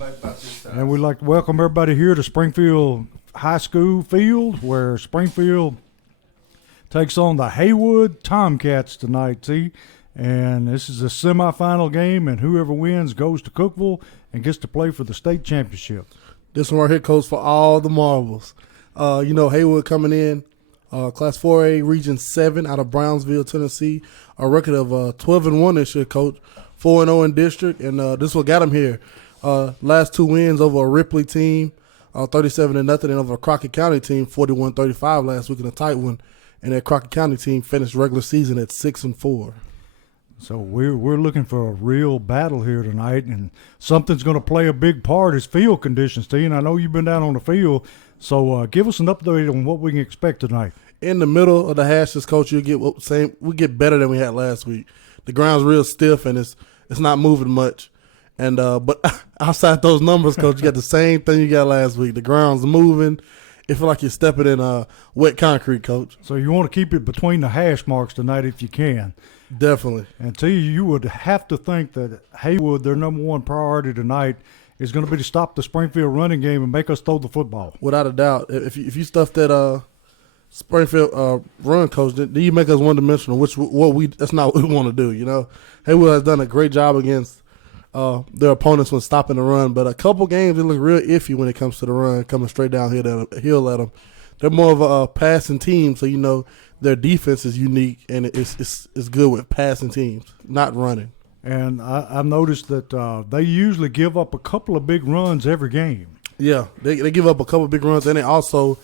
And we'd like to welcome everybody here to Springfield High School field, where Springfield takes on the Haywood Tomcats tonight, see? And this is a semifinal game, and whoever wins goes to Cookeville and gets to play for the state championship. This one right here goes for all the marbles. Haywood coming in, Class 4A, Region 7 out of Brownsville, Tennessee. A record of 12-1 this year, Coach. 4-0 in district, and this is what got them here. Last two wins over a Ripley team, 37-0, and over a Crockett County team, 41-35 last week in a tight one. And that Crockett County team finished regular season at 6-4. So we're looking for a real battle here tonight, and something's going to play a big part is field conditions, T. And I know you've been down on the field, so give us an update on what we can expect tonight. In the middle of the hashes, Coach, we get better than we had last week. The ground's real stiff and it's not moving much. And but outside those numbers, Coach, you got the same thing you got last week. The ground's moving. It feels like you're stepping in wet concrete, Coach. So you want to keep it between the hash marks tonight if you can. Definitely. And T, you would have to think that Haywood, their number one priority tonight, is going to be to stop the Springfield running game and make us throw the football. Without a doubt. If you stuff that Springfield run, Coach, then you make us one-dimensional, that's not what we want to do, you know. Haywood has done a great job against their opponents when stopping the run, but a couple games, they look real iffy when it comes to the run, coming straight downhill at them. They're more of a passing team, so you know their defense is unique, and it's good with passing teams, not running. And I've noticed that they usually give up a couple of big runs every game. Yeah, they give up a couple of big runs, and they also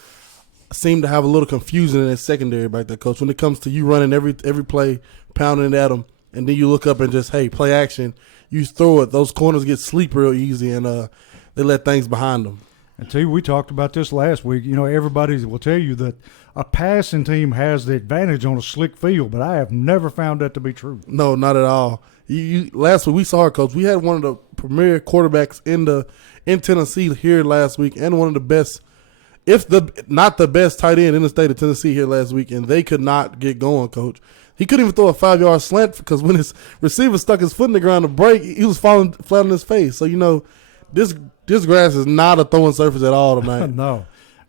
seem to have a little confusion in their secondary back there, Coach. When it comes to you running every play, pounding it at them, and then you look up and just, hey, play action, you throw it. Those corners get sleep real easy, and they let things behind them. And T, we talked about this last week. You know, everybody will tell you that a passing team has the advantage on a slick field, but I have never found that to be true. No, not at all. Last week we saw it, Coach. We had one of the premier quarterbacks in Tennessee here last week, and one of the best, not the best tight end in the state of Tennessee here last week, and they could not get going, Coach. He couldn't even throw a 5-yard slant because when his receiver stuck his foot in the ground to break, he was falling flat on his face. So, you know, this grass is not a throwing surface at all tonight. No.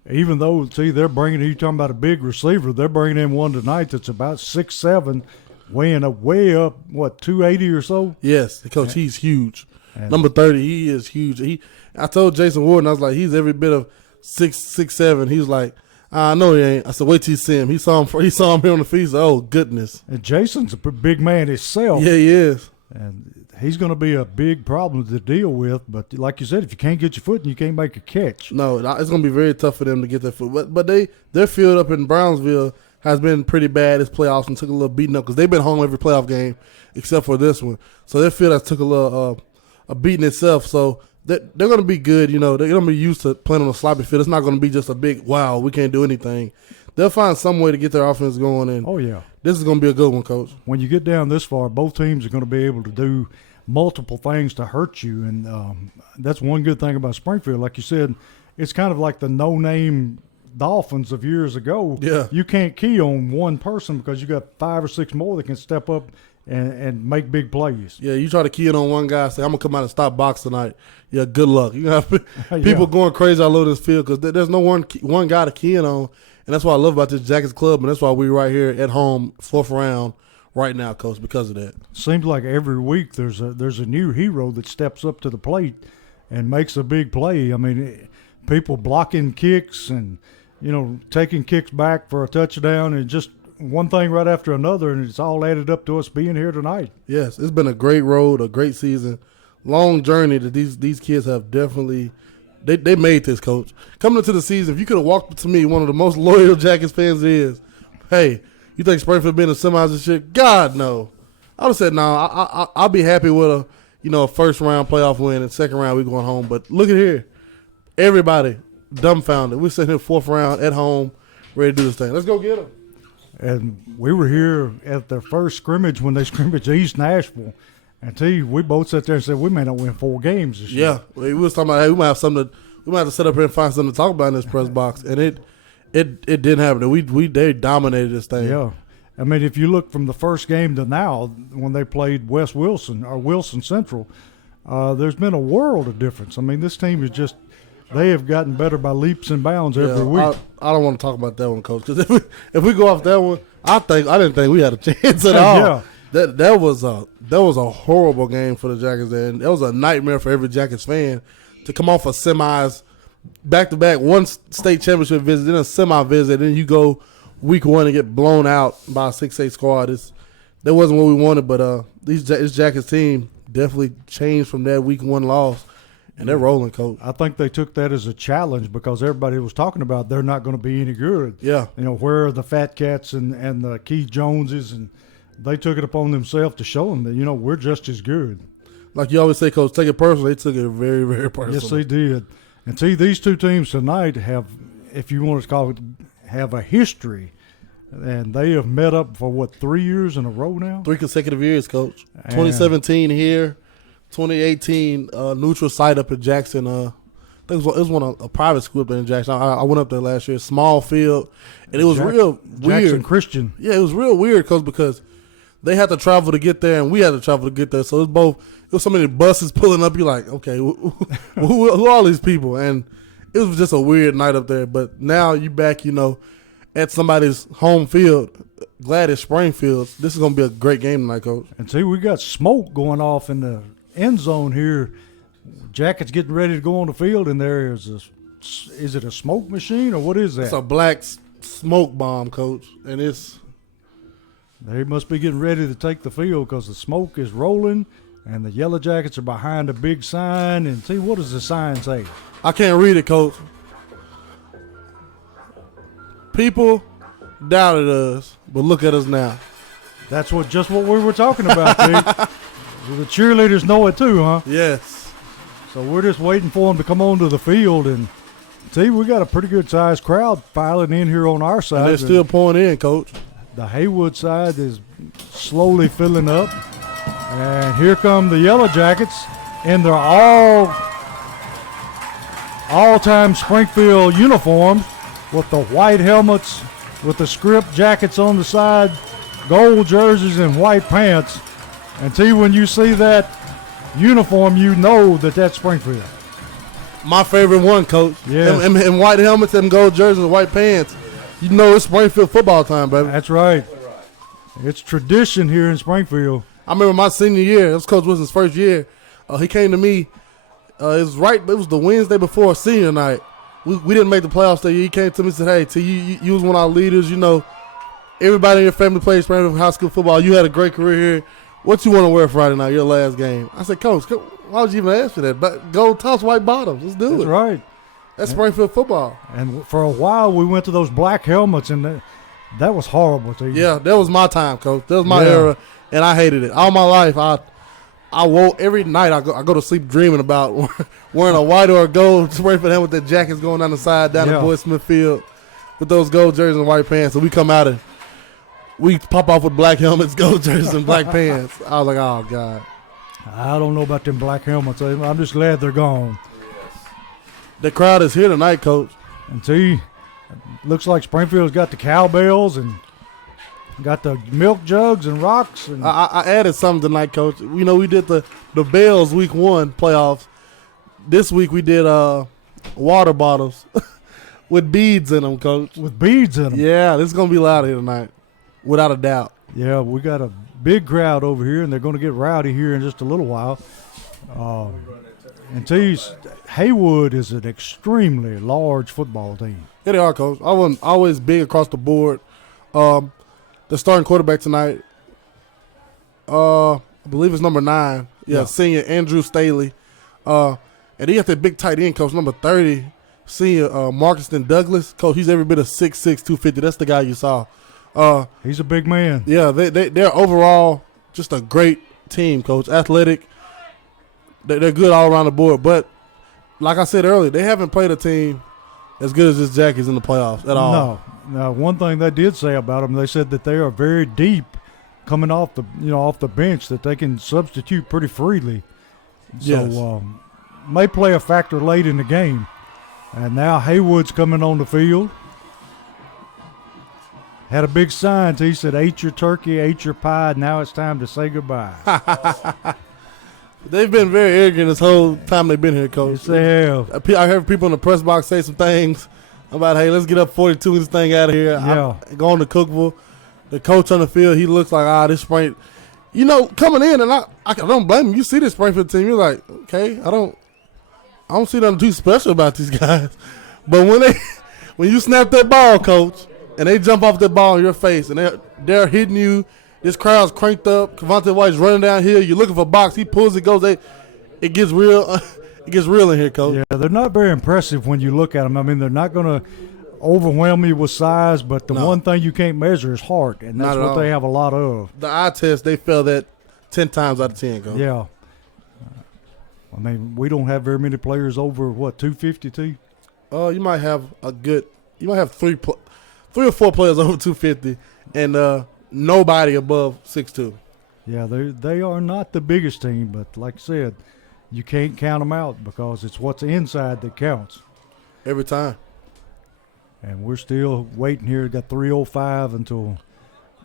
Even though, see, you're talking about a big receiver, they're bringing in one tonight that's about 6'7", weighing way up, 280 or so? Yes, Coach, he's huge. Number 30, he is huge. I told Jason Warden, I was like, he's every bit of 6'7". He was like, I know he ain't. I said, wait till you see him. He saw him here on the field. Oh, goodness. And Jason's a big man himself. Yeah, he is. And he's going to be a big problem to deal with. But like you said, if you can't get your foot and you can't make a catch. No, it's going to be very tough for them to get their foot. But their field up in Brownsville has been pretty bad this playoffs and took a little beating up because they've been home every playoff game except for this one. So their field has took a little a beating itself. So they're going to be good. You know, they're going to be used to playing on a sloppy field. It's not going to be just a big, wow, we can't do anything. They'll find some way to get their offense going. And oh, yeah. This is going to be a good one, Coach. When you get down this far, both teams are going to be able to do multiple things to hurt you. And that's one good thing about Springfield. Like you said, it's kind of like the no-name Dolphins of years ago. Yeah. You can't key on one person because you got 5 or 6 more that can step up and make big plays. Yeah, you try to key in on one guy, say, I'm going to come out and stop box tonight. Yeah, good luck. You're going to have people going crazy all over this field because there's no one guy to key in on. And that's what I love about this Jackets Club, and that's why we're right here at home, 4th round right now, Coach, because of that. Seems like every week there's a new hero that steps up to the plate and makes a big play. I mean, people blocking kicks and, you know, taking kicks back for a touchdown and just one thing right after another, and it's all added up to us being here tonight. Yes, it's been a great road, a great season, long journey that these kids have definitely they made this, Coach. Coming into the season, if you could have walked up to me, one of the most loyal Jackets fans is, hey, you think Springfield being a semis and shit? God, no. I would have said, no, I'll be happy with a first round playoff win and second round we going home. But look at here. Everybody dumbfounded. We're sitting here 4th round at home, ready to do this thing. Let's go get them. And we were here at their first scrimmage when they scrimmaged East Nashville. And we both sat there and said we may not win 4 games this year. Yeah, we was talking about, hey, we might have to sit up here and find something to talk about in this press box, and it didn't happen. They dominated this thing. Yeah, I mean, if you look from the first game to now, when they played West Wilson or Wilson Central, there's been a world of difference. I mean, this team is just they have gotten better by leaps and bounds every week. I don't want to talk about that one, Coach, because if we go off that one, I didn't think we had a chance at all. Yeah. That was a horrible game for the Jackets, and that was a nightmare for every Jackets fan to come off of semis back to back, one state championship visit, then a semi visit, then you go week one and get blown out by a 6-8 squad. That wasn't what we wanted, but this Jackets team definitely changed from that week one loss, and they're rolling, Coach. I think they took that as a challenge because everybody was talking about they're not going to be any good. Yeah. Where are the Fat Cats and the Keith Joneses, and they took it upon themselves to show them that, we're just as good. Like you always say, Coach, take it personal. They took it very, very personal. Yes, they did. And see, these two teams tonight have, if you want to call it, have a history. And they have met up for, 3 years in a row now? 3 consecutive years, Coach. 2017 here, 2018 neutral site up in Jackson. I think it was a private school up in Jackson. I went up there last year, small field. And it was real weird. Jackson Christian. Yeah, it was real weird, Coach, because they had to travel to get there and we had to travel to get there. So it was so many buses pulling up. You're like, okay, who are all these people? And it was just a weird night up there. But now you back, at somebody's home field, Gladys Springfield. This is going to be a great game tonight, Coach. And see, we got smoke going off in the end zone here. Jackets getting ready to go on the field, and there is it a smoke machine or what is that? It's a black smoke bomb, Coach, and they must be getting ready to take the field because the smoke is rolling, and the Yellow Jackets are behind a big sign. And see, what does the sign say? I can't read it, Coach. People doubted us, but look at us now. That's just what we were talking about, see? The cheerleaders know it too, huh? Yes. So we're just waiting for them to come onto the field, and see, we got a pretty good sized crowd filing in here on our side. And they're still pouring in, Coach. The Haywood side is slowly filling up, and here come the Yellow Jackets in their all-time Springfield uniforms with the white helmets, with the script jackets on the side, gold jerseys, and white pants. And see, when you see that uniform, you know that's Springfield. My favorite one, Coach. Yeah. And white helmets and gold jerseys and white pants. You know it's Springfield football time, baby. That's right. It's tradition here in Springfield. I remember my senior year. It was Coach Wilson's first year. He came to me. It was the Wednesday before senior night. We didn't make the playoffs that year. He came to me and said, hey, T, you was one of our leaders. Everybody in your family plays Springfield high school football. You had a great career here. What you want to wear Friday night, your last game? I said, Coach, why would you even ask for that? But gold tops, white bottoms. Let's do it. That's right. That's Springfield football. And for a while, we went to those black helmets, and that was horrible to you. Yeah, that was my time, Coach. That was my era, and I hated it. All my life, I woke every night. I go to sleep dreaming about wearing a white or a gold Springfield helmet with the jackets going down the side, down the Boyd Smith Field with those gold jerseys and white pants. So we come out and we pop off with black helmets, gold jerseys, and black pants. I was like, oh, God. I don't know about them black helmets. I'm just glad they're gone. The crowd is here tonight, Coach. And see, looks like Springfield's got the cowbells and got the milk jugs and rocks. And I added something tonight, Coach. We did the bells week 1 playoffs. This week we did water bottles with beads in them, Coach. With beads in them. Yeah, this is going to be loud here tonight, without a doubt. Yeah, we got a big crowd over here, and they're going to get rowdy here in just a little while. And tease, Haywood is an extremely large football team. Yeah, they are, Coach. I wasn't always big across the board. The starting quarterback tonight, I believe it's number 9. Yeah, senior Andrew Staley. And he got that big tight end, Coach, number 30, senior Marcuston Douglas. Coach, he's every bit of 6'6", 250. That's the guy you saw. He's a big man. Yeah, they're overall just a great team, Coach. Athletic. They're good all around the board. But like I said earlier, they haven't played a team as good as this Jackies in the playoffs at all. No. One thing they did say about them, they said that they are very deep coming off the bench, that they can substitute pretty freely. Yes. So may play a factor late in the game. And now Haywood's coming on the field. Had a big sign. He said, ate your turkey, ate your pie. Now it's time to say goodbye. They've been very arrogant this whole time they've been here, Coach. Yes, they have. I heard people in the press box say some things about, hey, let's get up 42 and this thing out of here. Yeah. Going to Cookville. The coach on the field, he looks like, this Spring. You know, coming in, and I don't blame him. You see this Springfield team, you're like, okay, I don't see nothing too special about these guys. But when you snap that ball, Coach, and they jump off that ball in your face, and they're hitting you, this crowd's cranked up. Kevontae White's running down here. You're looking for a box. He pulls it, goes. It gets real. It gets real in here, Coach. Yeah, they're not very impressive when you look at them. I mean, they're not going to overwhelm you with size, but the one thing you can't measure is heart, and that's what they have a lot of. The eye test, they fail that 10 times out of 10, Coach. Yeah. I mean, we don't have very many players over, 250, T? You might have three or four players over 250, and nobody above 6'2". Yeah, they are not the biggest team, but like I said, you can't count them out because it's what's inside that counts. Every time. And we're still waiting here. Got 3:05 until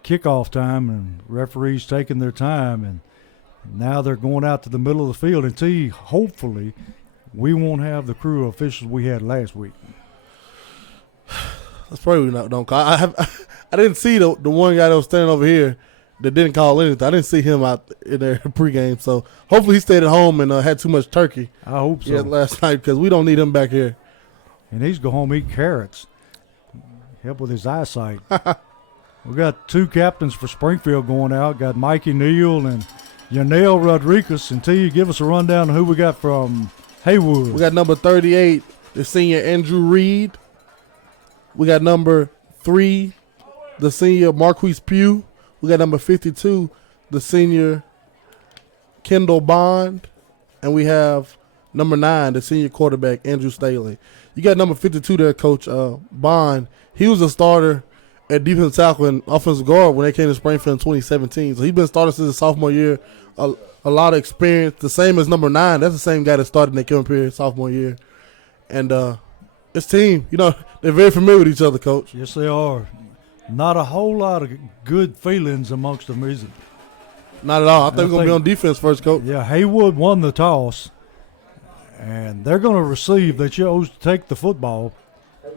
kickoff time, and referees taking their time, and now they're going out to the middle of the field. And hopefully, we won't have the crew of officials we had last week. That's probably don't call. I didn't see the one guy that was standing over here that didn't call anything. I didn't see him out in there pregame. So hopefully he stayed at home and had too much turkey. I hope so. Last night, because we don't need him back here. And he's go home eat carrots. Help with his eyesight. We got two captains for Springfield going out. Got Mikey Neal and Yanel Rodriguez. And T, give us a rundown of who we got from Haywood. We got number 38, the senior Andrew Reed. We got number 3, the senior Marquise Pugh. We got number 52, the senior Kendall Bond. And we have number 9, the senior quarterback, Andrew Staley. You got number 52 there, Coach Bond. He was a starter at defensive tackle and offensive guard when they came to Springfield in 2017. So he's been starting since his sophomore year. A lot of experience. The same as number 9. That's the same guy that started in the Kevin period sophomore year. And this team, they're very familiar with each other, Coach. Yes, they are. Not a whole lot of good feelings amongst them, is it? Not at all. I think we're going to be on defense first, Coach. Yeah, Haywood won the toss, and they're going to receive. They chose to take the football.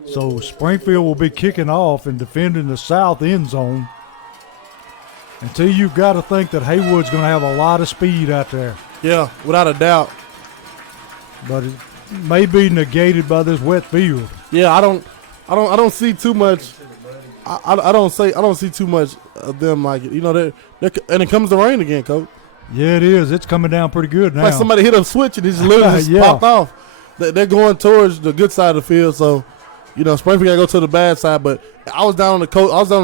So Springfield will be kicking off and defending the south end zone. Until you've got to think that Haywood's going to have a lot of speed out there. Yeah, without a doubt. But it may be negated by this wet field. Yeah, I don't see too much. I don't see too much of them like it. And it comes to rain again, Coach. Yeah, it is. It's coming down pretty good now. Like somebody hit a switch and it just literally popped off. They're going towards the good side of the field, so Springfield got to go to the bad side. But I was down on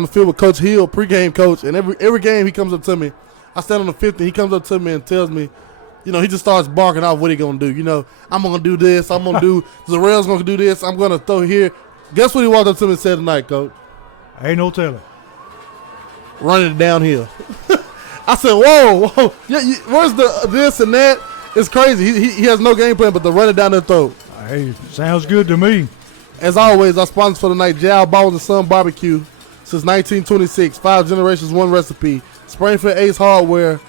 the field with Coach Hill, pregame coach, and every game he comes up to me. I stand on the 50. He comes up to me and tells me, he just starts barking out what he gonna do. I'm gonna do this. I'm gonna do. Zarell's gonna do this. I'm gonna throw here. Guess what he walked up to me and said tonight, Coach? Ain't no telling. Running it downhill. I said, whoa. Yeah, where's the this and that? It's crazy. He has no game plan but to run it down the throat. Hey, sounds good to me. As always, our sponsor for the night, Jal Balls & Son Barbecue. Since 1926, 5 generations, 1 recipe. Springfield Ace Hardware,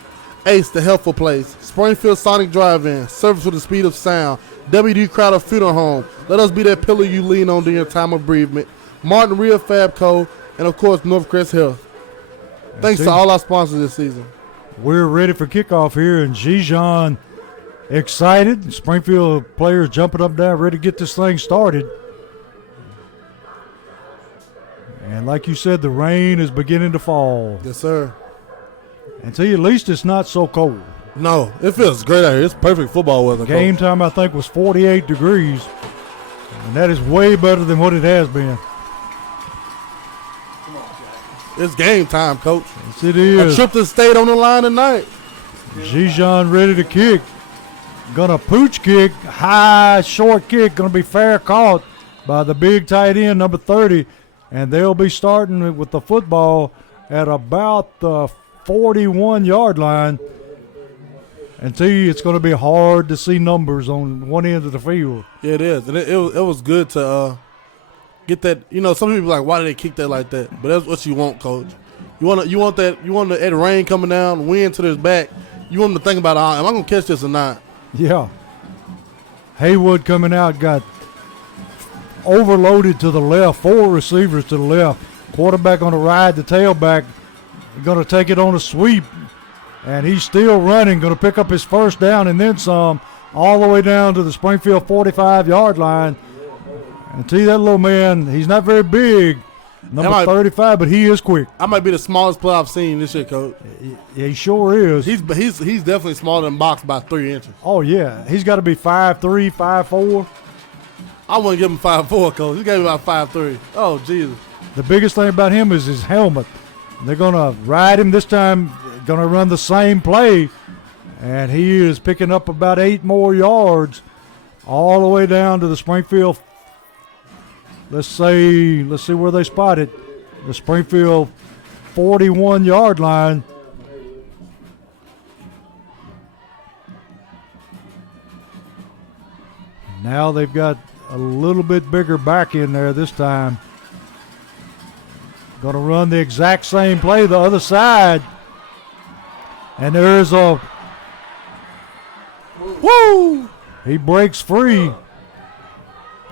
Ace, the helpful place. Springfield Sonic Drive-In, service with the speed of sound. WD Crowder Funeral Home. Let us be that pillar you lean on during your time of bereavement. Martin Real Fab Co. And, of course, Northcrest Health. Thanks to all our sponsors this season. We're ready for kickoff here, and Gijon excited. Springfield players jumping up and down, ready to get this thing started. And like you said, the rain is beginning to fall. Yes, sir. And at least it's not so cold. No, it feels great out here. It's perfect football weather. Game time, I think, was 48 degrees. And that is way better than what it has been. It's game time, Coach. Yes, it is. A trip to the state on the line tonight. Gijon ready to kick. Gonna pooch kick. High, short kick. Gonna be fair caught by the big tight end, number 30. And they'll be starting with the football at about the 41-yard line. And it's going to be hard to see numbers on one end of the field. Yeah, it is. And it was good to get that. Some people are like, why did they kick that like that? But that's what you want, Coach. You want that rain coming down, wind to their back. you want them to think about, am I going to catch this or not? Yeah. Haywood coming out, got overloaded to the left, 4 receivers to the left. Quarterback on the ride, the tailback going to take it on a sweep, and he's still running, going to pick up his first down and then some, all the way down to the Springfield 45-yard line. And see that little man, he's not very big, number 35, but he is quick. I might be the smallest player I've seen this year, Coach. He sure is. He's definitely smaller than box by 3 inches. Oh, yeah. He's got to be 5'3", 5'4". I wouldn't give him 5'4", Coach. He gave me about 5'3". Oh, Jesus. The biggest thing about him is his helmet. They're going to ride him this time, going to run the same play, and he is picking up about 8 more yards all the way down to the Springfield. Let's see where they spot it. The Springfield 41-yard line. Now they've got a little bit bigger back in there this time. Going to run the exact same play the other side. And there's a... Woo! He breaks free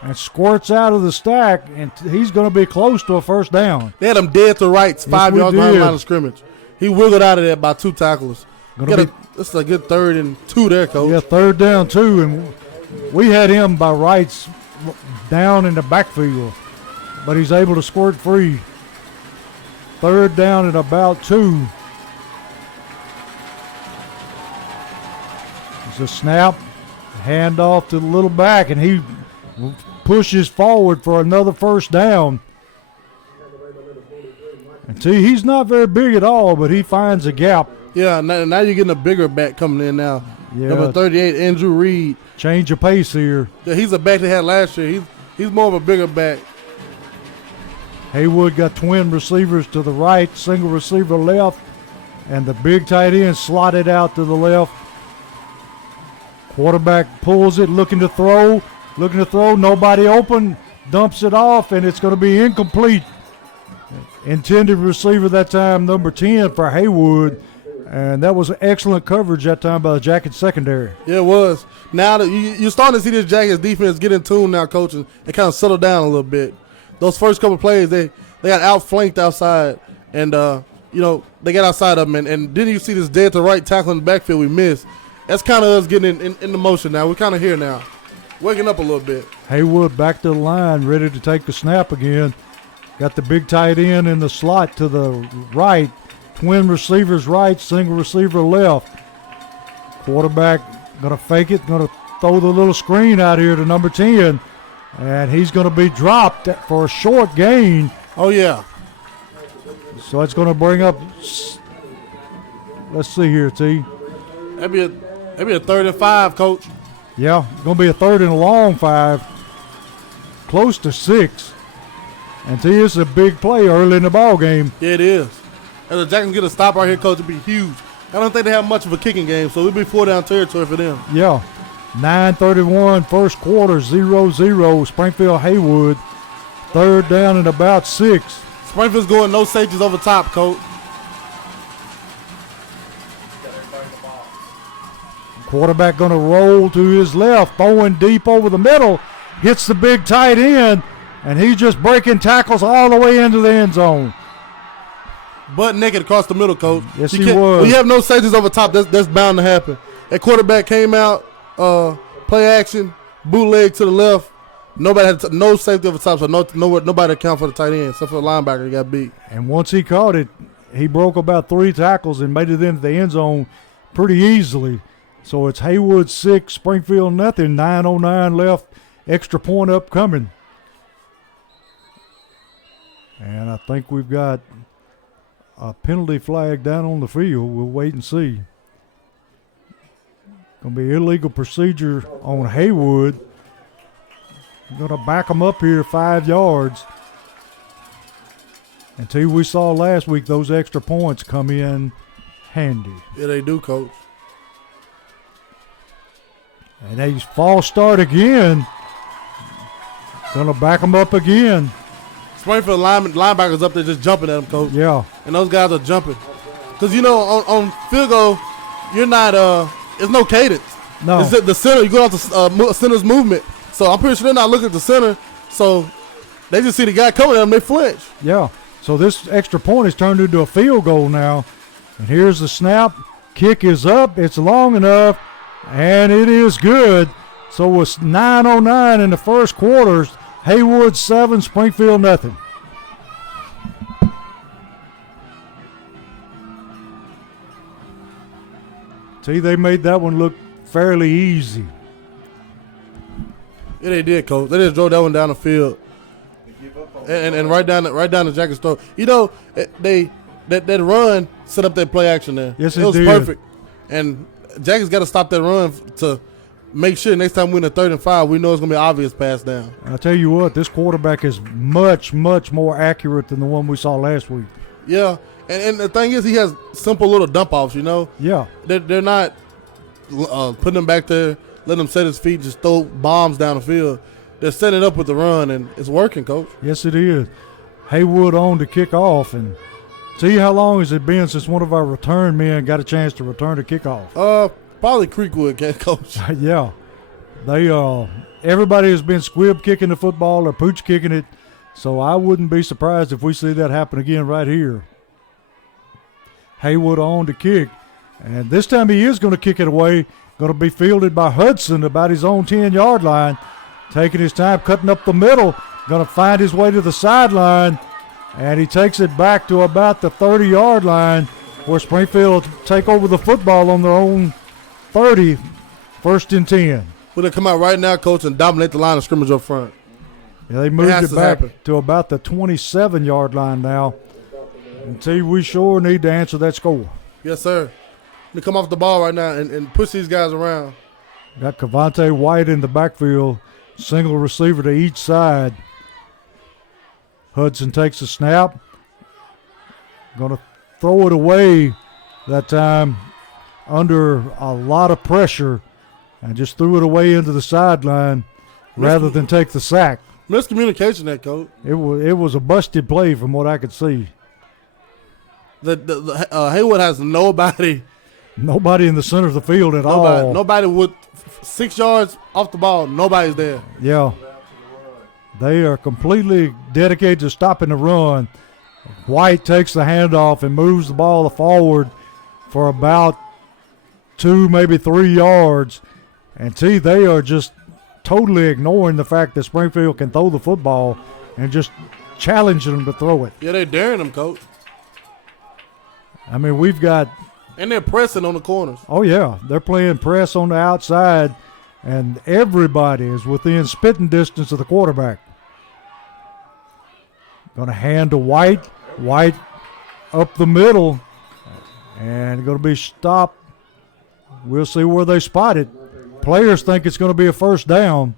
and squirts out of the stack, and he's going to be close to a first down. They had him dead to rights, 5 yards behind the line of scrimmage. He wiggled out of there by 2 tackles. This is a good 3rd and 2 there, Coach. Yeah, 3rd down 2, and we had him by rights down in the backfield, but he's able to squirt free. 3rd down and about 2. It's a snap, handoff to the little back, and he pushes forward for another first down. And see, he's not very big at all, but he finds a gap. Yeah, now you're getting a bigger back coming in now. Yeah. Number 38, Andrew Reed. Change of pace here. Yeah, he's a back they had last year. He's more of a bigger back. Haywood got twin receivers to the right, single receiver left, and the big tight end slotted out to the left. Quarterback pulls it, looking to throw, nobody open, dumps it off, and it's going to be incomplete. Intended receiver that time, number 10 for Haywood, and that was excellent coverage that time by the Jackets secondary. Yeah, it was. Now that you're starting to see this Jackets defense get in tune now, Coach, and kind of settle down a little bit. Those first couple of plays, they got outflanked outside, and they got outside of them. And then you see this dead to right tackle in the backfield we missed. That's kind of us getting in the motion now. We're kind of here now, waking up a little bit. Haywood back to the line, ready to take the snap again. Got the big tight end in the slot to the right. Twin receivers right, single receiver left. Quarterback going to fake it, going to throw the little screen out here to number 10. And he's going to be dropped for a short gain. Oh, yeah. So it's going to bring up, let's see here, T. That'd be a 3rd and 5, Coach. Yeah, going to be a 3rd and a long 5. Close to 6. And T, it's a big play early in the ball game. Yeah, it is. As the Jackets get a stop right here, Coach, it'd be huge. I don't think they have much of a kicking game, so it'll be 4-down territory for them. Yeah. 9:31 first quarter, 0-0, Springfield Haywood. 3rd down and about 6. Springfield's going no safeties over top, Coach. Quarterback going to roll to his left, throwing deep over the middle, hits the big tight end, and he's just breaking tackles all the way into the end zone. Butt naked across the middle, Coach. Yes, he was. When you have no safeties over top, that's bound to happen. That quarterback came out, play action, bootleg to the left. Nobody had no safety over top, so nobody account for the tight end except for the linebacker. He got beat. And once he caught it, he broke about 3 tackles and made it into the end zone pretty easily. So it's Haywood 6, Springfield nothing. 9:09 left, extra point upcoming. And I think we've got a penalty flag down on the field. We'll wait and see. Going to be illegal procedure on Haywood. Going to back them up here 5 yards. Until we saw last week, those extra points come in handy. Yeah, they do, Coach. And a false start again. Going to back them up again. Springfield linebackers up there just jumping at them, Coach. Yeah. And those guys are jumping. Because, on field goal, you're not it's no cadence. No. It's the center. You go off the center's movement. So I'm pretty sure they're not looking at the center. So they just see the guy coming at them, they flinch. Yeah. So this extra point is turned into a field goal now. And here's the snap. Kick is up. It's long enough. And it is good. So it's 9:09 in the first quarter. Haywood 7, Springfield nothing. See, they made that one look fairly easy. Yeah, they did, Coach. They just drove that one down the field. And right down the Jackets' throat. You know, that run set up that play action there. Yes, it was did. perfect. And Jackets got to stop that run to make sure next time we're in the 3rd and 5, we know it's going to be an obvious pass down. I'll tell you what, this quarterback is much, much more accurate than the one we saw last week. Yeah, and the thing is, he has simple little dump-offs, you know? Yeah. They're not putting him back there, letting him set his feet, just throw bombs down the field. They're setting it up with the run, and it's working, Coach. Yes, it is. Haywood on to kick off. And see, how long has it been since one of our return men got a chance to return to kickoff? Probably Creekwood, Coach. Yeah. They everybody has been squib kicking the football or pooch kicking it. So I wouldn't be surprised if we see that happen again right here. Haywood on to kick. And this time he is going to kick it away. Going to be fielded by Hudson about his own 10-yard line. Taking his time, cutting up the middle. Going to find his way to the sideline. And he takes it back to about the 30-yard line where Springfield take over the football on their own 30, 1st and 10. We're going to come out right now, Coach, and dominate the line of scrimmage up front. Yeah, they moved it back to about the 27-yard line now. And see, we sure need to answer that score. Yes, sir. We come off the ball right now and push these guys around. Got Cavante White in the backfield, single receiver to each side. Hudson takes a snap. Going to throw it away that time under a lot of pressure and just threw it away into the sideline rather than take the sack. Miscommunication there, Coach. It was a busted play from what I could see. Haywood has nobody in the center of the field at all. Nobody with 6 yards off the ball. Nobody's there. Yeah. They are completely dedicated to stopping the run. White takes the handoff and moves the ball forward for about 2, maybe 3 yards. And see, they are just totally ignoring the fact that Springfield can throw the football and just challenging them to throw it. Yeah, they're daring them, Coach. I mean, we've got... And they're pressing on the corners. Oh, yeah. They're playing press on the outside, and everybody is within spitting distance of the quarterback. Going to hand to White. White up the middle, and going to be stopped. We'll see where they spot it. Players think it's going to be a first down.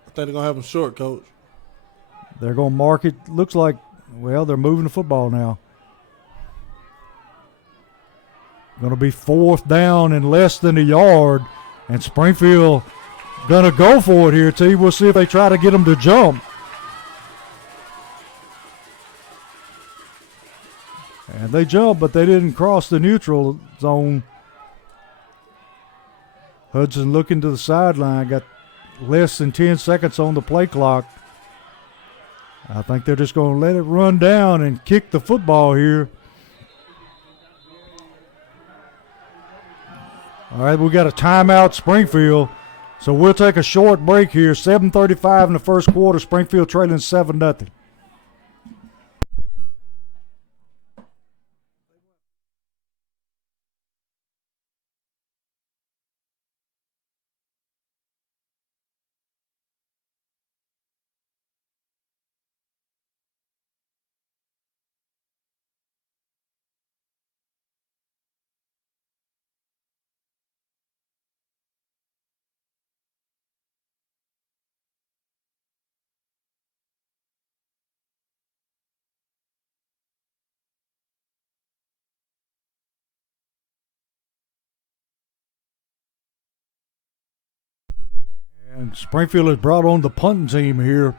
I think they're going to have them short, Coach. They're going to mark it. Looks like, well, they're moving the football now. Going to be 4th down and less than a yard. And Springfield going to go for it here, T. We'll see if they try to get them to jump. And they jumped, but they didn't cross the neutral zone. Hudson looking to the sideline. Got less than 10 seconds on the play clock. I think they're just going to let it run down and kick the football here. All right, we got a timeout, Springfield. So we'll take a short break here. 7:35 in the first quarter. Springfield trailing 7-0. And Springfield has brought on the punting team here.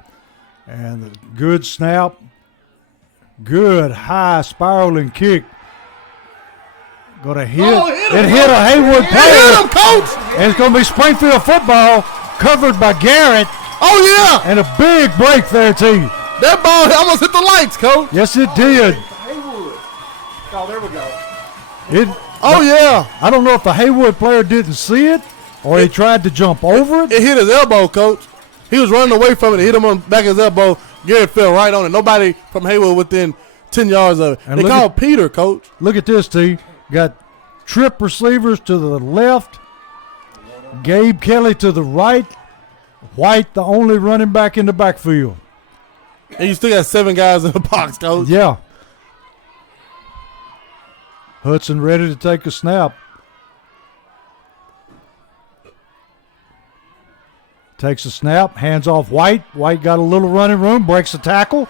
And the good snap. Good high spiraling kick. Going to hit. Oh, It hit a Haywood player. Hit him, coach! And it's going to be Springfield football covered by Garrett. Oh, yeah! And a big break there, T. That ball almost hit the lights, coach. Yes, it did. Haywood. Oh, there we go. Oh, yeah. I don't know if the Haywood player didn't see it or he tried to jump over it. It hit his elbow, coach. He was running away from it. It hit him on the back of his elbow. Garrett fell right on it. Nobody from Haywood within 10 yards of it. And they called Peter, coach. Look at this, T. Got trip receivers to the left. Gabe Kelly to the right. White, the only running back in the backfield. And you still got 7 guys in the box, coach. Yeah. Hudson ready to take a snap. Takes a snap, hands off White. White got a little running room, breaks the tackle,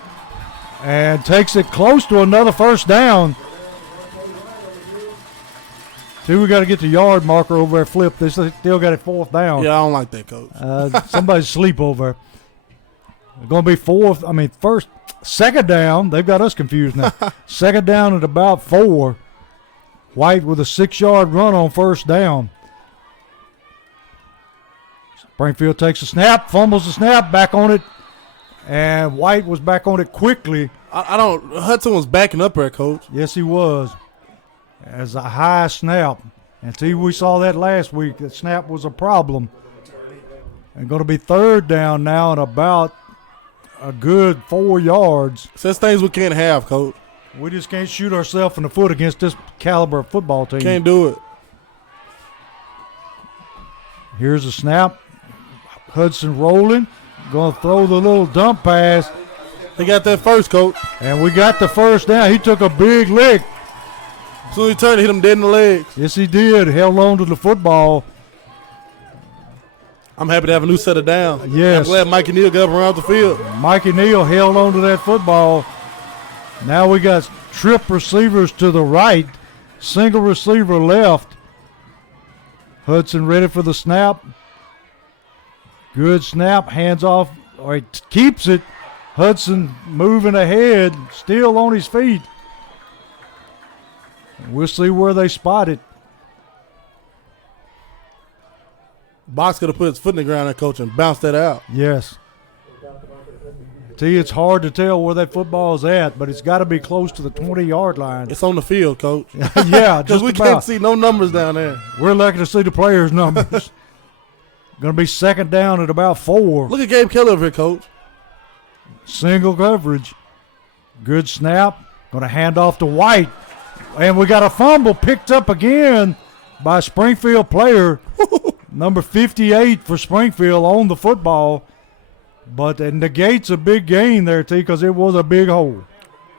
and takes it close to another first down. See, we got to get the yard marker over there flipped. They still got it 4th down. Yeah, I don't like that, coach. Somebody's asleep over. It's going to be 2nd down. They've got us confused now. 2nd down at about 4. White with a 6-yard run on 1st down. Springfield takes a snap, fumbles the snap, back on it, and White was back on it quickly. Hudson was backing up there, coach. Yes, he was. As a high snap. And see, we saw that last week. That snap was a problem. And going to be 3rd down now at about a good 4 yards. Such things we can't have, coach. We just can't shoot ourselves in the foot against this caliber of football team. Can't do it. Here's a snap. Hudson rolling. Going to throw the little dump pass. He got that first, coach. And we got the 1st down. He took a big lick. As soon as he turned, hit him dead in the legs. Yes, he did. Held on to the football. I'm happy to have a new set of downs. Yes. I'm glad Mikey Neal got up around the field. Mikey Neal held on to that football. Now we got trip receivers to the right. Single receiver left. Hudson ready for the snap. Good snap. Hands off. Or he keeps it. Hudson moving ahead. Still on his feet. We'll see where they spot it. Box could have put his foot in the ground, that coach, and bounced that out. Yes. See, it's hard to tell where that football is at, but it's got to be close to the 20-yard line. It's on the field, coach. Yeah, Because just we about. can't see no numbers down there. We're lucky to see the players' numbers. Going to be 2nd down at about 4. Look at Gabe Kelly over here, coach. Single coverage. Good snap. Going to hand off to White. And we got a fumble picked up again by a Springfield player. Number 58 for Springfield on the football. But it negates a big gain there, T, because it was a big hole.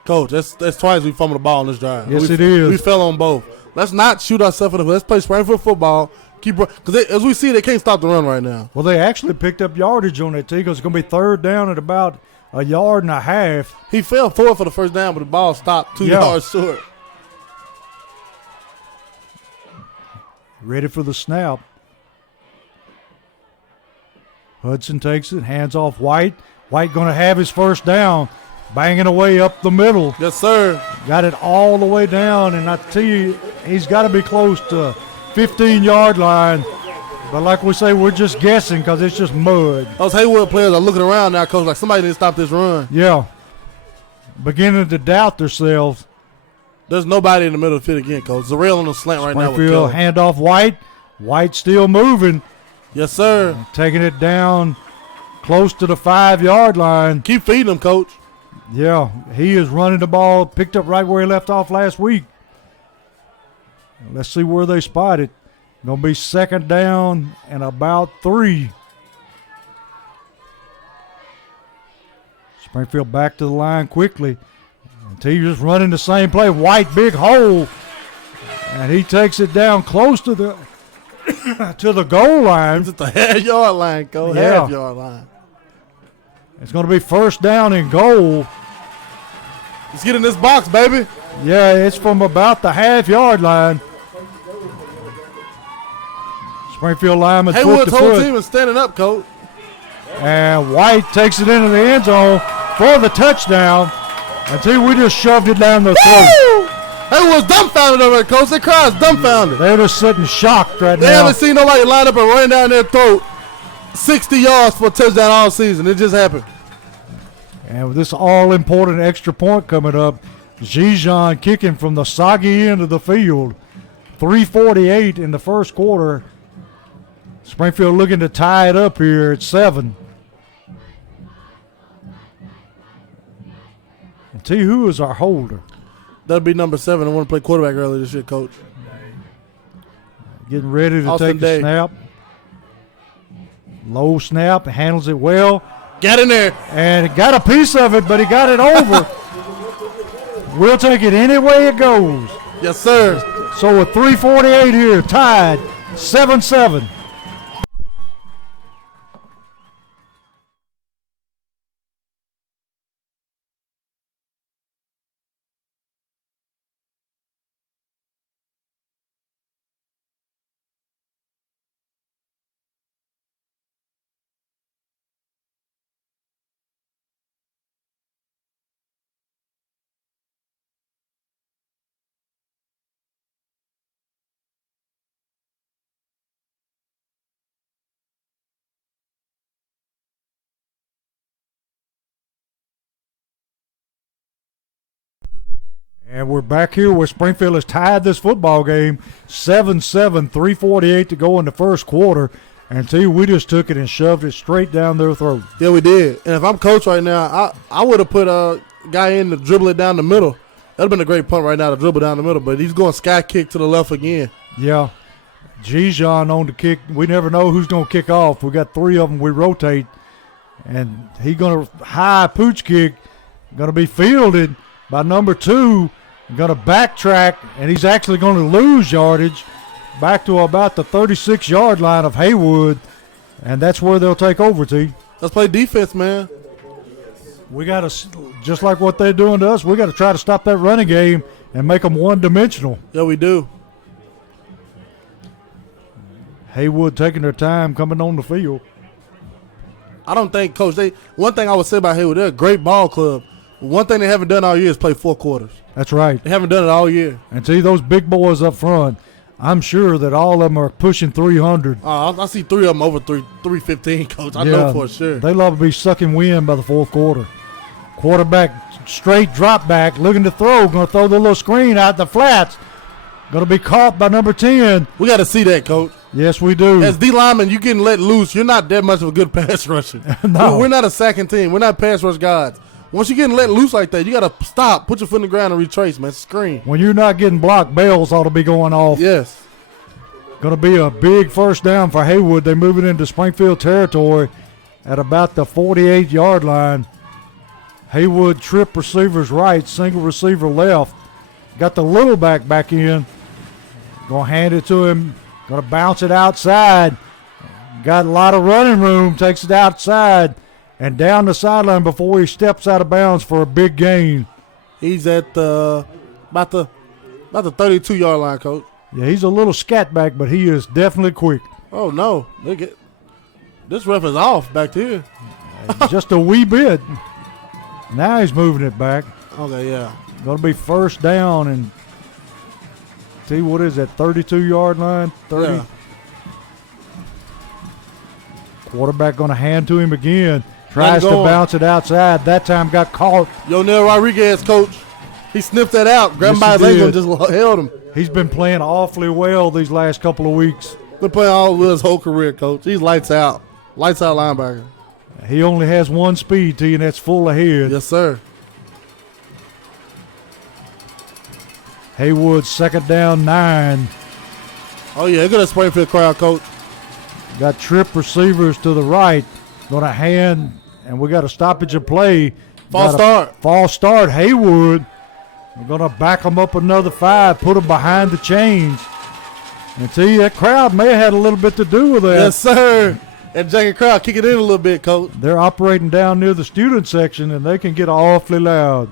Coach, that's twice we fumbled the ball on this drive. Yes, it is. We fell on both. Let's not shoot ourselves in the foot. Let's play Springfield football. Because as we see, they can't stop the run right now. Well, they actually picked up yardage on that, T, because it's going to be 3rd down at about 1.5 yards. He fell forward for the 1st down, but the ball stopped 2 yards short. Ready for the snap. Hudson takes it, hands off White. White going to have his 1st down, banging away up the middle. Yes, sir. Got it all the way down, and I tell you, he's got to be close to 15-yard line. But like we say, we're just guessing because it's just mud. Those Haywood players are looking around now, coach, like somebody didn't stop this run. Yeah. Beginning to doubt themselves. There's nobody in the middle of the field again, coach. Zarrell on the slant right now. Springfield hand off White. White still moving. Yes, sir. Taking it down close to the 5-yard line. Keep feeding them, coach. Yeah, he is running the ball, picked up right where he left off last week. Let's see where they spot it. Going to be 2nd down and about 3. Springfield back to the line quickly. And T just running the same play. White, big hole. And he takes it down close to the to the goal line. It's at the half-yard line, coach. Yeah. Half-yard line. It's going to be 1st down and goal. Let's get in this box, baby. Yeah, it's from about the half-yard line. Springfield lineman foot Haywood's to whole foot. team is standing up, coach. And White takes it into the end zone for the touchdown. Until we just shoved it down the throat. Haywood's dumbfounded over there, coach. The crowd's dumbfounded. They're just sitting shocked right They now. haven't seen nobody line up and run down their throat 60 yards for a touchdown all season. It just happened. And with this all-important extra point coming up, Zijan kicking from the soggy end of the field. 3:48 in the first quarter. Springfield looking to tie it up here at 7. And tell you who is our holder. That'll be number 7. I want to play quarterback earlier this year, coach. Getting ready to Austin take the Day. snap. Low snap, handles it well. Got in there. And got a piece of it, but he got it over. We'll take it any way it goes. Yes, sir. So with 3:48 here, tied 7-7. And we're back here where Springfield has tied this football game 7-7, 3:48 to go in the first quarter. And see, we just took it and shoved it straight down their throat. Yeah, we did. And if I'm coach right now, I would have put a guy in to dribble it down the middle. That would have been a great punt right now to dribble down the middle. But he's going sky kick to the left again. Yeah. Zijan on the kick. We never know who's going to kick off. We got 3 of them we rotate. And he's going to high pooch kick. Going to be fielded by number 2. Going to backtrack, and he's actually going to lose yardage back to about the 36-yard line of Haywood, and that's where they'll take over, T. Let's play defense, man. We got to, just like what they're doing to us, we got to try to stop that running game and make them one-dimensional. Yeah, we do. Haywood taking their time coming on the field. I don't think, Coach, one thing I would say about Haywood, they're a great ball club. One thing they haven't done all year is play 4 quarters. That's right. They haven't done it all year. And see, those big boys up front, I'm sure that all of them are pushing 300. I see 3 of them over 315, Coach. I know for sure. They love to be sucking wind by the fourth quarter. Quarterback straight drop back, looking to throw, going to throw the little screen out the flats. Going to be caught by number 10. We got to see that, Coach. Yes, we do. As D lineman, you getting let loose. You're not that much of a good pass rusher. No. We're not a sacking team. We're not pass rush guys. Once you're getting let loose like that, you got to stop, put your foot in the ground, and retrace, man. Screen. When you're not getting blocked, bells ought to be going off. Yes. Going to be a big first down for Haywood. They move it into Springfield territory at about the 48-yard line. Haywood trip receivers right, single receiver left. Got the little back in. Going to hand it to him. Going to bounce it outside. Got a lot of running room. Takes it outside and down the sideline before he steps out of bounds for a big gain. He's at about the 32-yard line, Coach. Yeah, he's a little scat back, but he is definitely quick. Oh, no. This ref is off back there. Just a wee bit. Now he's moving it back. Okay, yeah. Going to be first down and see what is that, 32-yard line? 30. Yeah. Quarterback going to hand to him again. Tries to bounce it outside. That time got caught. Yonel Rodriguez, Coach. He sniffed that out. Grabbed him by his ankle and just held him. He's been playing awfully well these last couple of weeks. Been playing all his whole career, Coach. He's lights out. Lights out linebacker. He only has one speed, T, and that's full ahead. Yes, sir. Haywood, second down, 9. Oh, yeah. Look at that Springfield crowd, Coach. Got trip receivers to the right. Going to hand, and we got a stoppage of play. False start, Haywood. We're going to back them up another 5, put them behind the chains. And see, that crowd may have had a little bit to do with that. Yes, sir. And janky crowd kick it in a little bit, Coach. They're operating down near the student section, and they can get awfully loud.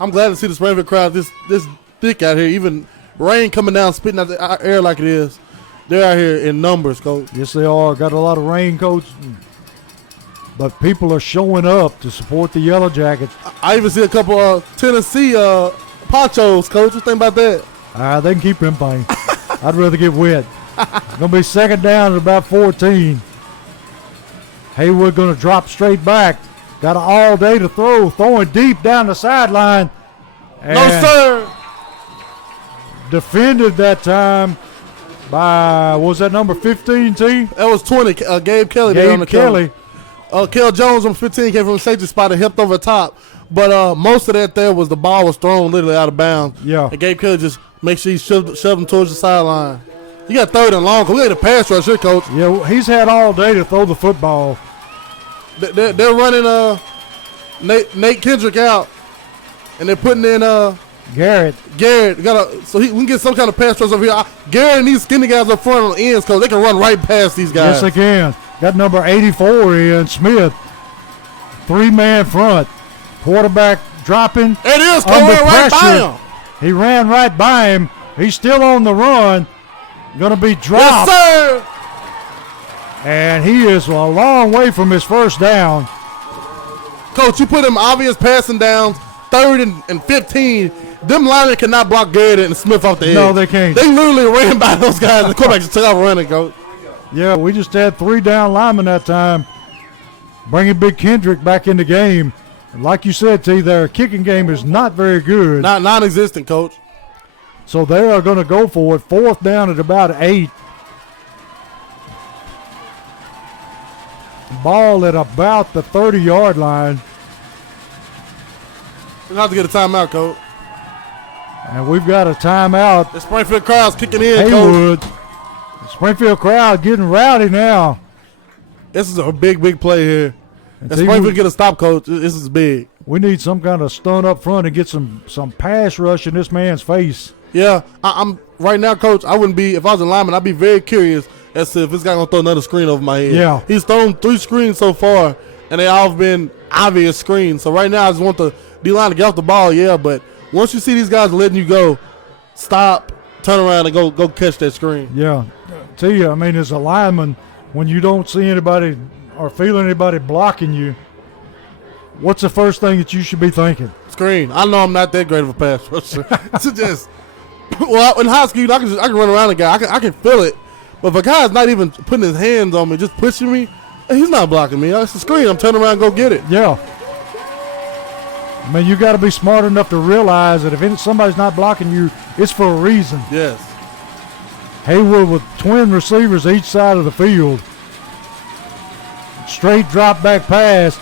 I'm glad to see the Springfield crowd this thick out here. Even rain coming down, spitting out the air like it is. They're out here in numbers, Coach. Yes, they are. Got a lot of raincoats, but people are showing up to support the Yellow Jackets. I even see a couple of Tennessee ponchos, Coach. What you think about that? They can keep them things. I'd rather get wet. Going to be second down at about 14. Haywood going to drop straight back. Got all day to throw. Throwing deep down the sideline. No, sir. Defended that time by, what was that, number 15, T? That was 20. Gabe Kelly. there on the Kelly. Kel Jones on 15 came from the safety spot and helped over the top. But most of that there was the ball was thrown literally out of bounds. Yeah. And Gabe Kelly just makes sure he shoved him towards the sideline. You got third and long. We got a pass rush here, Coach. Yeah, he's had all day to throw the football. They're running Nate Kendrick out, and they're putting in Garrett. So we can get some kind of pass rush over here. Garrett and these skinny guys up front on the ends, Coach. They can run right past these guys. Yes, they can. Got number 84 in Smith. 3-man front. Quarterback dropping. It is. Under Right by pressure. him. He ran right by him. He's still on the run. Going to be dropped. Yes, sir. And he is a long way from his first down. Coach, you put him obvious passing downs, 3rd and 15. Them linemen cannot block Garrett and Smith off the edge. No, they can't. They literally ran by those guys. The quarterback just took off running, Coach. Yeah, we just had 3 down linemen that time. Bringing Big Kendrick back in the game. And like you said, T, their kicking game is not very good. Non-existent, Coach. So they are going to go for it. 4th down at about 8. Ball at about the 30-yard line. We're going to have to get a timeout, Coach. And we've got a timeout. The Springfield crowd's kicking in, Coach. Haywood. The Springfield crowd getting rowdy now. This is a big play here. And And see, Springfield get a stop, Coach. This is big. we need some kind of stunt up front and get some pass rush in this man's face. Yeah, I'm right now, Coach. I wouldn't be, if I was a lineman, I'd be very curious as to if this guy going to throw another screen over my head. Yeah. He's thrown 3 screens so far, and they all have been obvious screens. So right now, I just want the D-line to get off the ball, yeah, but once you see these guys letting you go, stop, turn around, and go catch that screen. Yeah. Tell you, I mean, as a lineman, when you don't see anybody or feel anybody blocking you, what's the first thing that you should be thinking? Screen. I know I'm not that great of a pass rusher. To just, well, in high school, I can run around a guy. I can feel it. But if a guy's not even putting his hands on me, just pushing me, he's not blocking me. It's a screen. I'm turning around and go get it. Yeah. I mean, you got to be smart enough to realize that if somebody's not blocking you, it's for a reason. Yes. Haywood with twin receivers each side of the field. Straight drop back pass.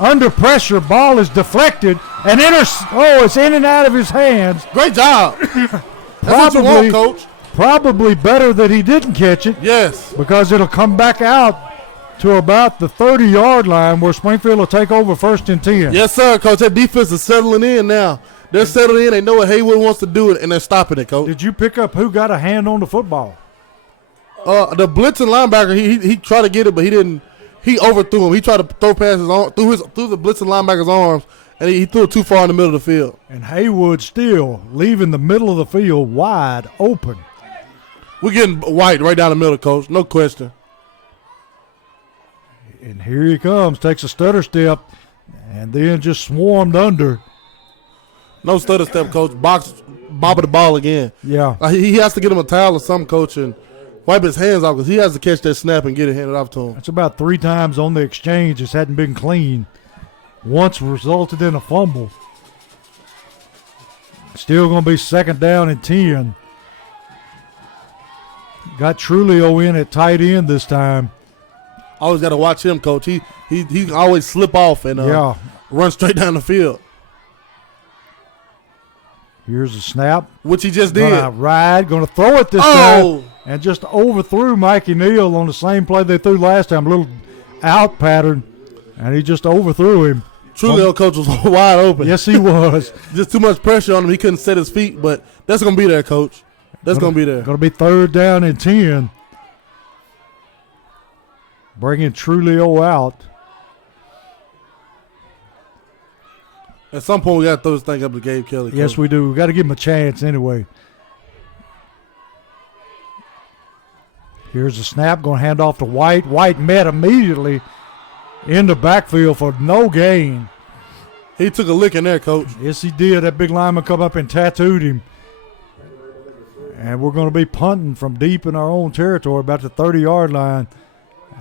Under pressure, ball is deflected and it's in and out of his hands. Great job. That's what you want, Coach. Probably better that he didn't catch it. Yes. Because it'll come back out to about the 30-yard line where Springfield will take over 1st and 10. Yes, sir, Coach. That defense is settling in now. They're settling in. They know what Haywood wants to do, and they're stopping it, Coach. Did you pick up who got a hand on the football? The blitzing linebacker, he tried to get it, but he didn't. He overthrew him. He tried to throw passes through the blitzing linebacker's arms, and he threw it too far in the middle of the field. And Haywood still leaving the middle of the field wide open. We're getting white right down the middle, Coach. No question. And here he comes, takes a stutter step, and then just swarmed under. No stutter step, Coach. Bobbing the ball again. Yeah. He has to get him a towel or something, Coach, and wipe his hands off because he has to catch that snap and get it handed off to him. That's about 3 times on the exchange. This hadn't been clean. Once resulted in a fumble. Still going to be 2nd down and 10. Got Trulio in at tight end this time. Always got to watch him, Coach. He can always slip off and run straight down the field. Here's a snap. Which he just did. Going to throw it this time. And just overthrew Mikey Neal on the same play they threw last time. A little out pattern. And he just overthrew him. Trulio, Coach, was wide open. Yes, he was. Just too much pressure on him. He couldn't set his feet, but that's going to be there, Coach. That's going to be there. Going to be 3rd down and 10. Bringing Trulio out. At some point, we got to throw this thing up to Gabe Kelly. Coach. Yes, we do. We got to give him a chance anyway. Here's the snap. Going to hand off to White. White met immediately in the backfield for no gain. He took a lick in there, Coach. Yes, he did. That big lineman come up and tattooed him. And we're going to be punting from deep in our own territory, about the 30-yard line.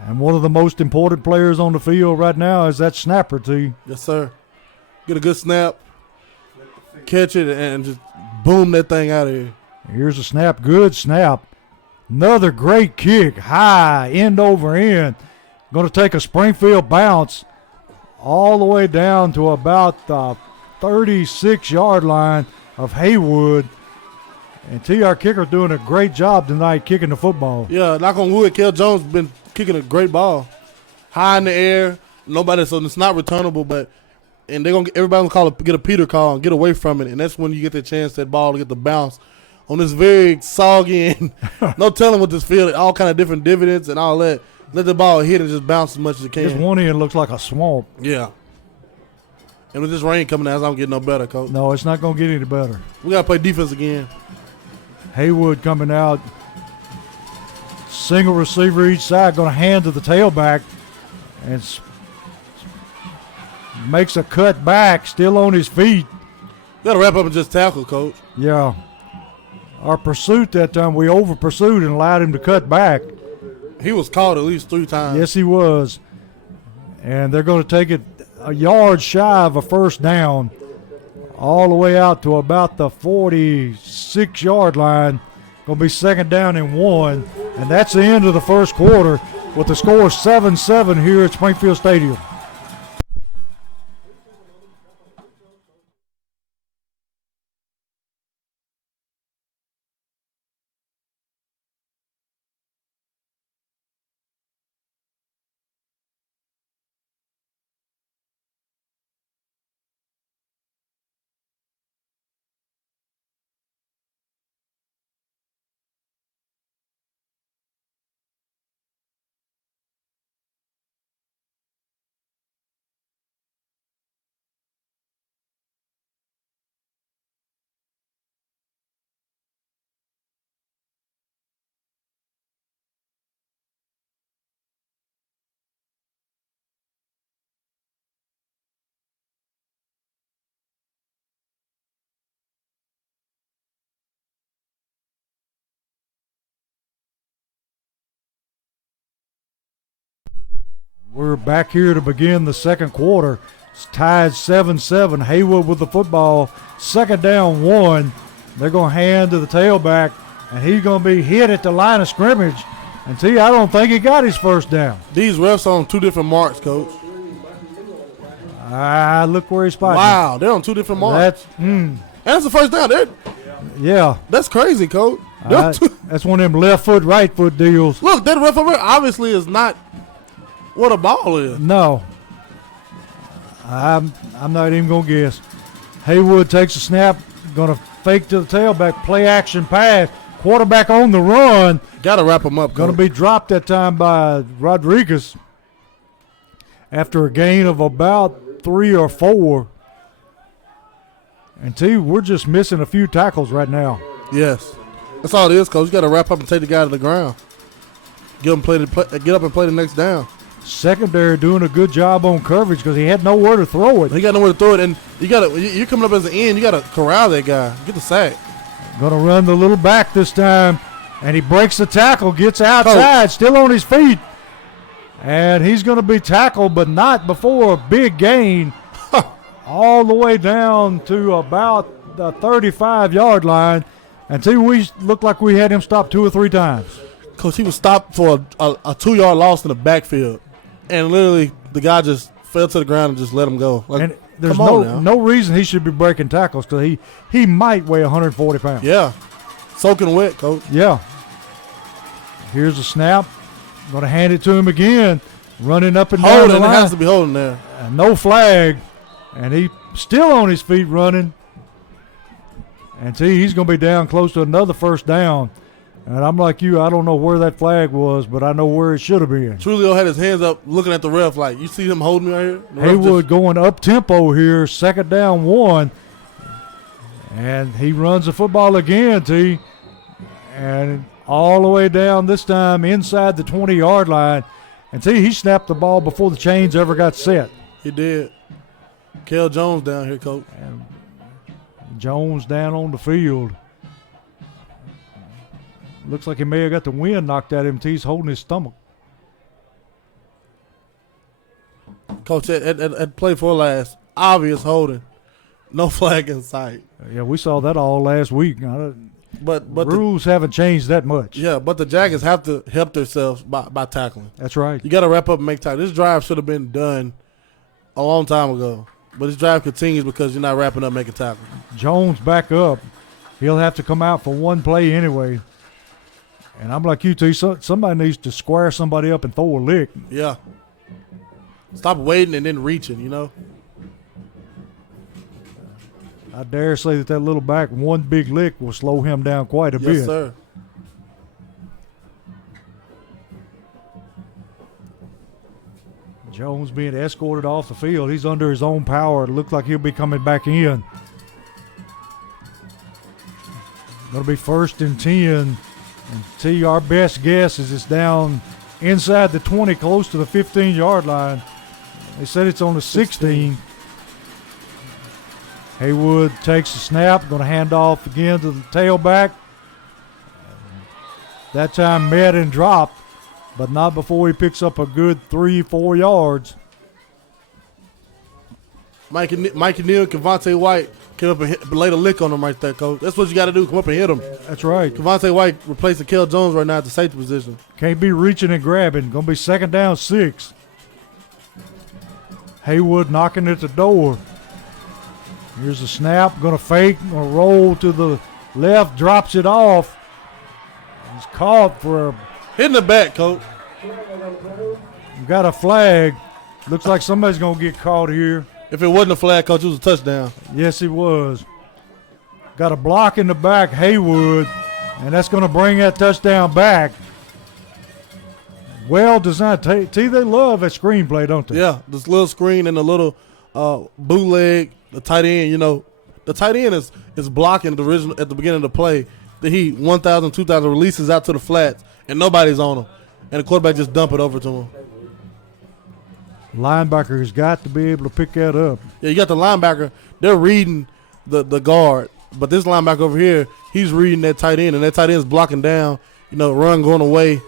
And one of the most important players on the field right now is that snapper, T. Yes, sir. Get a good snap, catch it, and just boom that thing out of here. Here's a snap. Good snap. Another great kick. High, end over end. Going to take a Springfield bounce all the way down to about the 36-yard line of Haywood. And T, our kicker's doing a great job tonight kicking the football. Yeah, knock on wood, Kel Jones been kicking a great ball. High in the air. Nobody, so it's not returnable, but and they're gonna everybody gonna get a Peter call and get away from it. And that's when you get the chance, that ball to get the bounce on this very soggy and no telling what this field, all kind of different dividends and all that. Let the ball hit and just bounce as much as it can. This one end looks like a swamp. Yeah. And with this rain coming down, it's not gonna get no better, Coach. No, it's not going to get any better. We gotta play defense again. Haywood coming out. Single receiver each side, going to hand to the tailback. And makes a cut back, still on his feet. We gotta wrap up and just tackle, Coach. Yeah. Our pursuit that time, we over pursued and allowed him to cut back. He was caught at least 3 times. Yes, he was. And they're going to take it a yard shy of a first down, all the way out to about the 46-yard line. Going to be second down and 1. And that's the end of the first quarter with the score 7-7 here at Springfield Stadium. We're back here to begin the second quarter. It's tied 7-7. Haywood with the football. Second down 1. They're going to hand to the tailback, and he's going to be hit at the line of scrimmage. And T, I don't think he got his first down. These refs on 2 different marks, Coach. Look where he's spotted. Wow, they're on 2 different marks. And that's the first down. Yeah. That's crazy, Coach. That's one of them left foot, right foot deals. Look, that ref over there obviously is not what a ball is. No. I'm not even going to guess. Haywood takes a snap, going to fake to the tailback, play action pass. Quarterback on the run. Got to wrap him up, Coach. Going to be dropped that time by Rodriguez after a gain of about 3 or 4. And T, we're just missing a few tackles right now. Yes. That's all it is, Coach. You got to wrap up and take the guy to the ground. Get up and play the next down. Secondary doing a good job on coverage because he had nowhere to throw it. He got nowhere to throw it, and you're coming up as an end. You got to corral that guy. Get the sack. Going to run the little back this time, and he breaks the tackle, gets outside, still on his feet. And he's going to be tackled, but not before a big gain, all the way down to about the 35-yard line. Until we looked like we had him stopped 2 or 3 times. Coach, he was stopped for a 2-yard loss in the backfield. And literally, the guy just fell to the ground and just let him go. Like, and there's no reason he should be breaking tackles because he might weigh 140 pounds. Yeah. Soaking wet, Coach. Yeah. Here's a snap. Going to hand it to him again. Running up and down the line. It has to be holding there. No flag. And he still on his feet running. And he's going to be down close to another first down. And I'm like you, I don't know where that flag was, but I know where it should have been. Trulio had his hands up looking at the ref like, you see him holding me right here? Haywood going up-tempo here, second down 1. And he runs the football again, T. And all the way down this time inside the 20-yard line. And he snapped the ball before the chains ever got set. He did. Kel Jones down here, Coach. And Jones down on the field. Looks like he may have got the wind knocked out of him. He's holding his stomach. Coach, at play for last, obvious holding. No flag in sight. Yeah, we saw that all last week. But rules haven't changed that much. Yeah, but the Jackets have to help themselves by tackling. That's right. You got to wrap up and make tackles. This drive should have been done a long time ago. But this drive continues because you're not wrapping up making tackles. Jones back up. He'll have to come out for one play anyway. And I'm like you, T. Somebody needs to square somebody up and throw a lick. Yeah. Stop waiting and then reaching, you know. I dare say that little back, one big lick will slow him down quite a bit. Yes, sir. Jones being escorted off the field. He's under his own power. It looks like he'll be coming back in. Going to be 1st and 10. And T, our best guess is it's down inside the 20, close to the 15-yard line. They said it's on the 16. Haywood takes the snap, going to hand off again to the tailback. That time met and dropped, but not before he picks up a good 3-4 yards. Mike Neal and Kevontae White came up and laid a lick on him right there, Coach. That's what you got to do, come up and hit him. That's right. Kevontae White replacing Kel Jones right now at the safety position. Can't be reaching and grabbing. Going to be 2nd down 6. Haywood knocking at the door. Here's the snap. Going to fake. Going to roll to the left. Drops it off. He's caught for a... Hitting the back, Coach. Got a flag. Looks like somebody's going to get caught here. If it wasn't a flag, Coach, it was a touchdown. Yes, he was. Got a block in the back, Haywood, and that's going to bring that touchdown back. Well designed. T, they love that screenplay, don't they? Yeah, this little screen and the little bootleg, the tight end, you know. The tight end is blocking the original at the beginning of the play. The Heat, 1,000, 2,000, releases out to the flats, and nobody's on him. And the quarterback just dump it over to him. Linebacker has got to be able to pick that up. Yeah, you got the linebacker. They're reading the guard. But this linebacker over here, he's reading that tight end, and that tight end's blocking down, you know, run going away.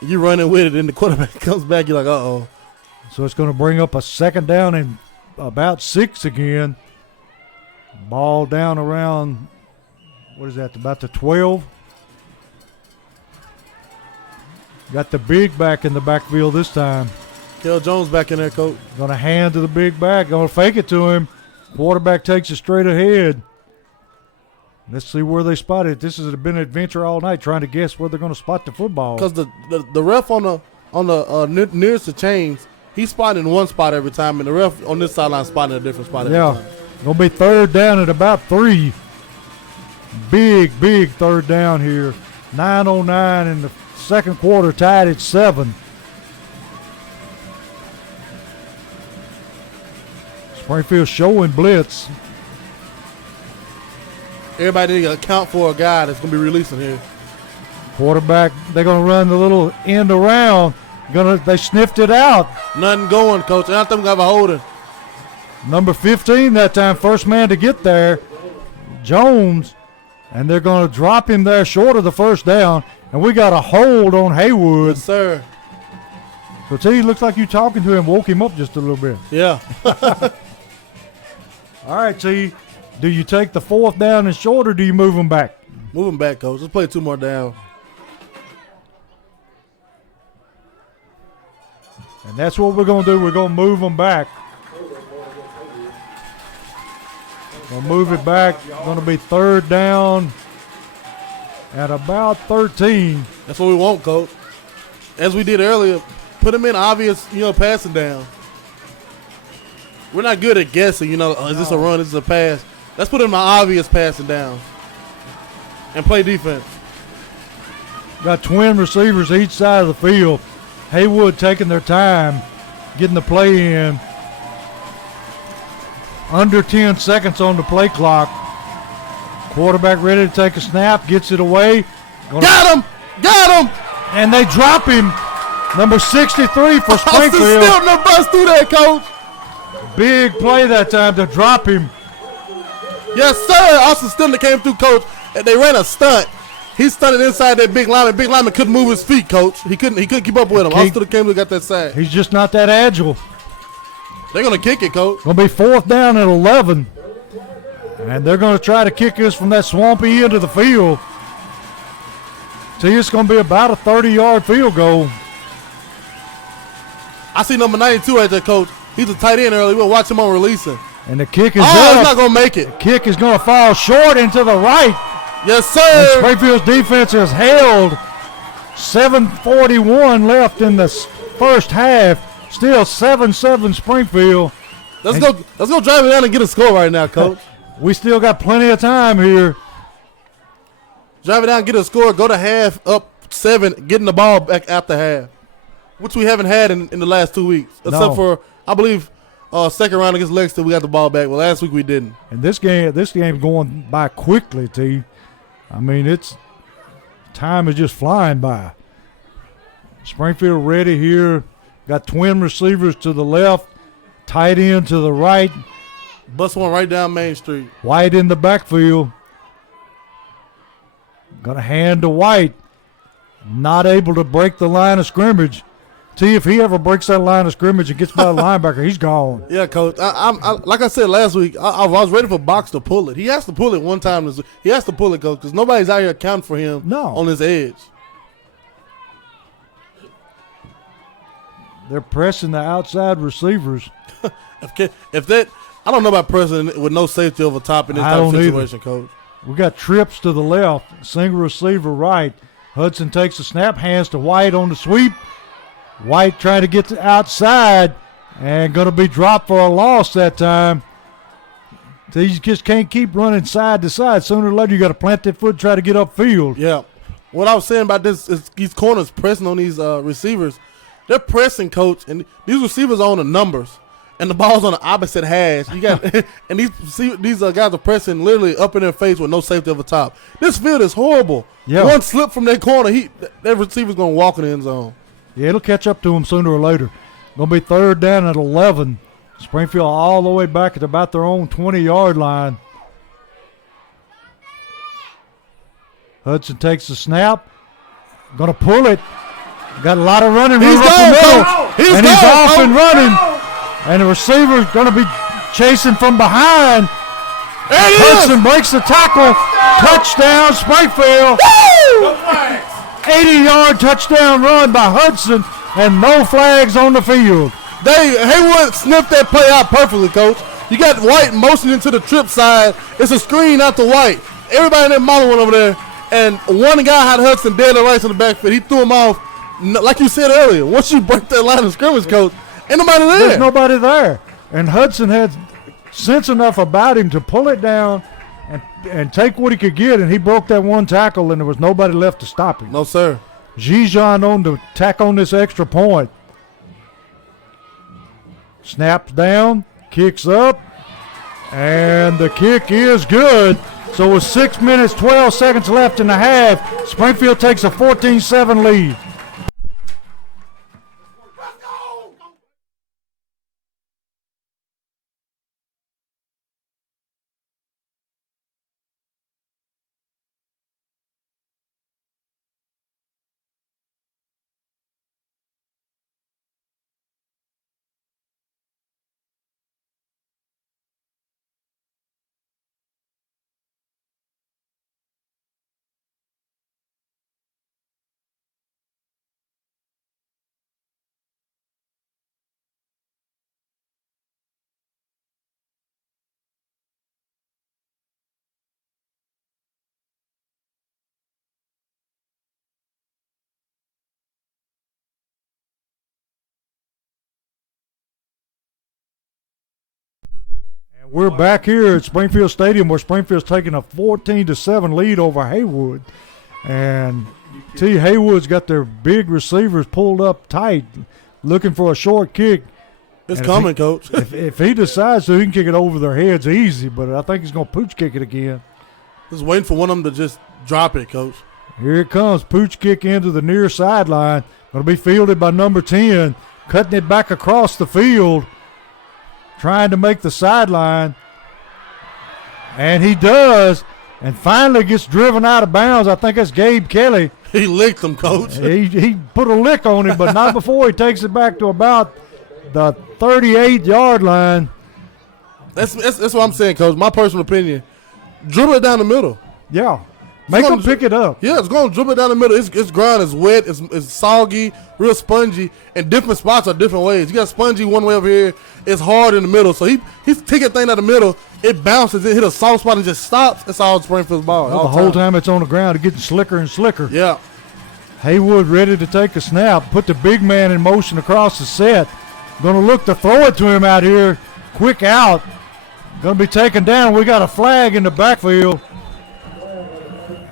You running with it, and the quarterback comes back. You're like, uh-oh. So it's going to bring up a 2nd down and about 6 again. Ball down around, what is that, about the 12? Got the big back in the backfield this time. Kel Jones back in there, Coach. Going to hand to the big back. Going to fake it to him. Quarterback takes it straight ahead. Let's see where they spot it. This has been an adventure all night trying to guess where they're going to spot the football. Because the ref on the nearest to chains, he's spotting in one spot every time, and the ref on this sideline spotting a different spot every time. Going to be 3rd down at about 3. Big 3rd down here. 9:09 in the 2nd quarter, tied at 7. Springfield showing blitz. Everybody need to account for a guy that's going to be releasing here. Quarterback, they're going to run the little end around. They sniffed it out. Nothing going, Coach. I think we have a holding. Number 15 that time, first man to get there, Jones. And they're going to drop him there short of the 1st down. And we got a hold on Haywood. Yes, sir. So, T, looks like you talking to him woke him up just a little bit. Yeah. All right, T, do you take the 4th down and short or do you move him back? Move him back, Coach. Let's play 2 more down. And that's what we're going to do. We're going to move them back. We'll move it back. Going to be 3rd down at about 13. That's what we want, Coach. As we did earlier, put him in obvious, passing down. We're not good at guessing, is this a run, is this a pass? Let's put him in obvious passing down and play defense. Got twin receivers each side of the field. Haywood taking their time, getting the play in. Under 10 seconds on the play clock. Quarterback ready to take a snap, gets it away. Got him! And they drop him. Number 63 for Austin Springfield. Stiltner bust through that, Coach. big play that time to drop him. Yes, sir. Austin Stemler came through, coach, and they ran a stunt. He stunted inside that big lineman. Big lineman couldn't move his feet, coach. He couldn't keep up with him. Austin Stemler came through, got that sack. He's just not that agile. They're going to kick it, coach. Going to be 4th down at 11. And they're going to try to kick us from that swampy end of the field. See, it's going to be about a 30-yard field goal. I see number 92 right there, coach. He's a tight end early. We'll watch him on releasing. And the kick is he's not going to make it. The kick is going to fall short into the right. Yes, sir. And Springfield's defense has held. 7:41 left in the first half. Still 7-7 Springfield. Let's go drive it down and get a score right now, coach. We still got plenty of time here. Drive it down, get a score, go to half, up 7, getting the ball back after half, which we haven't had in the last 2 weeks, except for, I believe, second round against Lexington, we got the ball back. Well, last week we didn't. And this game going by quickly, T. I mean, time is just flying by. Springfield ready here. Got twin receivers to the left, tight end to the right. Bust one right down Main Street. White in the backfield. Gonna hand to White. Not able to break the line of scrimmage. See, if he ever breaks that line of scrimmage and gets by the linebacker, he's gone. Yeah, coach. Like I said last week, I was ready for Box to pull it. He has to pull it one time. He has to pull it, coach, because nobody's out here accounting for him on his edge. They're pressing the outside receivers. If that, I don't know about pressing with no safety over top in this type of situation, coach. We got trips to the left, single receiver right. Hudson takes the snap, hands to White on the sweep. White trying to get to outside and going to be dropped for a loss that time. So you just can't keep running side to side. Sooner or later you got to plant that foot and try to get upfield. Yeah. What I was saying about this is these corners pressing on these receivers. They're pressing, coach, and these receivers are on the numbers, and the ball's on the opposite hash. You got and these guys are pressing literally up in their face with no safety over top. This field is horrible. Yeah. One slip from that corner, that receiver's gonna walk in the end zone. Yeah, it'll catch up to him sooner or later. Gonna be 3rd down at 11. Springfield all the way back at about their own 20-yard line. Hudson takes the snap. Gonna pull it. Got a lot of running room up the middle. He's off and running. And the receiver's going to be chasing from behind. Hudson breaks the tackle. Touchdown, Springfield. 80-yard touchdown run by Hudson, and no flags on the field. Haywood sniffed that play out perfectly, coach. You got White motioning to the trip side. It's a screen out to White. Everybody in that model went over there, and one guy had Hudson dead and right in the backfield. He threw him off. Like you said earlier, once you break that line of scrimmage, coach, ain't nobody there. There's nobody there. And Hudson had sense enough about him to pull it down and take what he could get, and he broke that one tackle, and there was nobody left to stop him. No, sir. Gijon on to tack on this extra point. Snaps down, kicks up, and the kick is good. So with 6 minutes, 12 seconds left in the half, Springfield takes a 14-7 lead. We're back here at Springfield Stadium where Springfield's taking a 14-7 lead over Haywood. And Haywood's got their big receivers pulled up tight, looking for a short kick. It's coming, Coach. if he decides to, he can kick it over their heads easy, but I think he's going to pooch kick it again. Just waiting for one of them to just drop it, Coach. Here it comes, pooch kick into the near sideline. Going to be fielded by number 10, cutting it back across the field. trying to make the sideline. And he does, and finally gets driven out of bounds. I think that's Gabe Kelly. He licked him, Coach. He put a lick on him, but not before he takes it back to about the 38-yard line. That's what I'm saying, Coach. My personal opinion. Dribble it down the middle. Yeah. Make him pick it up. Yeah, it's going to dribble it down the middle. It's ground, it's wet, it's soggy, real spongy, and different spots are different ways. You got spongy one way over here. It's hard in the middle. So he's taking thing out the middle. It bounces. It hit a soft spot and just stops. That's all Springfield's ball. Well, the whole time it's on the ground, it's getting slicker and slicker. Yeah. Haywood ready to take a snap. Put the big man in motion across the set. Going to look to throw it to him out here. Quick out. Going to be taken down. We got a flag in the backfield.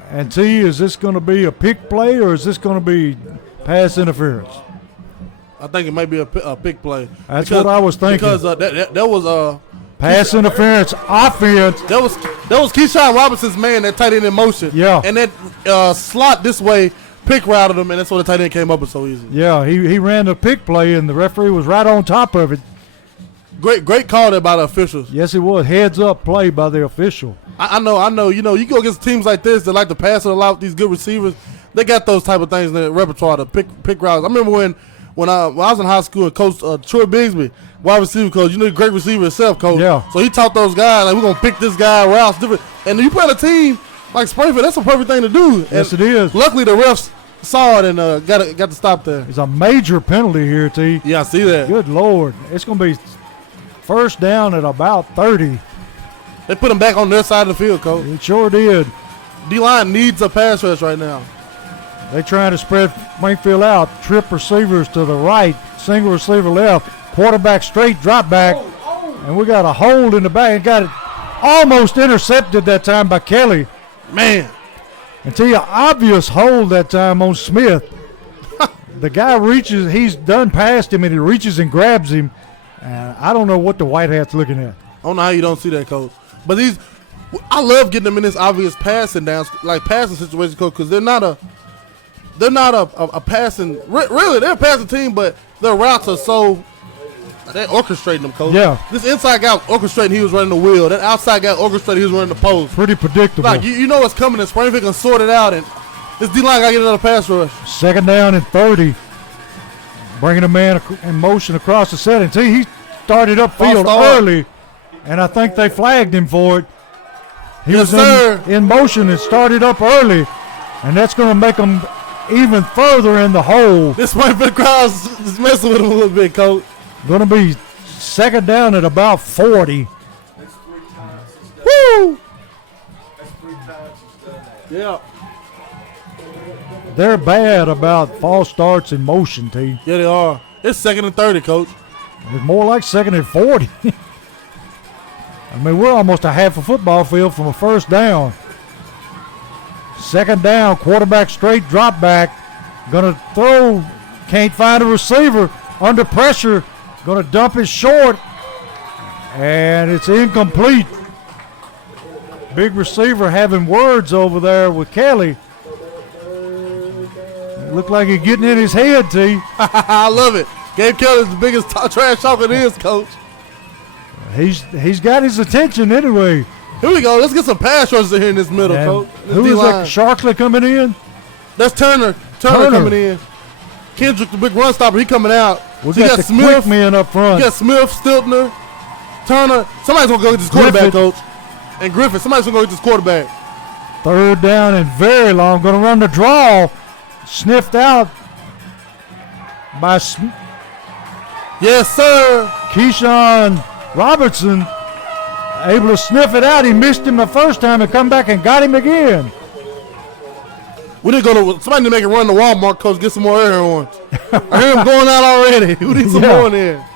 And T, is this going to be a pick play or is this going to be pass interference? I think it might be a pick play. That's what I was thinking. Because that was pass interference offense. That was Keyshawn Robinson's man, that tight end in motion. Yeah. And that slot this way pick routed him, and that's why the tight end came up with so easy. Yeah, he ran the pick play, and the referee was right on top of it. Great call there by the officials. Yes, it was. Heads up play by the official. I know. You know, you go against teams like this that like to pass it a lot with these good receivers. They got those type of things in their repertoire to pick routes. I remember when I was in high school and Coach Troy Bigsby, wide receiver coach, you know, great receiver himself, Coach. Yeah. So he taught those guys, like, we're going to pick this guy routes different. And you play on a team like Springfield, that's a perfect thing to do. Yes, and it is. Luckily, the refs saw it and got to stop there. It's a major penalty here, T. Yeah, I see that. Good Lord. It's going to be first down at about 30. They put him back on their side of the field, Coach. It sure did. D-line needs a pass rush right now. They trying to spread Springfield out. Trip receivers to the right, single receiver left, quarterback straight, drop back, and we got a hold in the back. And got it almost intercepted that time by Kelly. Man. And tell you, obvious hold that time on Smith. The guy reaches, he's done past him, and he reaches and grabs him. And I don't know what the white hat's looking at. I don't know how you don't see that, Coach. But I love getting them in this obvious passing downs, like passing situation, Coach, because they're not a passing. Really, they're a passing team, but their routes are so. They're orchestrating them, Coach. Yeah. This inside guy orchestrating, he was running the wheel. That outside guy orchestrating, he was running the post. Pretty predictable. Like you know what's coming, and Springfield can sort it out, and this D-line got to get another pass rush. Second down and 30. Bringing a man in motion across the set. And he started upfield early, and I think they flagged him for it. He was in motion and started up early, and that's going to make them even further in the hole. This Springfield crowd is messing with him a little bit, Coach. Going to be second down at about 40. Woo! Yeah. They're bad about false starts in motion, T. Yeah, they are. It's second and 30, Coach. It's more like second and 40. I mean, we're almost a half a football field from a first down. Second down, quarterback straight, drop back. Going to throw, can't find a receiver. Under pressure, going to dump it short. And it's incomplete. Big receiver having words over there with Kelly. Looked like he's getting in his head, T. I love it. Gabe Kelly's the biggest trash talker there is, Coach. He's got his attention anyway. Here we go. Let's get some pass rushes in here in this middle, And Coach. who is that? Sharkley coming in? That's Turner. Turner coming in. Kendrick, the big run stopper, he coming out. We So got the quick men up front. You got Smith, Stiltner, Turner. Somebody's going to go get this quarterback, Griffith. Coach. And Griffith. Somebody's going to go get this quarterback. Third down and very long. Going to run the draw. Sniffed out by Yes, sir. Keyshawn Robertson. Able to sniff it out. He missed him the first time and come back and got him again. We need to go to somebody need to make a run to Walmart, Coach, get some more air horns. I hear him going out already. We need some more in there.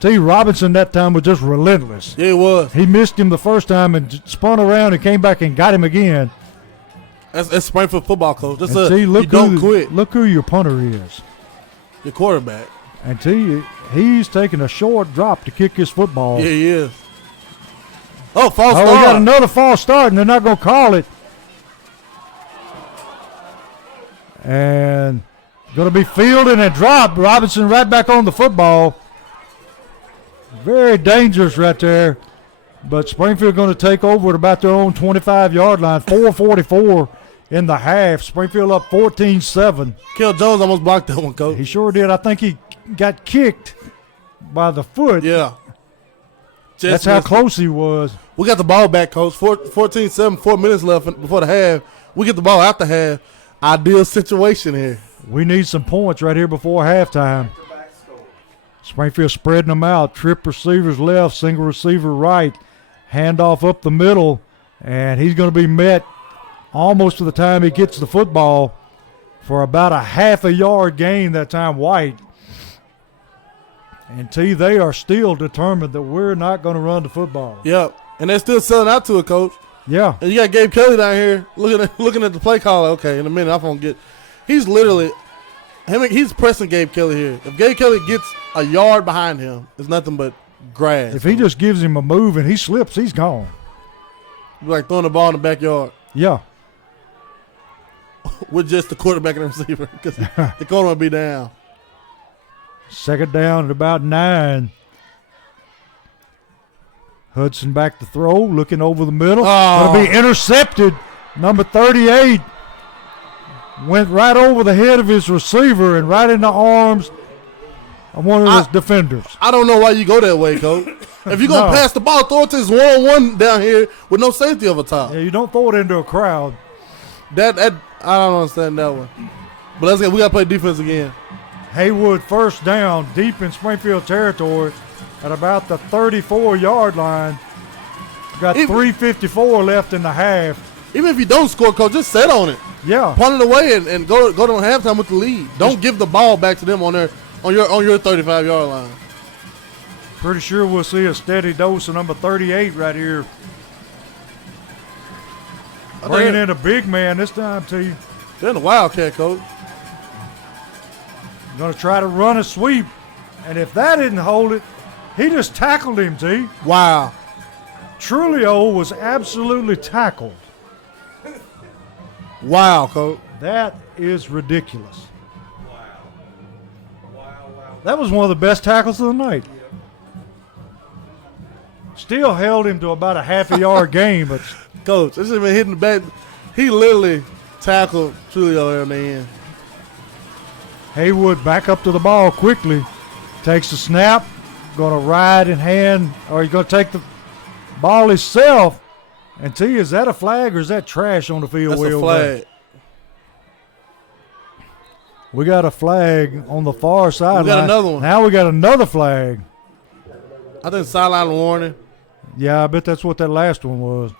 T. Robinson that time was just relentless. Yeah, it was. He missed him the first time and spun around and came back and got him again. That's Springfield football, Coach. That's And T, you don't quit. Look who your punter is. Your quarterback. And T, he's taking a short drop to kick his football. Yeah, he is. Oh, false start. We got another false start, and they're not going to call it. And going to be fielded and dropped. Robinson right back on the football. Very dangerous right there. But Springfield going to take over at about their own 25-yard line. 4:44 in the half. Springfield up 14-7. Kel Jones almost blocked that one, Coach. He sure did. I think he got kicked by the foot. Yeah. That's how close he was. We got the ball back, Coach. 14-7, 4 minutes left before the half. We get the ball after half. Ideal situation here. We need some points right here before halftime. Springfield spreading them out. Trip receivers left, single receiver right. Handoff up the middle, and he's going to be met almost to the time he gets the football for about a half a yard gain that time. White. And they are still determined that we're not going to run the football. Yep. And they're still selling out to it, Coach. Yeah. And you got Gabe Kelly down here looking at the play caller. Okay, in a minute I'm going to get – he's literally – he's pressing Gabe Kelly here. If Gabe Kelly gets a yard behind him, it's nothing but grass. If he just gives him a move and he slips, he's gone. Like throwing the ball in the backyard. Yeah. With just the quarterback and the receiver because the corner will be down. Second down at about 9. Hudson back to throw, looking over the middle. Oh. Going to be intercepted. Number 38 went right over the head of his receiver and right in the arms of one of his defenders. I don't know why you go that way, Coach. If you're going to pass the ball, throw it to his one-on-one down here with no safety over top. Yeah, you don't throw it into a crowd. That I don't understand that one. But let's get we got to play defense again. Haywood first down deep in Springfield territory at about the 34-yard line. Got 3:54 left in the half. Even if you don't score, Coach, just set on it. Yeah. Punt it away and go to halftime with the lead. Don't give the ball back to them on your 35-yard line. Pretty sure we'll see a steady dose of number 38 right here. Bringing in a big man this time, T. They're in the Wildcat, Coach. Going to try to run a sweep. And if that didn't hold it, he just tackled him, T. Wow. Trulio was absolutely tackled. Wow, Coach. That is ridiculous. That was one of the best tackles of the night. Still held him to about a half a yard gain, but Coach, this has been hitting the back. He literally tackled Trulio there in the end. Haywood back up to the ball quickly. Takes the snap. Going to ride in hand, or he's going to take the ball himself. And T, is that a flag or is that trash on the field? That's a flag. We got a flag on the far sideline. We got another one. Now we got another flag. I think sideline warning. Yeah, I bet that's what that last one was.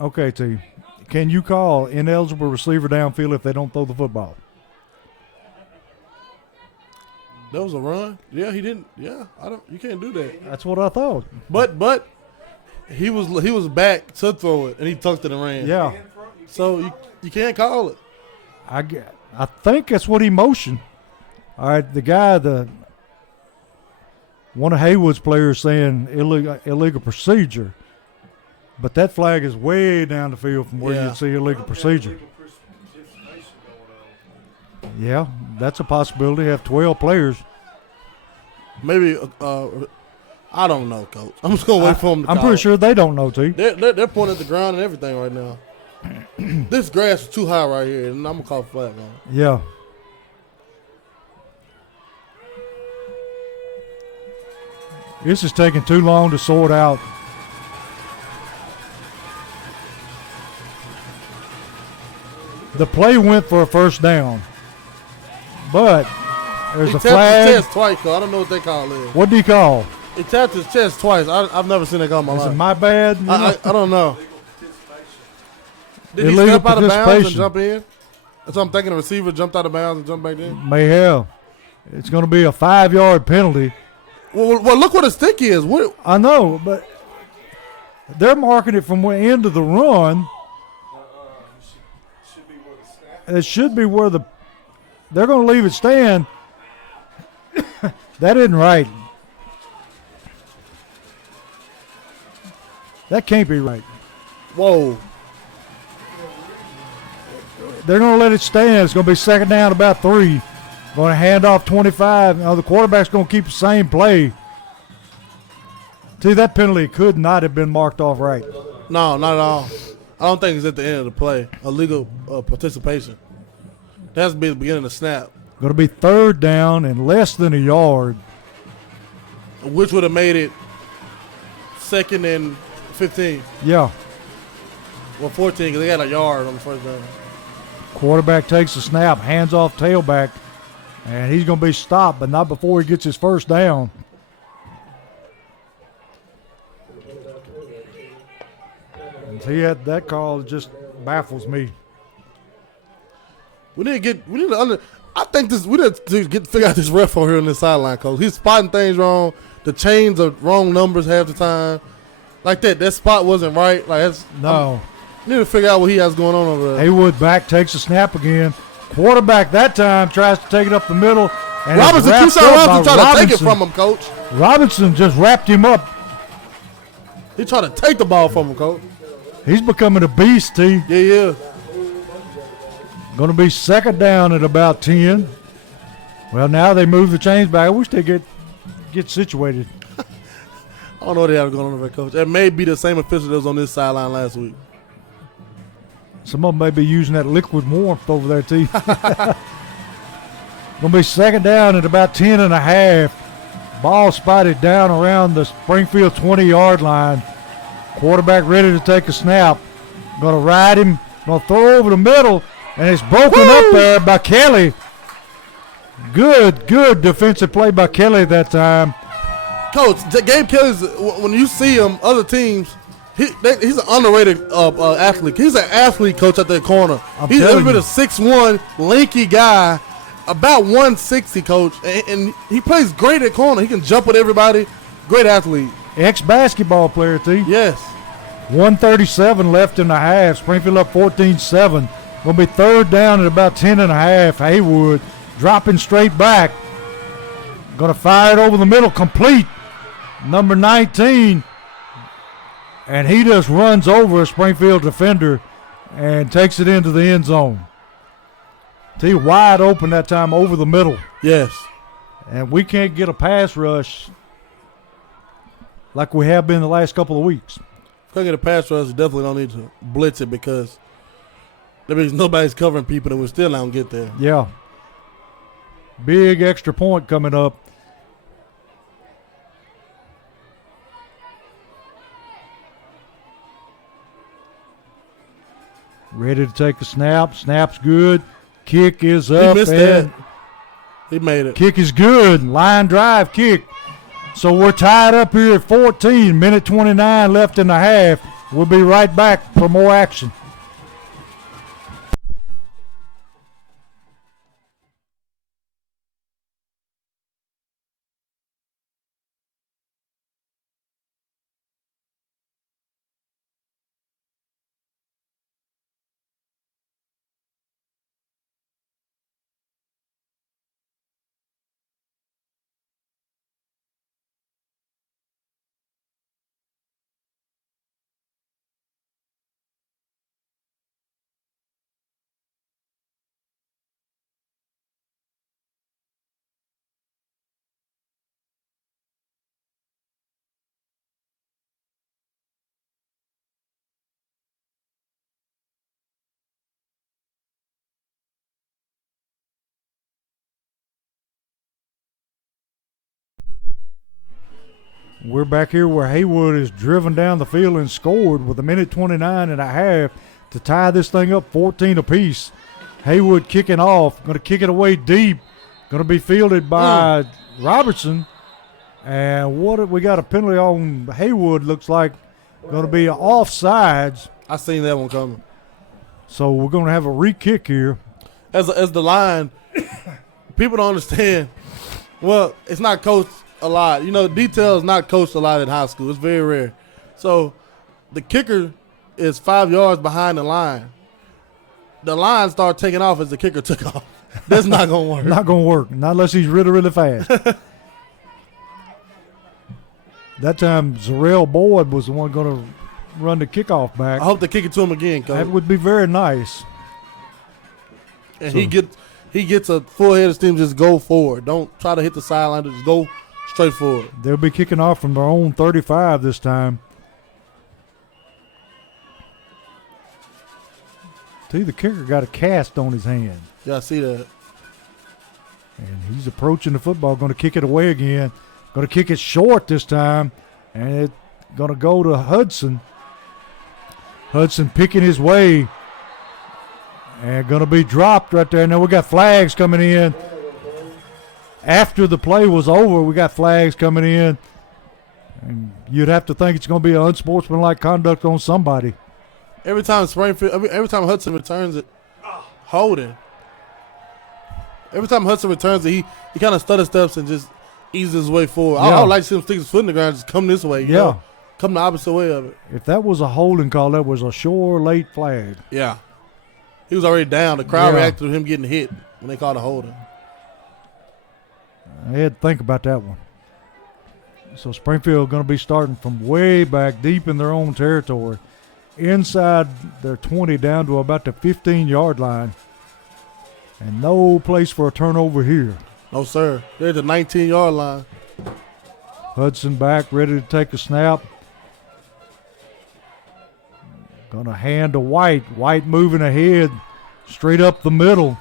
Okay, T. Can you call ineligible receiver downfield if they don't throw the football? That was a run. Yeah, he didn't. Yeah, you can't do that. That's what I thought. But he was back to throw it and he tucked it and ran. Yeah. So you can't call it. I think that's what he motioned. All right, the guy, one of Haywood's players saying illegal procedure, but that flag is way down the field from where you see illegal procedure. Yeah, that's a possibility. Have 12 players. Maybe I don't know, Coach. I'm just gonna wait for him to. I'm pretty sure they don't know, T. They're pointing at the ground and everything right now. This grass is too high right here, and I'm gonna call flag on it. Yeah. This is taking too long to sort out. The play went for a first down, but there's a flag. He tapped his chest twice, Coach. I don't know what they call it. What do you call? He tapped his chest twice. I've never seen that call in my Is life. it my bad? I don't know. Did he Illegal step out of bounds and participation. jump in? That's what I'm thinking. The receiver jumped out of bounds and jumped back in. May have. It's going to be a 5-yard penalty. Well, look what a stick is. What? I know, but they're marking it from the end of the run. It should be where they're going to leave it stand. That isn't right. That can't be right. Whoa. they're going to let it stand. It's going to be second down about 3. Going to hand off 25. Now the quarterback's going to keep the same play. See, that penalty could not have been marked off right. No, not at all. I don't think it's at the end of the play. Illegal participation. That has to be the beginning of the snap. Going to be third down and less than a yard. Which would have made it second and 15. Yeah. Well, 14 because they got a yard on the first down. Quarterback takes the snap, hands off tailback, and he's going to be stopped, but not before he gets his first down. And see, that call just baffles me. We need to I think we need to figure out this ref on here on this sideline, coach. He's spotting things wrong. The chains are wrong numbers half the time. Like that spot wasn't right. Like that's No. We need to figure out what he has going on over there. Haywood back, takes the snap again. Quarterback that time tries to take it up the middle. And Robinson, Robinson tried to take it from him, coach. Robinson just wrapped him up. He tried to take the ball from him, coach. He's becoming a beast, T. Yeah, yeah. Going to be second down at about 10. Well, now they move the chains back. I wish they get situated. I don't know what they have going on over there, coach. It may be the same official that was on this sideline last week. Some of them may be using that liquid warmth over there, T. Going to be second down at about 10 and a half. Ball spotted down around the Springfield 20-yard line. Quarterback ready to take a snap. Going to ride him. Going to throw over the middle. And it's broken up there by Kelly. Good defensive play by Kelly that time. Coach, Gabe Kelly's, when you see him, other teams, he's an underrated athlete. He's an athlete, coach, at that corner. He's a bit of 6'1", lanky guy, about 160, coach. And he plays great at corner. He can jump with everybody. Great athlete. Ex-basketball player, T. Yes. 1:37 left in the half. Springfield up 14-7. Going to be third down at about 10 and a half. Haywood dropping straight back. Going to fire it over the middle, complete. Number 19. And he just runs over a Springfield defender and takes it into the end zone. See, wide open that time over the middle. Yes. And we can't get a pass rush like we have been the last couple of weeks. If we get a pass rush, we definitely don't need to blitz it because that means nobody's covering people and we still don't get there. Yeah. Big extra point coming up. Ready to take a snap. Snap's good. Kick is up. He missed that. He made it. Kick is good. Line drive kick. So we're tied up here at 14. Minute 29 left in the half. We'll be right back for more action. We're back here where Haywood is driven down the field and scored with a minute 29 and a half to tie this thing up 14 apiece. Haywood kicking off, going to kick it away deep, going to be fielded by Robertson. And we got a penalty on Haywood, looks like going to be offsides. I seen that one coming. So we're going to have a re-kick here. As the line, people don't understand. Well, it's not coached a lot. You know, detail is not coached a lot in high school. It's very rare. So the kicker is 5 yards behind the line. The line started taking off as the kicker took off. That's not going to work. Not going to work. Not unless he's really, really fast. That time, Zarrell Boyd was the one going to run the kickoff back. I hope they kick it to him again, coach. That would be very nice. And So- he gets a full head of steam. Just go forward. Don't try to hit the sideline. Just go straight forward. They'll be kicking off from their own 35 this time. See, the kicker got a cast on his hand. Yeah, I see that. And he's approaching the football, going to kick it away again. Going to kick it short this time. And it's going to go to Hudson. Hudson picking his way. And going to be dropped right there. Now we got flags coming in. After the play was over, we got flags coming in. And you'd have to think it's going to be an unsportsmanlike conduct on somebody. Every time Hudson returns it, holding. Every time Hudson returns it, he kind of stutter steps and just eases his way forward. I would like to see him stick his foot in the ground, just come this way. You know? Come the opposite way of it. If that was a holding call, that was a sure late flag. Yeah. He was already down. The crowd reacted to him getting hit when they called a holding. I had to think about that one. So Springfield going to be starting from way back deep in their own territory. Inside their 20 down to about the 15-yard line. And no place for a turnover here. No, sir. They're at the 19-yard line. Hudson back, ready to take a snap. Going to hand to White. White moving ahead, straight up the middle.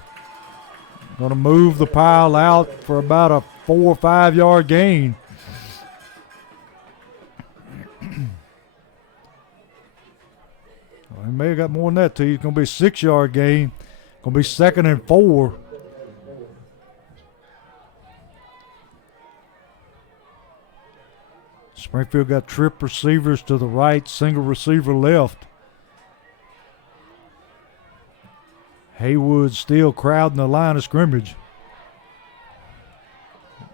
Going to move the pile out for about a 4 or 5 yard gain. He may have got more than that too. It's going to be a 6 yard gain. Going to be 2nd and 4. Springfield got trip receivers to the right, single receiver left. Haywood still crowding the line of scrimmage.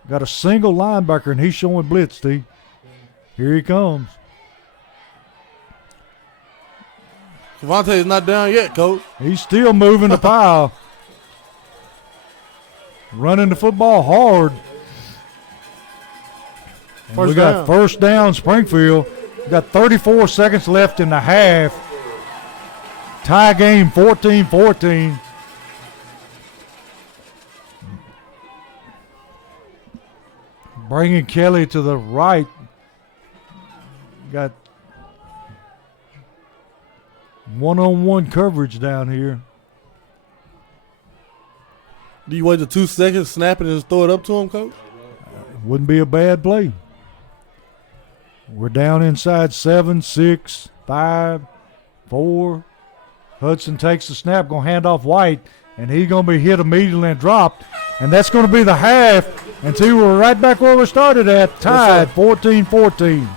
Got a single linebacker, and he's showing blitz, Steve. Here he comes. Devontae is not down yet, Coach. He's still moving the pile. Running the football hard. And we got first down, Springfield. We got 34 seconds left in the half. Tie game 14-14. Bringing Kelly to the right. Got one-on-one coverage down here. Do you wait the 2 seconds, snap it, and just throw it up to him, Coach? Wouldn't be a bad play. We're down inside 7, 6, 5, 4. Hudson takes the snap, going to hand off White, and he's going to be hit immediately and dropped. And that's going to be the half. And see, we're right back where we started at, tied 14-14.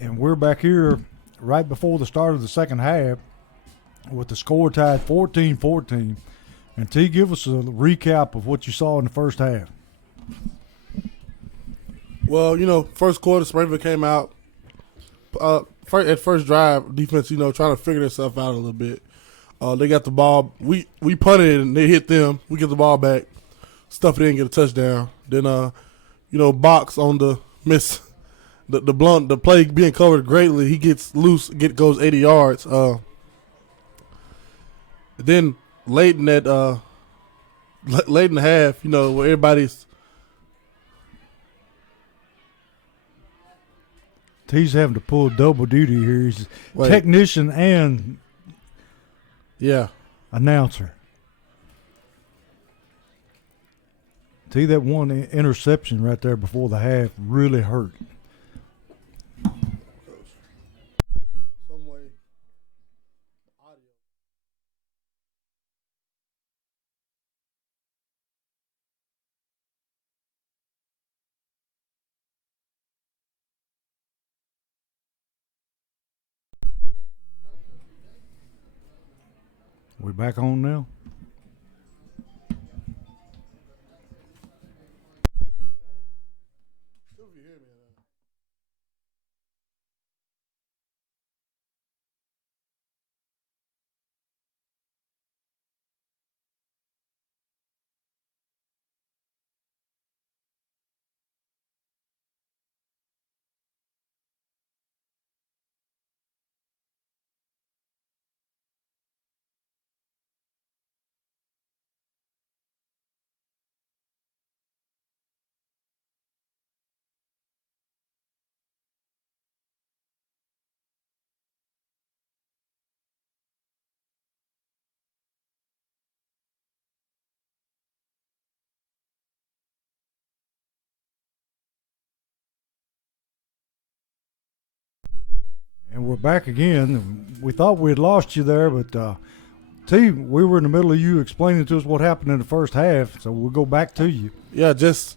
And we're back here right before the start of the second half with the score tied 14-14. And T, give us a recap of what you saw in the first half. Well, first quarter, Springfield came out. At first drive, defense, trying to figure themselves out a little bit. They got the ball. We punted and they hit them. We get the ball back. Stuff didn't get a touchdown. Then, Box on the miss, the play being covered greatly. He gets loose, goes 80 yards. Then late in the half, where everybody's. He's having to pull double duty here. He's technician and announcer. See, that one interception right there before the half really hurt. We're back on now. And we're back again. We thought we had lost you there, but T, we were in the middle of you explaining to us what happened in the first half, so we'll go back to you. Yeah, just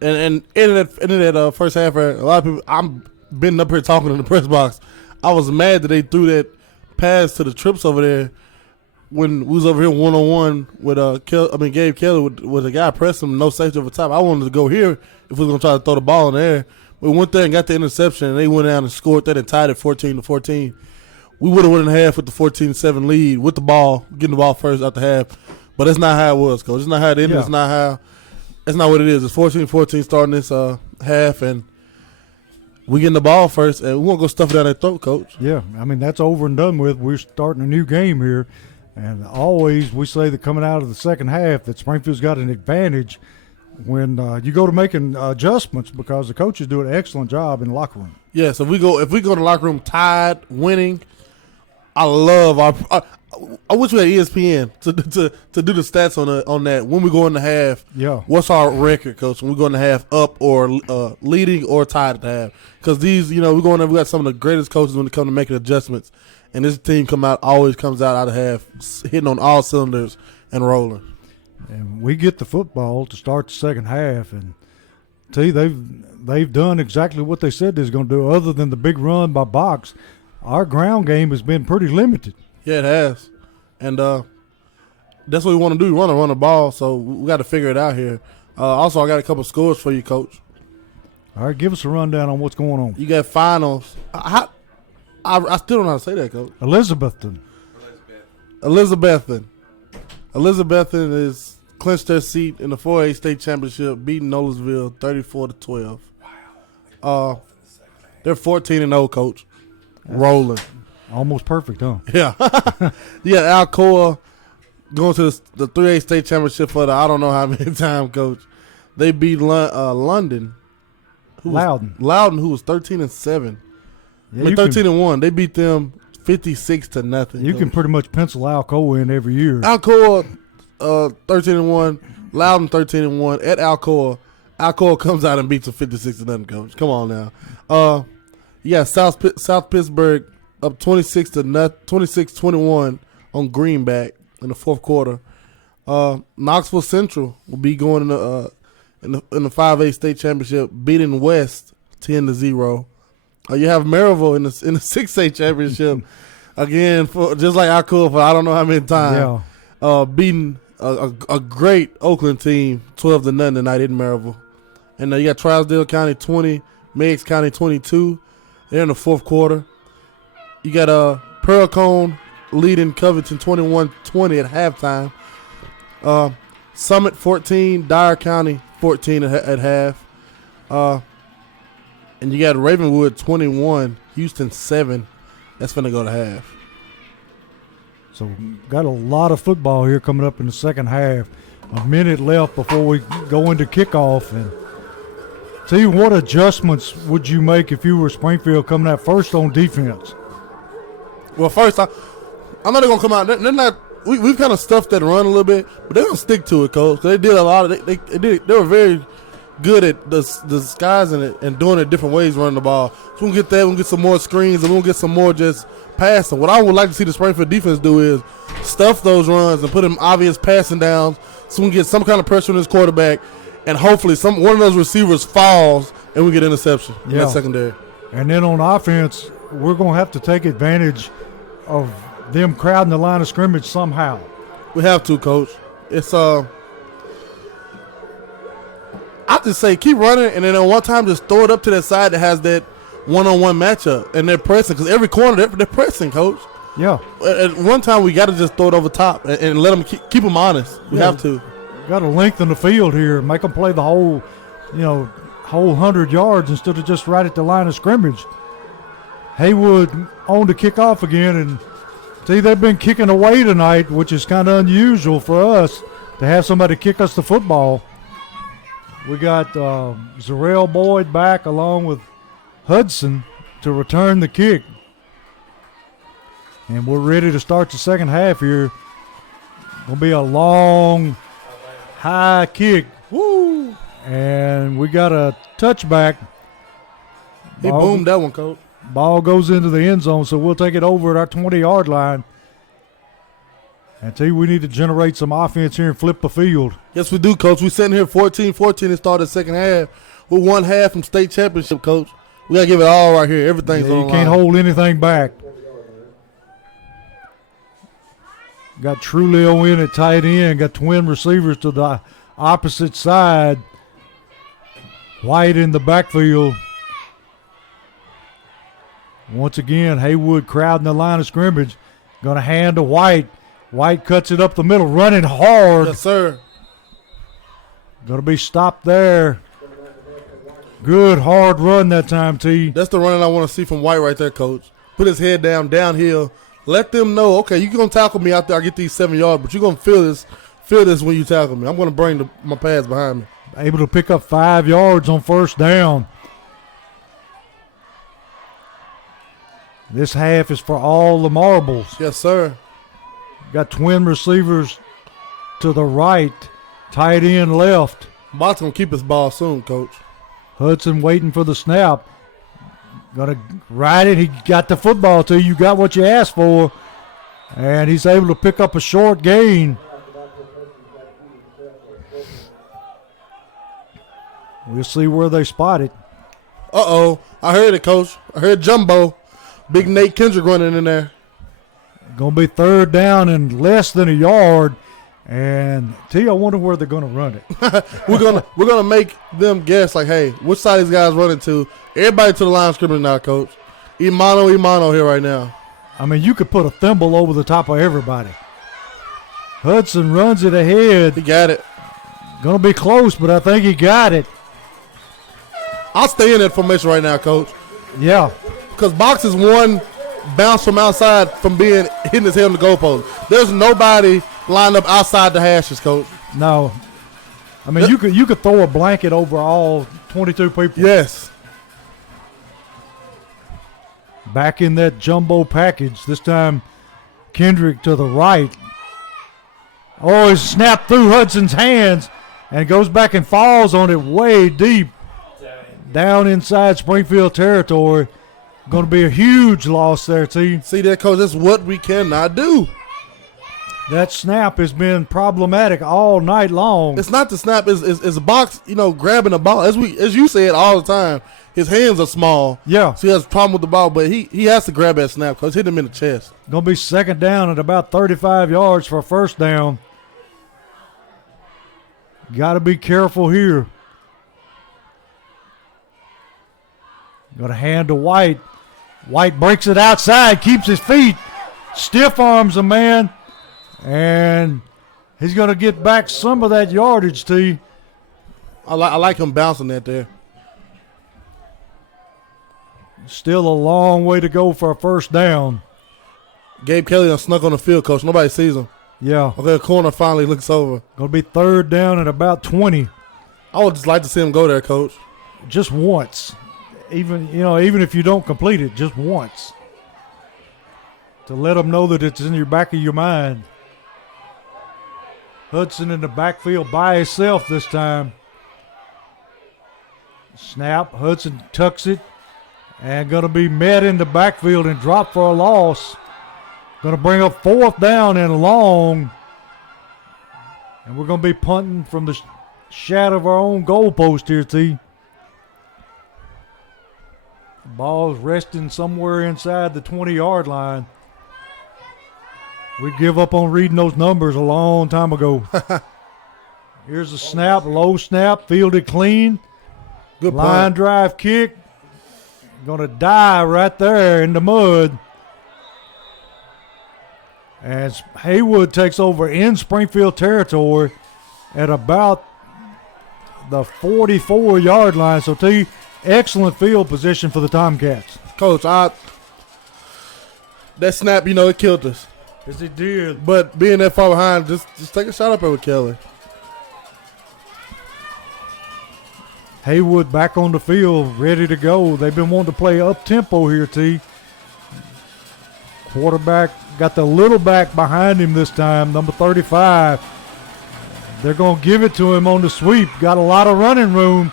and in that first half, a lot of people. I'm been up here talking in the press box. I was mad that they threw that pass to the trips over there when we was over here 1-on-1 with Gabe Kelly with a guy pressing him, no safety over top. I wanted to go here if we was gonna try to throw the ball in the air. We went there and got the interception, and they went down and scored that and tied it 14-14. We would have went in half with the 14-7 lead with the ball, getting the ball first out the half. But that's not how it was, Coach. It's not how it ended. Yeah. It's not what it is. It's 14-14 starting this half, and we getting the ball first, and we won't go stuff it down their throat, Coach. Yeah, that's over and done with. We're starting a new game here, and always we say that coming out of the second half that Springfield's got an advantage when you go to making adjustments because the coaches do an excellent job in the locker room. Yeah, so if we go to the locker room tied, winning, I love I wish we had ESPN to do the stats on that when we go in the half. Yeah, what's our record, Coach? When we go in the half up or leading or tied at the half? Because these, we go in there, we got some of the greatest coaches when it comes to making adjustments, and this team always comes out of half hitting on all cylinders and rolling. And we get the football to start the second half, and they've done exactly what they said they was going to do. Other than the big run by Box, our ground game has been pretty limited. Yeah, it has, and that's what we want to do. We want to run the ball, so we got to figure it out here. Also, I got a couple scores for you, Coach. All right, give us a rundown on what's going on. You got finals. I still don't know how to say that, Coach. Elizabethton is clinched their seat in the 4A state championship, beating Nolensville 34-12. Wow. They're 14-0, Coach. Rolling. Almost perfect, huh? Yeah. Yeah, Alcoa going to the 3A state championship for the I don't know how many time, Coach. They beat London. Loudon, who was 13-7. Yeah, 13-1. They beat them 56-0. You can pretty much pencil Alcoa in every year. Alcoa 13-1, Loudon 13-1 at Alcoa. Alcoa comes out and beats them 56-0, Coach. Come on now. South Pittsburgh up 26-21 on Greenback in the fourth quarter. Knoxville Central will be going in the 5A state championship, beating West 10-0. You have Maryville in the 6A championship again for just like I could for I don't know how many times. Yeah. Beating a great Oakland team 12-0 tonight in Maryville. And you got Trousdale County 20, Meigs County 22. They're in the fourth quarter. You got Pearl-Cohn leading Covington 21-20 at halftime. Summit 14, Dyer County 14 at half. And you got Ravenwood 21, Houston 7. That's finna go to half. So got a lot of football here coming up in the second half. A minute left before we go into kickoff. And tell you, what adjustments would you make if you were Springfield coming out first on defense? Well, first, I'm not going to come out. They're not. We've kind of stuffed that run a little bit, but they're going to stick to it, Coach. They did a lot of. They were very good at disguising it and doing it different ways, running the ball. So we'll get that. We'll get some more screens, and we'll get some more just passing. What I would like to see the Springfield defense do is stuff those runs and put them obvious passing downs, so we can get some kind of pressure on this quarterback, and hopefully one of those receivers falls and we get interception in that secondary. And then on offense, we're going to have to take advantage of them crowding the line of scrimmage somehow. We have to, Coach. It's I just say keep running, and then at one time just throw it up to that side that has that one-on-one matchup, and they're pressing because every corner they're pressing, Coach. Yeah. At one time we got to just throw it over top and let them keep them honest. We have to. Got to lengthen the field here, make them play the whole 100 yards instead of just right at the line of scrimmage. Haywood on to kick off again, and see, they've been kicking away tonight, which is kind of unusual for us to have somebody kick us the football. We got Zarrell Boyd back along with Hudson to return the kick. And we're ready to start the second half here. Going to be a long, high kick. Woo! And we got a touchback. He boomed that one, Coach. Ball goes into the end zone, so we'll take it over at our 20-yard line. And tell you, we need to generate some offense here and flip the field. Yes, we do, Coach. We're sitting here 14-14 and start the second half. We're one half from state championship, Coach. We got to give it all right here. Everything's on the line. You can't hold anything back. Got Trulio in at tight end. Got twin receivers to the opposite side. White in the backfield. Once again, Haywood crowding the line of scrimmage. Going to hand to White. White cuts it up the middle, running hard. Yes, sir. Going to be stopped there. Good hard run that time, T. That's the running I want to see from White right there, Coach. Put his head down, downhill. Let them know, okay, you're going to tackle me out there. I get these 7 yards, but you're going to feel this when you tackle me. I'm going to bring my pads behind me. Able to pick up 5 yards on first down. This half is for all the marbles. Yes, sir. Got twin receivers to the right, tight end left. Box going to keep his ball soon, Coach. Hudson waiting for the snap. Going to ride it. He got the football to you. You got what you asked for. And he's able to pick up a short gain. We'll see where they spot it. Uh-oh. I heard it, Coach. I heard Jumbo. Big Nate Kendrick running in there. Going to be third down and less than a yard. And T, I wonder where they're going to run it. We're gonna make them guess, like, hey, which side these guys running to? Everybody to the line of scrimmage now, Coach. Imano here right now. I mean, you could put a thimble over the top of everybody. Hudson runs it ahead. He got it. Going to be close, but I think he got it. I'll stay in that formation right now, Coach. Yeah. Because Box is one bounce from outside from being hitting his head on the goalpost. There's nobody lined up outside the hashes, Coach. No. I mean, you could throw a blanket over all 22 people. Yes. Back in that jumbo package. This time, Kendrick to the right. Oh, he snapped through Hudson's hands and goes back and falls on it way deep. Down inside Springfield territory. Going to be a huge loss there, T. See that, Coach? That's what we cannot do. That snap has been problematic all night long. It's not the snap. It's a box. Grabbing the ball. As you said all the time, his hands are small. Yeah. So he has a problem with the ball, but he has to grab that snap because hit him in the chest. Going to be second down at about 35 yards for a first down. Got to be careful here. Going to hand to White. White breaks it outside, keeps his feet, stiff arms a man, and he's going to get back some of that yardage, T. I like him bouncing that there. Still a long way to go for a first down. Gabe Kelly done snuck on the field, Coach. Nobody sees him. Yeah. Okay, the corner finally looks over. Going to be third down at about 20. I would just like to see him go there, Coach. Just once. Even if you don't complete it, just once. To let them know that it's in your back of your mind. Hudson in the backfield by himself this time. Snap. Hudson tucks it. And going to be met in the backfield and dropped for a loss. Going to bring up fourth down and long. And we're going to be punting from the shadow of our own goalpost here, T. The ball's resting somewhere inside the 20-yard line. We give up on reading those numbers a long time ago. Here's a snap, low snap, fielded clean. Good line punt. drive kick. Going to die right there in the mud. As Haywood takes over in Springfield territory at about the 44-yard line. So, T, excellent field position for the Tomcats. Coach, that snap, it killed us. Yes, it did. But being that far behind, just take a shot up there with Kelly. Haywood back on the field, ready to go. They've been wanting to play up-tempo here, T. Quarterback got the little back behind him this time, number 35. They're going to give it to him on the sweep. Got a lot of running room.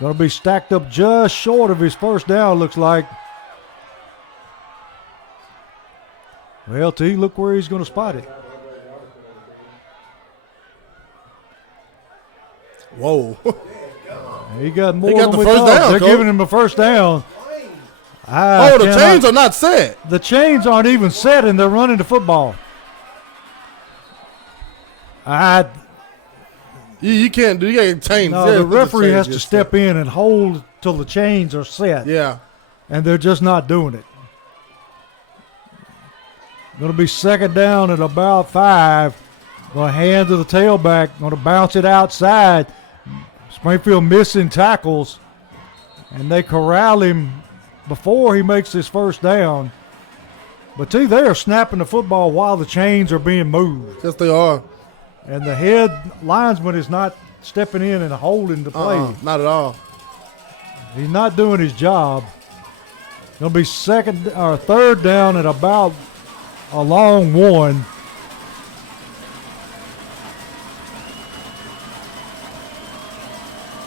Going to be stacked up just short of his first down, looks like. Well, T, look where he's going to spot it. Whoa. He got more He got than the we first thought. down, They're Coach. giving him a first down. The chains are not set. The chains aren't even set, and they're running the football. You can't do. You got to change. No, the referee has to step in and hold till the chains are set. Yeah. And they're just not doing it. Going to be second down at about 5. Going to hand to the tailback. Going to bounce it outside. Springfield missing tackles. And they corral him before he makes his first down. But, T, they are snapping the football while the chains are being moved. Yes, they are. And the head linesman is not stepping in and holding the play. Not at all. He's not doing his job. Going to be third down at about a long 1.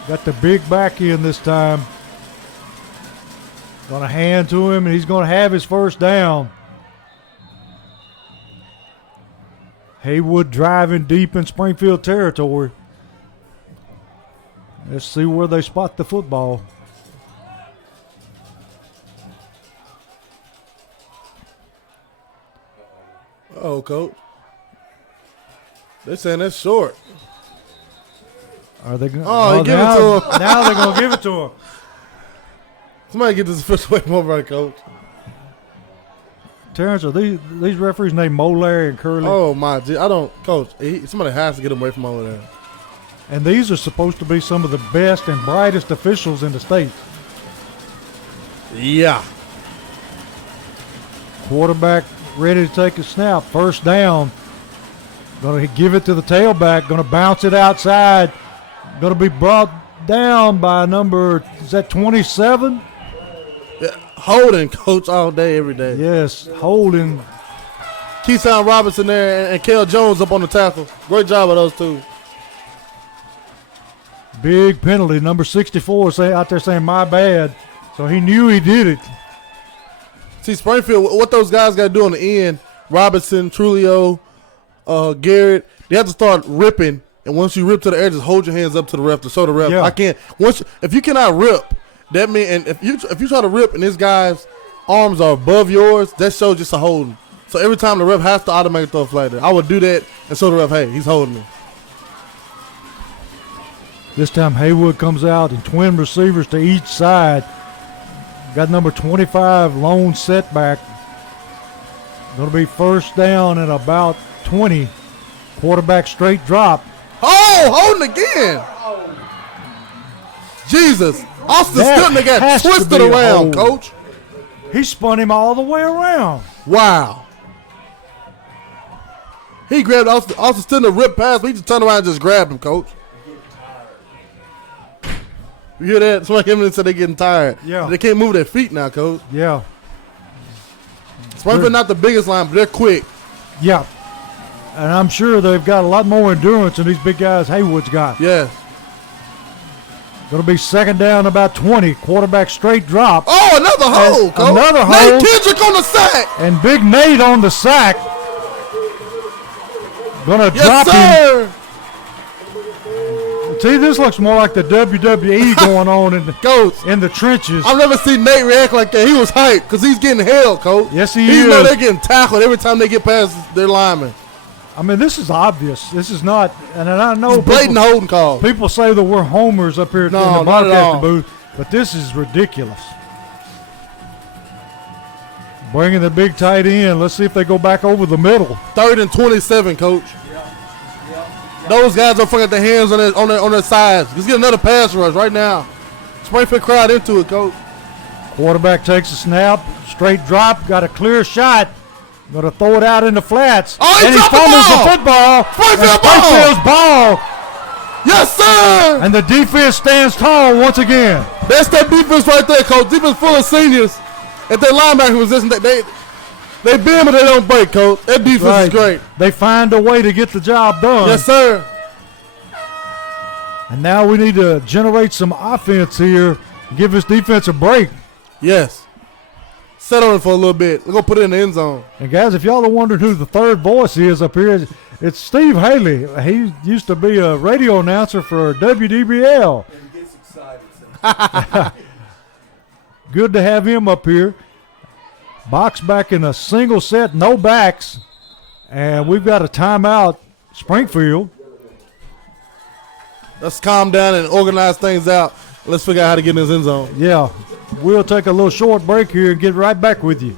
Got the big back in this time. Going to hand to him, and he's going to have his first down. Haywood driving deep in Springfield territory. Let's see where they spot the football. Oh, Coach. They're saying that's short. Are they going? Oh, give it to him. Now they're going to give it to him. Somebody get this official away from over right, Coach. Terrence, are these referees named Mo, Larry, and Curly? Oh, my G. I don't, Coach. Somebody has to get him away from over there. And these are supposed to be some of the best and brightest officials in the state. Yeah. Quarterback ready to take a snap. First down. Going to give it to the tailback. Going to bounce it outside. Going to be brought down by number, is that 27? Yeah. Holding, Coach, all day, every day. Yes, holding. Keyshawn Robinson there and Kel Jones up on the tackle. Great job of those two. Big penalty. Number 64 out there saying, my bad. So he knew he did it. See, Springfield, what those guys got to do on the end, Robinson, Trulio, Garrett, they have to start ripping. And once you rip to the edge, just hold your hands up to the ref to show the ref. Yeah. I can't. If you cannot rip, that means, and if you try to rip and this guy's arms are above yours, that shows just a holding. So every time the ref has to automatically throw a flag there. I would do that and show the ref, hey, he's holding me. This time Haywood comes out and twin receivers to each side. Got number 25 lone setback. Going to be first down at about 20. Quarterback straight drop. Oh, holding again. Jesus. Austin Stutner got twisted around, coach. He spun him all the way around. Wow. He grabbed Austin Stutner, ripped past, but he just turned around and just grabbed him, coach. You hear that? Somebody came in and said they're getting tired. Yeah. They can't move their feet now, coach. Yeah. Springfield not the biggest line, but they're quick. Yeah. And I'm sure they've got a lot more endurance than these big guys Haywood's got. Yes. Going to be second down about 20. Quarterback straight drop. Oh, another hold, coach. Another hold. Nate Kendrick on the sack. And Big Nate on the sack. Going to drop him. See, this looks more like the WWE going on in the trenches. I've never seen Nate react like that. He was hyped because he's getting held, coach. Yes, he is. is. Know they're getting tackled every time they get past their linemen. I mean, this is obvious. This is not, and I know it's blatant holding call. People say that we're homers up here in the broadcasting booth, but this is ridiculous. Bringing the big tight end. Let's see if they go back over the middle. 3rd and 27, coach. Those guys don't forget their hands on their sides. Let's get another pass rush right now. Springfield crowd into it, coach. Quarterback takes a snap, straight drop, got a clear shot. Going to throw it out in the flats. Oh, and he fumbles the football. Springfield's ball. Yes, sir. And the defense stands tall once again. That's that defense right there, coach. Defense full of seniors. At their linebacker position, they bend but they don't break, coach. That defense is great. They find a way to get the job done. Yes, sir. And now we need to generate some offense here. Give this defense a break. Yes. Set on it for a little bit. We're going to put it in the end zone. And, guys, if y'all are wondering who the third voice is up here, it's Steve Haley. He used to be a radio announcer for WDBL. And he gets excited. Good to have him up here. Box back in a single set, no backs. And we've got a timeout, Springfield. Let's calm down and organize things out. Let's figure out how to get in this end zone. Yeah. We'll take a little short break here and get right back with you.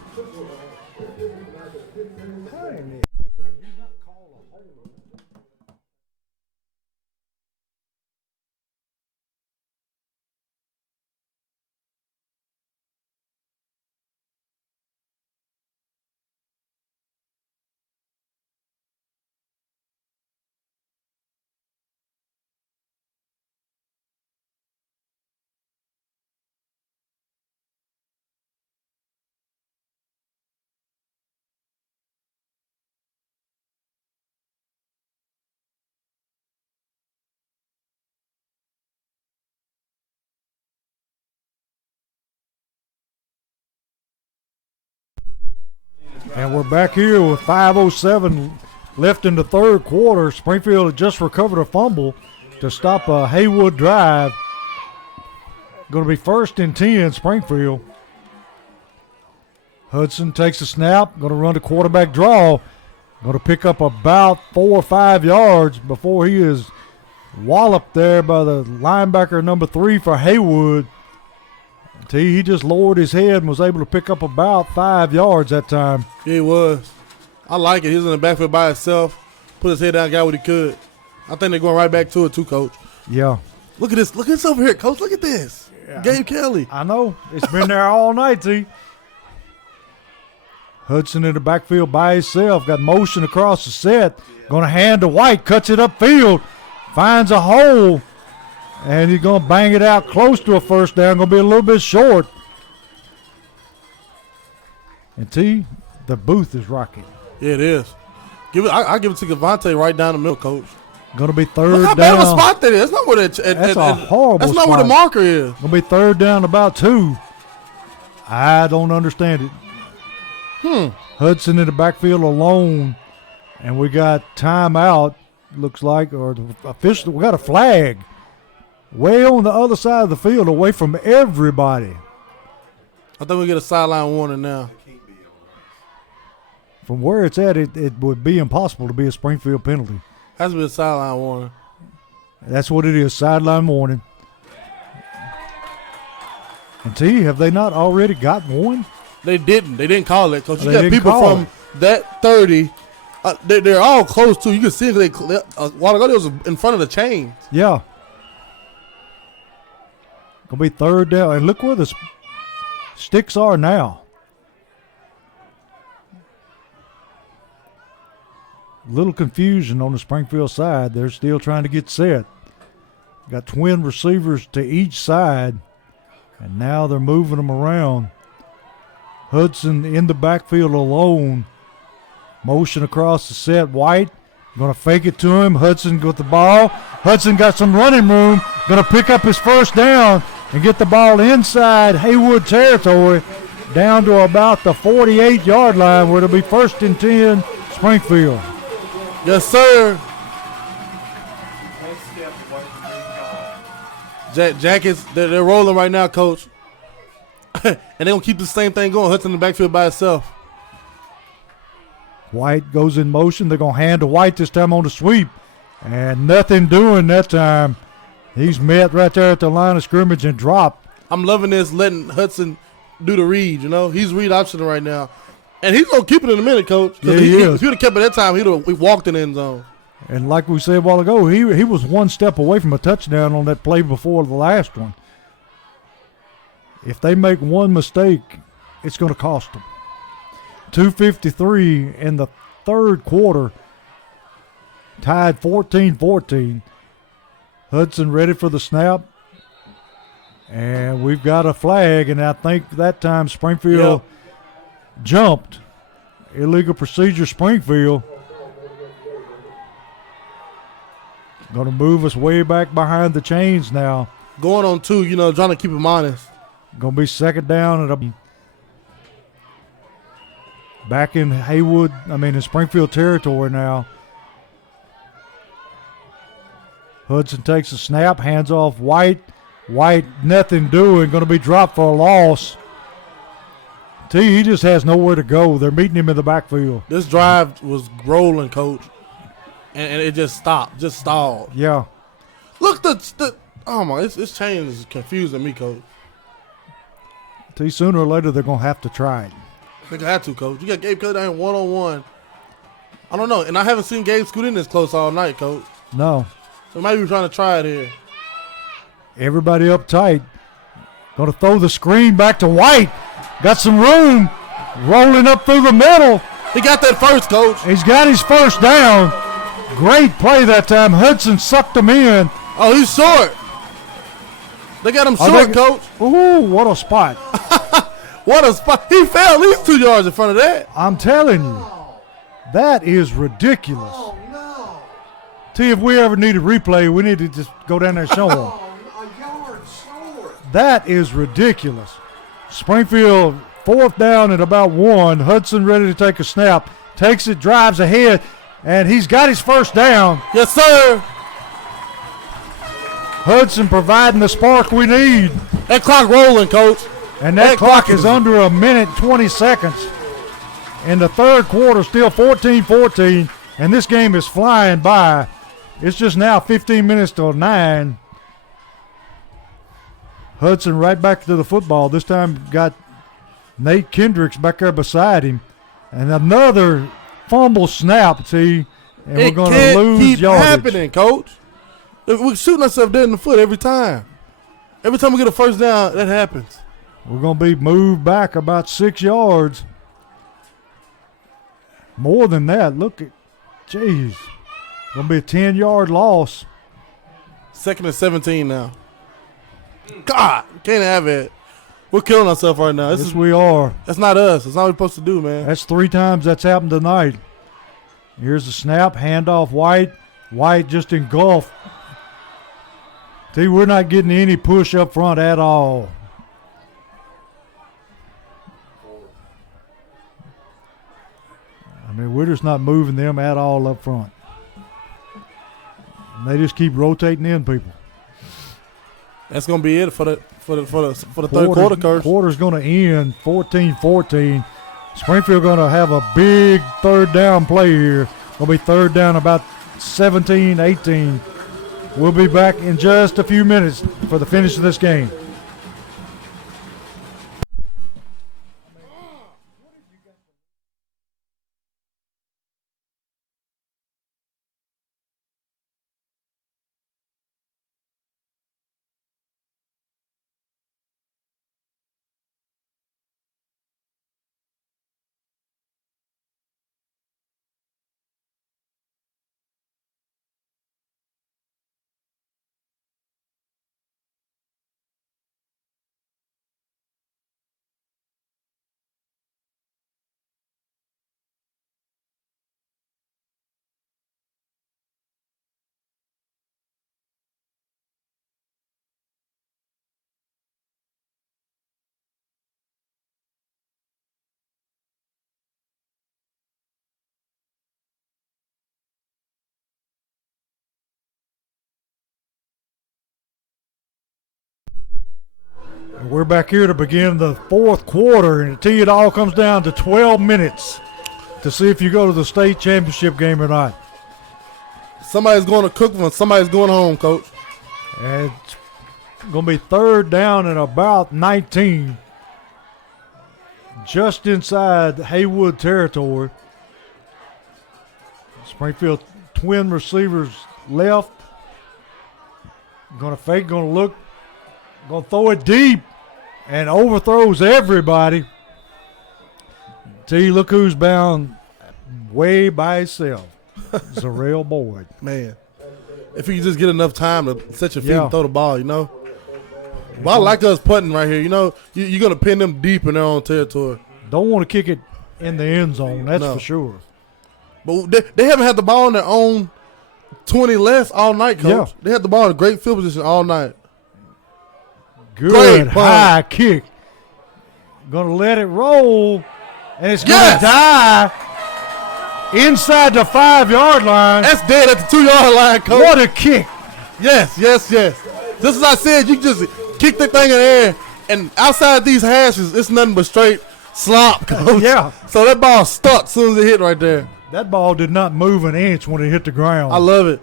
And we're back here with 5:07 left in the third quarter. Springfield had just recovered a fumble to stop a Haywood drive. Going to be 1st and 10, Springfield. Hudson takes a snap. Going to run the quarterback draw. Going to pick up about 4 or 5 yards before he is walloped there by the linebacker number 3 for Haywood. He just lowered his head and was able to pick up about 5 yards that time. Yeah, he was. I like it. He was in the backfield by himself. Put his head down, got what he could. I think they're going right back to it too, Coach. Yeah. Look at this. Look at this over here, Coach. Look at this. Yeah. Gabe Kelly. I know. It's been there all night, T. Hudson in the backfield by himself. Got motion across the set. Going to hand to White. Cuts it upfield. Finds a hole. And he's going to bang it out close to a first down. Going to be a little bit short. And T, the booth is rocking. Yeah, it is. I give it to Gavante right down the middle, Coach. Going to be third down. Look how bad of a spot that is. That's not where that's a horrible That's not spot. where the marker is. Going to be third down about 2. I don't understand it. Hudson in the backfield alone, and we got timeout. Looks like, or the official. We got a flag way on the other side of the field, away from everybody. I think we get a sideline warning now. From where it's at, it would be impossible to be a Springfield penalty. Has to be a sideline warning. That's what it is, sideline warning. And T, have they not already got one? They didn't. They didn't call it. Because you They got didn't people call from that 30. They're all close, too. You can see they a while ago, they was in front of the chains. Yeah. Gonna be third down. And look where the sticks are now. Little confusion on the Springfield side. They're still trying to get set. Got twin receivers to each side. And now they're moving them around. Hudson in the backfield alone. Motion across the set. White going to fake it to him. Hudson got the ball. Hudson got some running room. Going to pick up his first down and get the ball inside Haywood territory down to about the 48-yard line where it'll be 1st and 10 Springfield. Yes, sir. Jackets, they're rolling right now, Coach. And they're going to keep the same thing going. Hudson in the backfield by itself. White goes in motion. They're going to hand to White this time on the sweep. And nothing doing that time. He's met right there at the line of scrimmage and dropped. I'm loving this, letting Hudson do the read, you know. He's read option right now. And he's going to keep it in a minute, Coach. Yeah, he is. If he would have kept it that time, he would have walked in the end zone. And like we said a while ago, he was one step away from a touchdown on that play before the last one. If they make one mistake, it's going to cost them. 2:53 in the third quarter, tied 14-14. Hudson ready for the snap. And we've got a flag, and I think that time Springfield jumped. Illegal procedure, Springfield. Going to move us way back behind the chains now. Going on 2, you know, trying to keep him honest. Going to be 2nd down and back in in Springfield territory now. Hudson takes a snap, hands off White. White, nothing doing, going to be dropped for a loss. He just has nowhere to go. They're meeting him in the backfield. This drive was rolling, Coach, and it just stopped, just stalled. Yeah. Look, this change is confusing me, Coach. Sooner or later they're going to have to try it. I think I had to, Coach. You got Gabe cut down one-on-one. I don't know, and I haven't seen Gabe scoot in this close all night, Coach. No. So maybe we're trying to try it here. Everybody up tight. Going to throw the screen back to White. Got some room. Rolling up through the middle. He got that first, Coach. He's got his first down. Great play that time. Hudson sucked him in. Oh, he's short. They got him short, Coach. Ooh, what a spot. What a spot. He fell at least 2 yards in front of that. I'm telling you, that is ridiculous. Oh, no. See, if we ever need a replay, we need to just go down there and show them. Oh, a yard short. That is ridiculous. Springfield, 4th down at about 1. Hudson ready to take a snap. Takes it, drives ahead, and he's got his first down. Yes, sir. Hudson providing the spark we need. That clock rolling, Coach. And that clock is under a minute, 20 seconds. In the third quarter, still 14-14, and this game is flying by. It's just now 15 minutes till 9. Hudson right back to the football. This time got Nate Kendricks back there beside him. And another fumble snap, and we're going to lose keep yardage. Happening, Coach. We're shooting ourselves dead in the foot every time. Every time we get a first down, that happens. We're going to be moved back about 6 yards. More than that. Look at, geez. Going to be a 10-yard loss. 2nd and 17 now. God, can't have it. We're killing ourselves right now. Yes, we are. That's not us. That's not what we're supposed to do, man. That's 3 times that's happened tonight. Here's the snap. Handoff White. White just engulfed. See, we're not getting any push up front at all. I mean, we're just not moving them at all up front. And they just keep rotating in people. That's gonna be it for the third quarter, Coach. Quarter's gonna end 14-14. Springfield gonna have a big third down play here. Gonna be third down about 17-18. We'll be back in just a few minutes for the finish of this game. We're back here to begin the fourth quarter, and to you, it all comes down to 12 minutes to see if you go to the state championship game or not. Somebody's going to Cookville, somebody's going home, Coach. And it's going to be third down and about 19, just inside Haywood territory. Springfield twin receivers left. Going to fake, going to look, going to throw it deep. And overthrows everybody. See, look who's bound way by himself. Zarrell Boyd. Man, if you just get enough time to set your feet and throw the ball, you know. But I like us putting right here. You know, you're going to pin them deep in their own territory. Don't want to kick it in the end zone, that's for sure. But they haven't had the ball in their own 20 less all night, Coach. Yeah. They had the ball in a great field position all night. Good high kick. Going to let it roll, and it's going to die inside the 5-yard line. That's dead at the 2-yard line, Coach. What a kick. Yes. Just as I said, you just kick the thing in the air, and outside these hashes, it's nothing but straight slop, Coach. Yeah. So that ball stuck as soon as it hit right there. That ball did not move an inch when it hit the ground. I love it.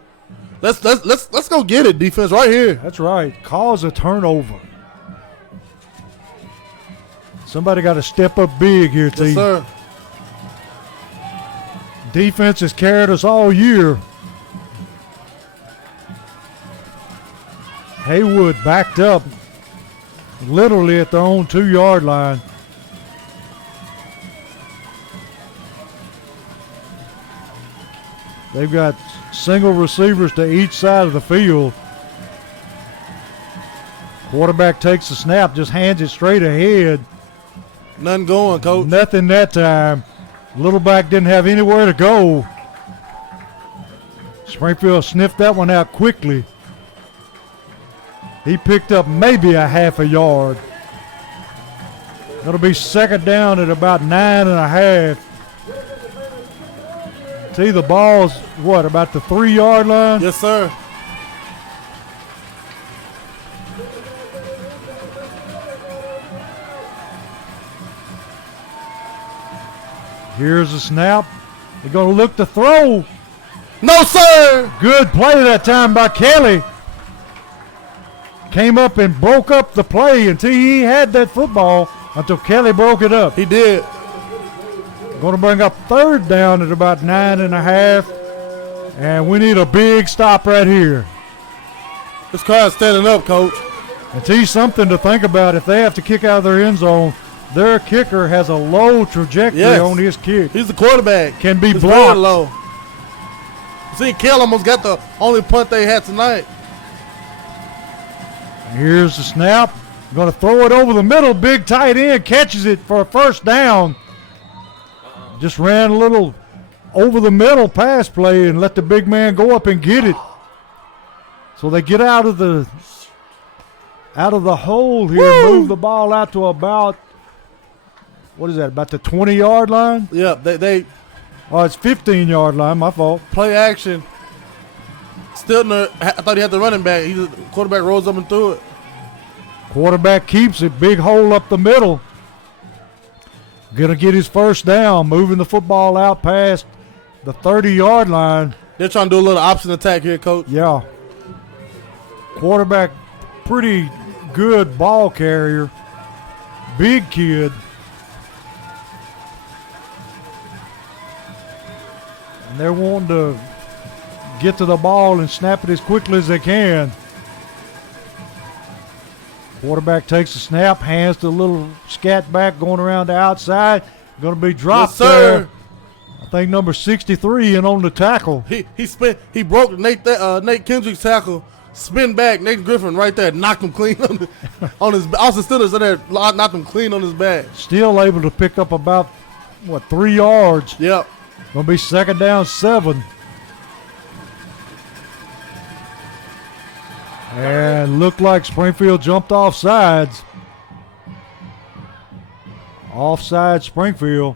Let's go get it, defense, right here. That's right. Cause a turnover. Somebody got to step up big here, T. Yes, sir. Defense has carried us all year. Haywood backed up literally at their own 2-yard line. They've got single receivers to each side of the field. Quarterback takes the snap, just hands it straight ahead. Nothing going, Coach. Nothing that time. Littleback didn't have anywhere to go. Springfield sniffed that one out quickly. He picked up maybe a half a yard. It'll be second down at about 9.5. See, the ball's, about the 3-yard line? Yes, sir. Here's the snap. They're going to look to throw. No, sir. Good play that time by Kelly. Came up and broke up the play until he had that football until Kelly broke it up. He did. Going to bring up third down at about 9.5. And we need a big stop right here. This crowd's standing up, Coach. And tell you something to think about. If they have to kick out of their end zone, their kicker has a low trajectory on his kick. He's the quarterback. Can be it's blocked. Very low. See, Kel almost got the only punt they had tonight. Here's the snap. Going to throw it over the middle. Big tight end catches it for a first down. Just ran a little over the middle pass play and let the big man go up and get it. So they get out of the hole here, move the ball out to about, what is that, about the 20-yard line? Yeah, they Oh, it's 15-yard line. My fault. Play action. Stiltner, I thought he had the running back. The quarterback rolls up and threw it. Quarterback keeps it. Big hole up the middle. Going to get his first down. Moving the football out past the 30-yard line. They're trying to do a little option attack here, Coach. Yeah. Quarterback, pretty good ball carrier. Big kid. And they're wanting to get to the ball and snap it as quickly as they can. Quarterback takes the snap, hands to the little scat back going around the outside. Going to be dropped there. I think number 63 in on the tackle. He broke Nate Kendrick's tackle. Spin back, Nate Griffin right there, knocked him clean on his. Austin Stillers in there, knocked him clean on his back. Still able to pick up about 3 yards. Yep. Gonna be 2nd down 7. And looked like Springfield jumped off sides. Offside Springfield.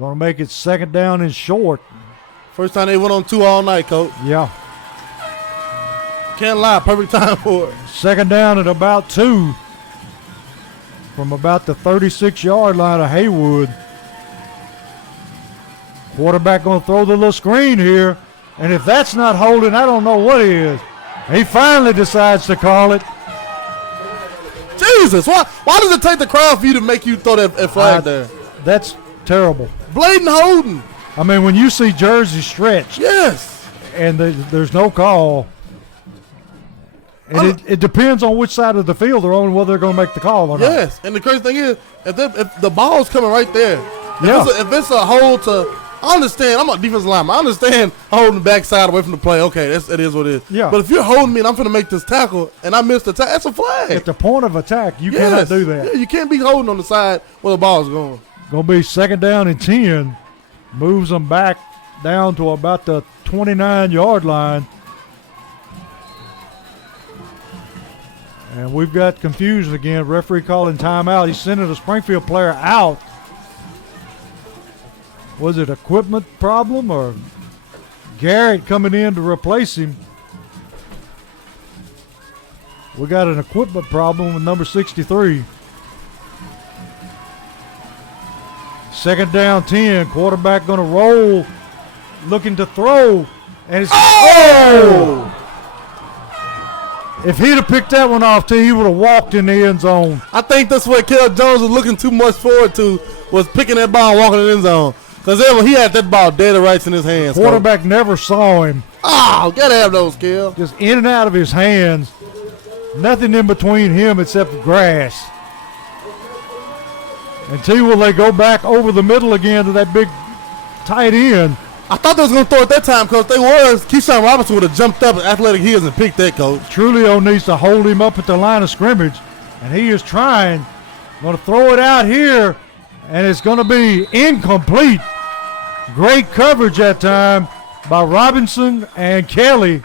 Gonna make it 2nd down and short. First time they went on 2 all night, Coach. Yeah. Can't lie, perfect time for it. 2nd down at about 2 from about the 36-yard line of Haywood. Quarterback going to throw the little screen here, and if that's not holding, I don't know what is. He finally decides to call it. Jesus, why does it take the crowd for you to make you throw that flag there? That's terrible. Blatant holding. I mean, when you see jerseys stretched, yes, and there's no call, and it depends on which side of the field they're on, whether they're going to make the call or not. Yes, and the crazy thing is, if the ball's coming right there, if it's a hold to, I understand. I'm a defensive lineman. I understand holding the backside away from the play. Okay, it is what it is. Yeah. But if you're holding me and I'm going to make this tackle and I miss the tackle, that's a flag. At the point of attack, you cannot do that. Yeah, you can't be holding on the side where the ball's going. Going to be 2nd down and 10. Moves them back down to about the 29-yard line. And we've got confusion again. Referee calling timeout. He's sending a Springfield player out. Was it equipment problem or Garrett coming in to replace him? We got an equipment problem with number 63. 2nd down 10. Quarterback going to roll. Looking to throw. And it's If he'd have picked that one off, he would have walked in the end zone. I think that's what Kel Jones was looking too much forward to, was picking that ball and walking in the end zone. Because he had that ball dead to rights in his hands. Quarterback never saw him. Oh, gotta have those, Kel. Just in and out of his hands. Nothing in between him except grass. And will they go back over the middle again to that big tight end. I thought they was going to throw it that time, Coach. They was. Keyshawn Robinson would have jumped up at Athletic Hills and picked that, Coach. Trulio needs to hold him up at the line of scrimmage, and he is trying. Going to throw it out here, and it's going to be incomplete. Great coverage that time by Robinson and Kelly.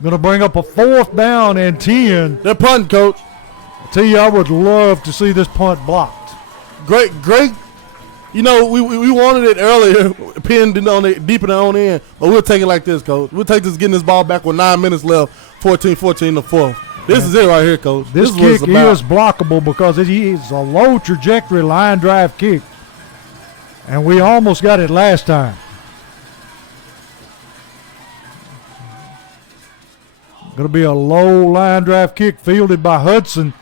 Going to bring up a 4th down and 10. They're punting, Coach. I tell you, I would love to see this punt blocked. Great. You know, we wanted it earlier, pinned on it deep in the own end, but we'll take it like this, Coach. We'll take this, getting this ball back with 9 minutes left, 14-14 in the 4th. This is it right here, Coach. This kick is blockable because it is a low trajectory line drive kick, and we almost got it last time. Going to be a low line drive kick fielded by Hudson,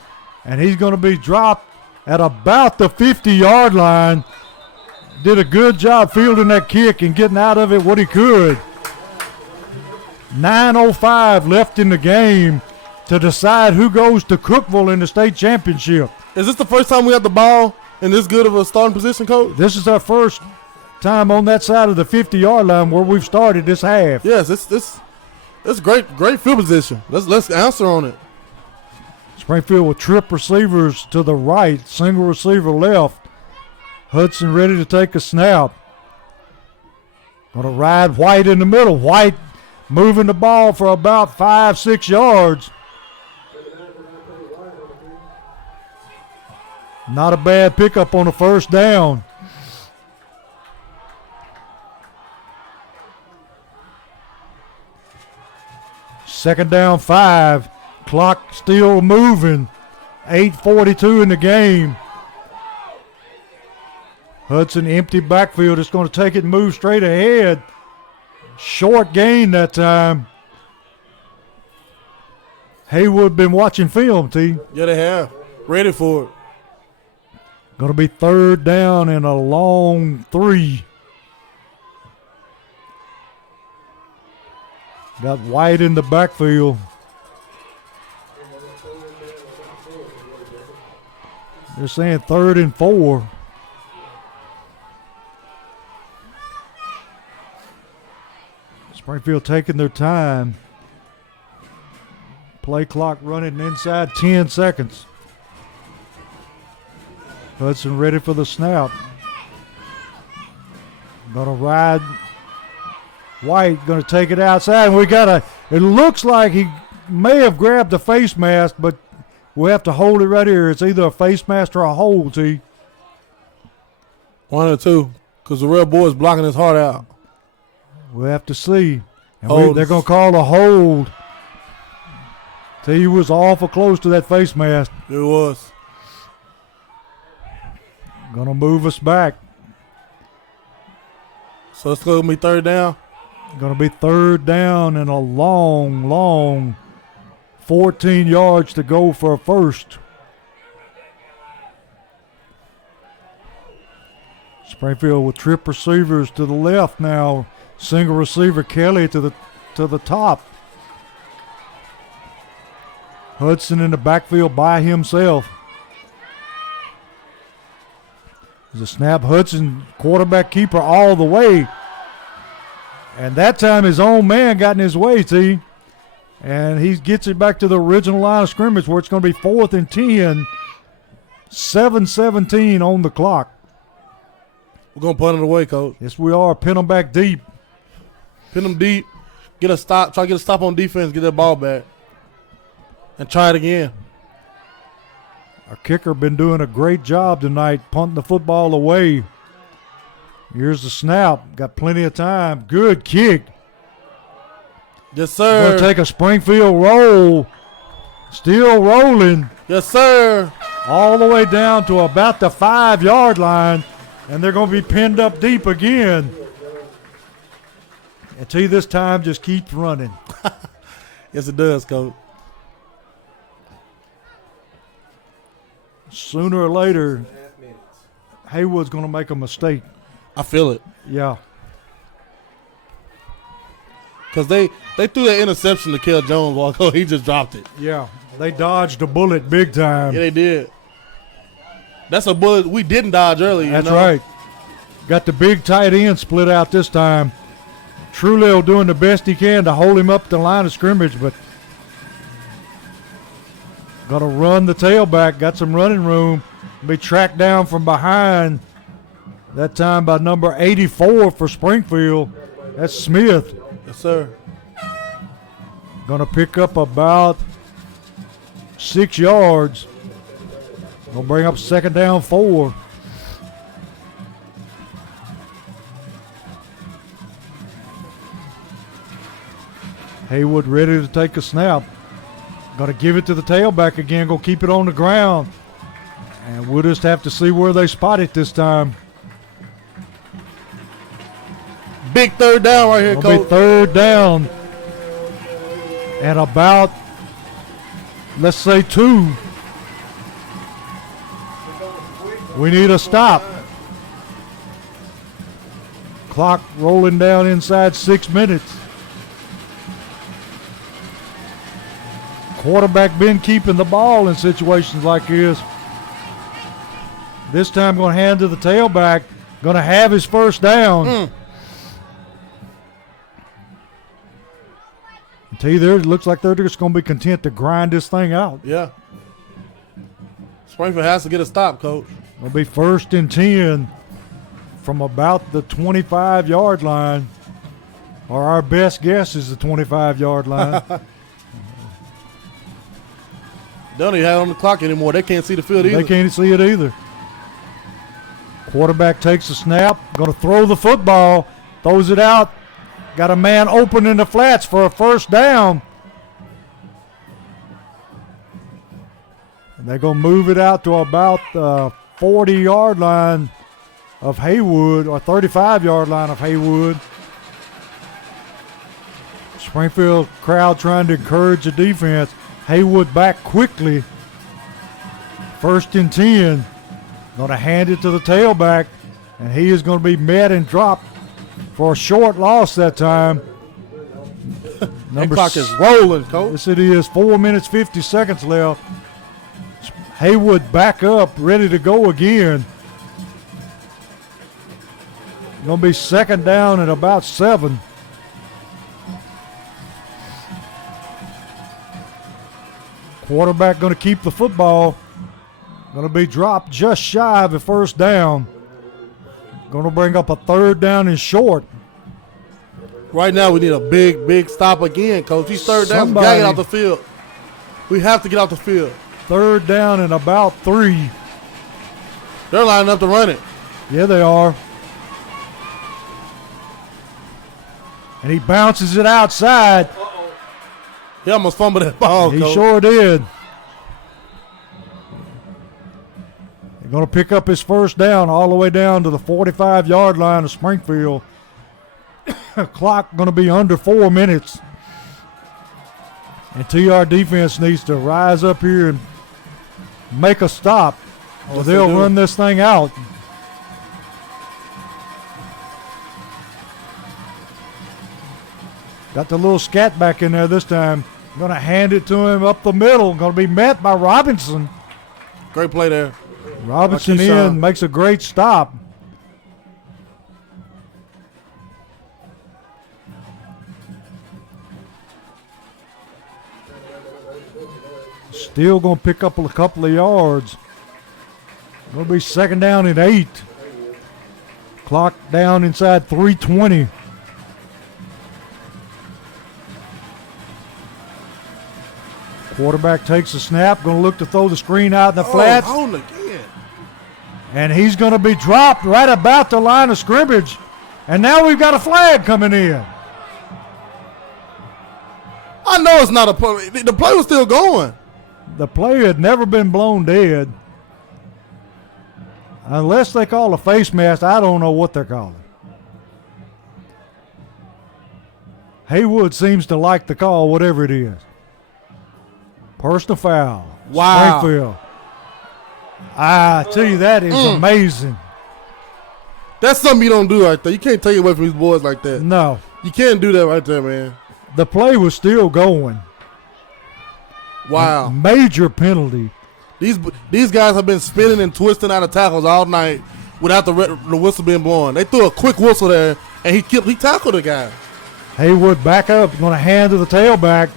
and he's going to be dropped at about the 50-yard line. Did a good job fielding that kick and getting out of it what he could. 9:05 left in the game to decide who goes to Cookeville in the state championship. Is this the first time we have the ball in this good of a starting position, Coach? This is our first time on that side of the 50-yard line where we've started this half. Yes, it's great field position. Let's answer on it. Springfield with trip receivers to the right, single receiver left. Hudson ready to take a snap. Going to ride White in the middle. White moving the ball for about 5-6 yards. Not a bad pickup on the 1st down. Second down 5. Clock still moving. 8:42 in the game. Hudson empty backfield. It's going to take it and move straight ahead. Short gain that time. Haywood been watching film, T. Yeah, they have. Ready for it. Going to be third down and a long 3. Got White in the backfield. They're saying 3rd and 4. Springfield taking their time. Play clock running inside 10 seconds. Hudson ready for the snap. Gonna ride. White gonna take it outside. And it looks like he may have grabbed the face mask, but we have to hold it right here. It's either a face mask or a hold, T. 1 or 2, because the real boy is blocking his heart out. We'll have to see. And Hold. they're going to call a hold. He was awful close to that face mask. It was. Going to move us back. So it's going to be 3rd down. Going to be 3rd down and a long 14 yards to go for a first. Springfield with trip receivers to the left now. Single receiver Kelly to the top. Hudson in the backfield by himself. There's a snap. Hudson, quarterback keeper all the way. And that time his own man got in his way, T. And he gets it back to the original line of scrimmage where it's going to be 4th and 10. 7:17 on the clock. We're going to punt it away, Coach. Yes, we are. Pin them back deep. Pin them deep. Get a stop. Try to get a stop on defense. Get that ball back. And try it again. Our kicker been doing a great job tonight, punting the football away. Here's the snap. Got plenty of time. Good kick. Yes, sir. Going to take a Springfield roll. Still rolling. Yes, sir. All the way down to about the 5-yard line. And they're going to be pinned up deep again. And T, this time just keeps running. Yes, it does, Coach. Sooner or later, Haywood's going to make a mistake. I feel it. Yeah. Because they threw that interception to Kel Jones while he just dropped it. Yeah. They dodged a bullet big time. Yeah, they did. That's a bullet we didn't dodge earlier. That's right. Got the big tight end split out this time. Trulio doing the best he can to hold him up the line of scrimmage, but going to run the tailback. Got some running room. Be tracked down from behind. That time by number 84 for Springfield. That's Smith. Yes, sir. Going to pick up about 6 yards. Going to bring up 2nd down 4. Haywood ready to take a snap. Going to give it to the tailback again. Going to keep it on the ground. And we'll just have to see where they spot it this time. Big 3rd down right here, It'll be Coach. 3rd down. And about, let's say 2. We need a stop. Clock rolling down inside 6 minutes. Quarterback been keeping the ball in situations like this. This time going to hand to the tailback. Going to have his 1st down. Tell you there, it looks like they're just going to be content to grind this thing out. Yeah. Springfield has to get a stop, Coach. It'll be 1st and 10 from about the 25-yard line. Or our best guess is the 25-yard line. They don't even have it on the clock anymore. They can't see the field either. They can't see it either. Quarterback takes the snap. Going to throw the football. Throws it out. Got a man open in the flats for a 1st down. They're going to move it out to about the 40-yard line of Haywood, or 35-yard line of Haywood. Springfield crowd trying to encourage the defense. Haywood back quickly. 1st and 10. Going to hand it to the tailback, and he is going to be met and dropped for a short loss that time. That clock is rolling, Coach. Yes, it is. 4 minutes, 50 seconds left. Haywood back up, ready to go again. Going to be 2nd down at about 7. Quarterback going to keep the football. Going to be dropped just shy of a 1st down. Going to bring up a 3rd down and short. Right now we need a big stop again, Coach. These 3rd downs, we got to get out the field. We have to get out the field. 3rd down and about 3. They're lining up to run it. Yeah, they are. And he bounces it outside. He almost fumbled that ball, He Coach. sure did. They're going to pick up his 1st down all the way down to the 45-yard line of Springfield. Clock going to be under 4 minutes. And TR defense needs to rise up here and make a stop, or Yes, they'll they do. run this thing out. Got the little scat back in there this time. Going to hand it to him up the middle. Going to be met by Robinson. Great play there. Robinson Like Tssaa. in, makes a great stop. Still going to pick up a couple of yards. Going to be 2nd down and 8. Clock down inside 3:20. Quarterback takes a snap, going to look to throw the screen out in the flats. Oh, again. And he's going to be dropped right about the line of scrimmage. And now we've got a flag coming in. I know it's not a play. The play was still going. The play had never been blown dead. Unless they call a face mask, I don't know what they're calling. Haywood seems to like the call, whatever it is. Personal foul. Wow. Springfield. I tell you, that is amazing. That's something you don't do right there. You can't take it away from these boys like that. No, You can't do that right there, man. the play was still going. Wow. Major penalty. These guys have been spinning and twisting out of tackles all night without the whistle being blown. They threw a quick whistle there, and he tackled the guy. Haywood back up, going to hand to the tailback.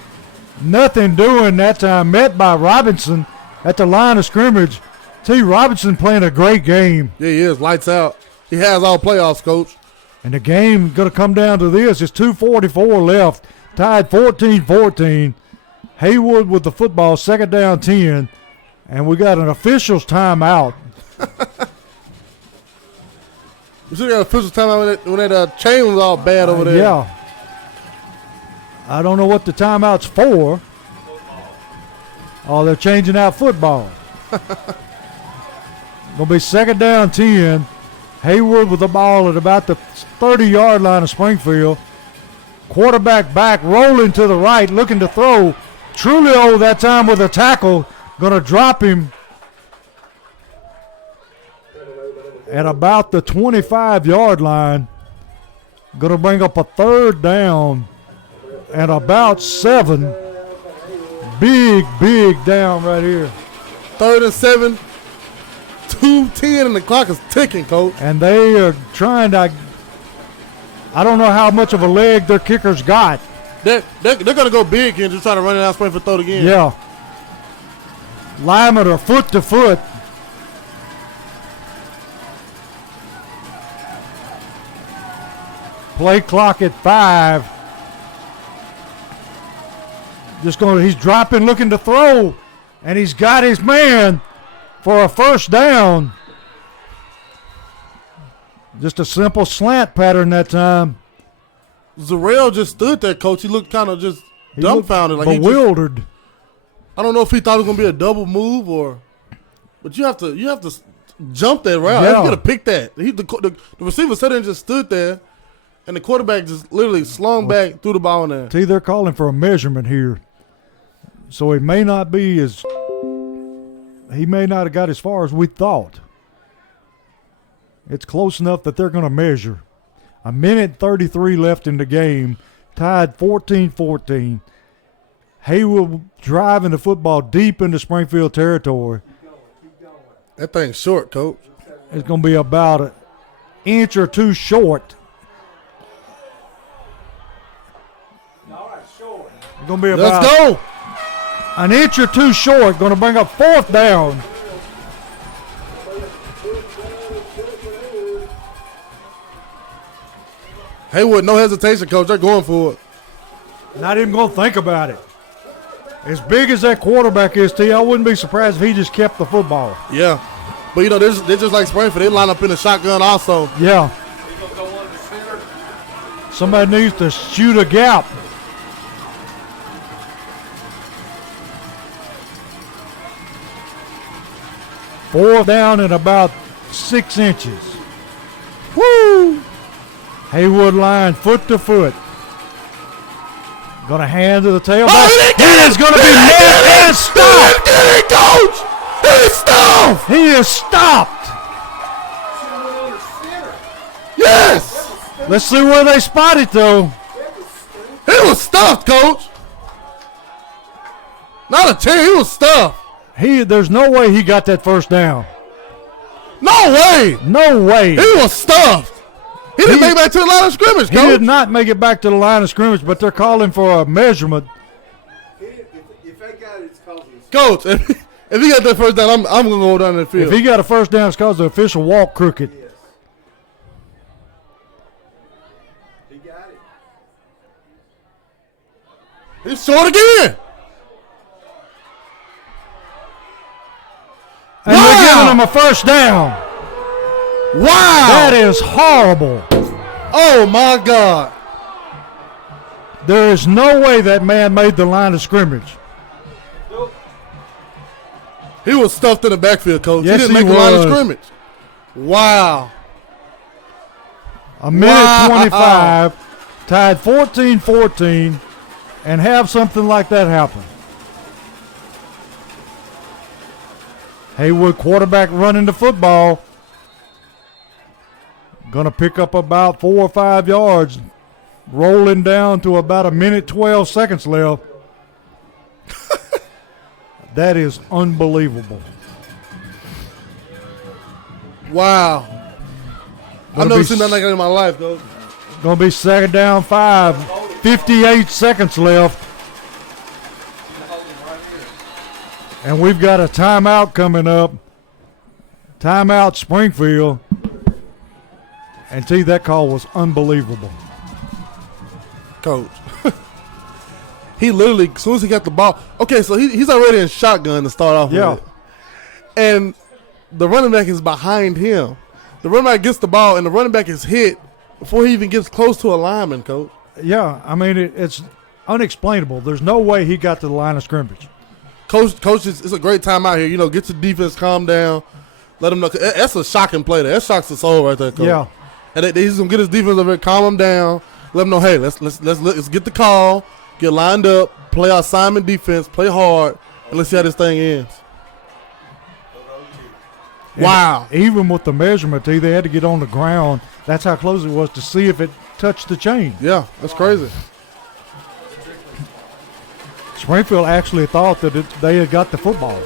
Nothing doing that time. Met by Robinson at the line of scrimmage. T. Robinson playing a great game. Yeah, he is. Lights out. He has all playoffs, Coach. And the game going to come down to this. It's 2:44 left. Tied 14-14. Haywood with the football, 2nd down 10. And we got an official's timeout. We should have got official timeout when that chain was all bad over there. Yeah. I don't know what the timeout's for. Oh, they're changing out football. Gonna be 2nd down 10. Haywood with the ball at about the 30-yard line of Springfield. Quarterback back, rolling to the right, looking to throw. Trulio that time with a tackle. Gonna drop him at about the 25-yard line. Gonna bring up a 3rd down and about 7. Big down right here. 3rd and 7. 2:10 and the clock is ticking, Coach. And they are trying to, I don't know how much of a leg their kickers got. They're going to go big and just try to run it out, Springfield, throw it again. Yeah. Linemen are foot to foot. Play clock at 5. He's dropping, looking to throw, and he's got his man for a 1st down. Just a simple slant pattern that time. Zarrell just stood there, Coach. He looked kind of just He dumbfounded. looked Like bewildered. I don't know if he thought it was gonna be a double move but you have to jump that route. Yeah. You gotta pick that. The receiver sat there and just stood there, and the quarterback just literally slung back, threw the ball in there. See, they're calling for a measurement here, so it may not be as he may not have got as far as we thought. It's close enough that they're going to measure. 1:33 left in the game, tied 14-14. Haywood driving the football deep into Springfield territory. That thing's short, Coach. It's going to be about an inch or two short. It's going to be about Let's go. an inch or two short. Going to bring up 4th down. Haywood, no hesitation, Coach. They're going for it. Not even going to think about it. As big as that quarterback is, T, I wouldn't be surprised if he just kept the football. Yeah. But, you know, they're just like Springfield. They line up in the shotgun also. Yeah. Somebody needs to shoot a gap. Fourth down and about 6 inches. Woo! Haywood line foot to foot. Going to hand to the tailback. Oh, It is going to be met and stopped. Get it, Coach! He's stopped! He is stopped. Yes! Let's see where they spot it, though. He was stuffed, Coach. Not a chance. He was stuffed. There's no way he got that first down. No way. No way. He was stuffed. He didn't make it back to the line of scrimmage, He Coach. did not make it back to the line of scrimmage, but they're calling for a measurement. If I got it, it's causing us. Coach, if he got that first down, I'm going to go down the field. If he got a first down, it's because the official walked crooked. Yes. He got it. He's short again. And they're giving him a first down. Wow. That is horrible. Oh, my God. There is no way that man made the line of scrimmage. He was stuffed in the backfield, Coach. Yes, he didn't he make the line of was. scrimmage. Wow. A minute 25, tied 14-14, and have something like that happen. Haywood quarterback running the football. Going to pick up about 4 or 5 yards, rolling down to about 1:12 seconds left. That is unbelievable. Wow. I've never seen nothing like that in my life, Coach. Going to be 2nd down 5, 58 seconds left. And we've got a timeout coming up. Timeout Springfield. And T, that call was unbelievable. Coach. He literally, as soon as he got the ball. Okay, so he's already in shotgun to start off Yeah. with. And the running back is behind him. The running back gets the ball, and the running back is hit before he even gets close to a lineman, Coach. Yeah, I mean, it's unexplainable. There's no way he got to the line of scrimmage. Coach, it's a great time out here. You know, get your defense, calm down, let him know. That's a shocking play there. That shocks the soul right there, Coach. Yeah. And he's gonna get his defense over here, calm him down, let him know, hey, let's get the call, get lined up, play our assignment defense, play hard, and let's see how this thing ends. Wow. And even with the measurement, T, they had to get on the ground. That's how close it was to see if it touched the chain. Yeah, that's crazy. Springfield actually thought that they had got the football.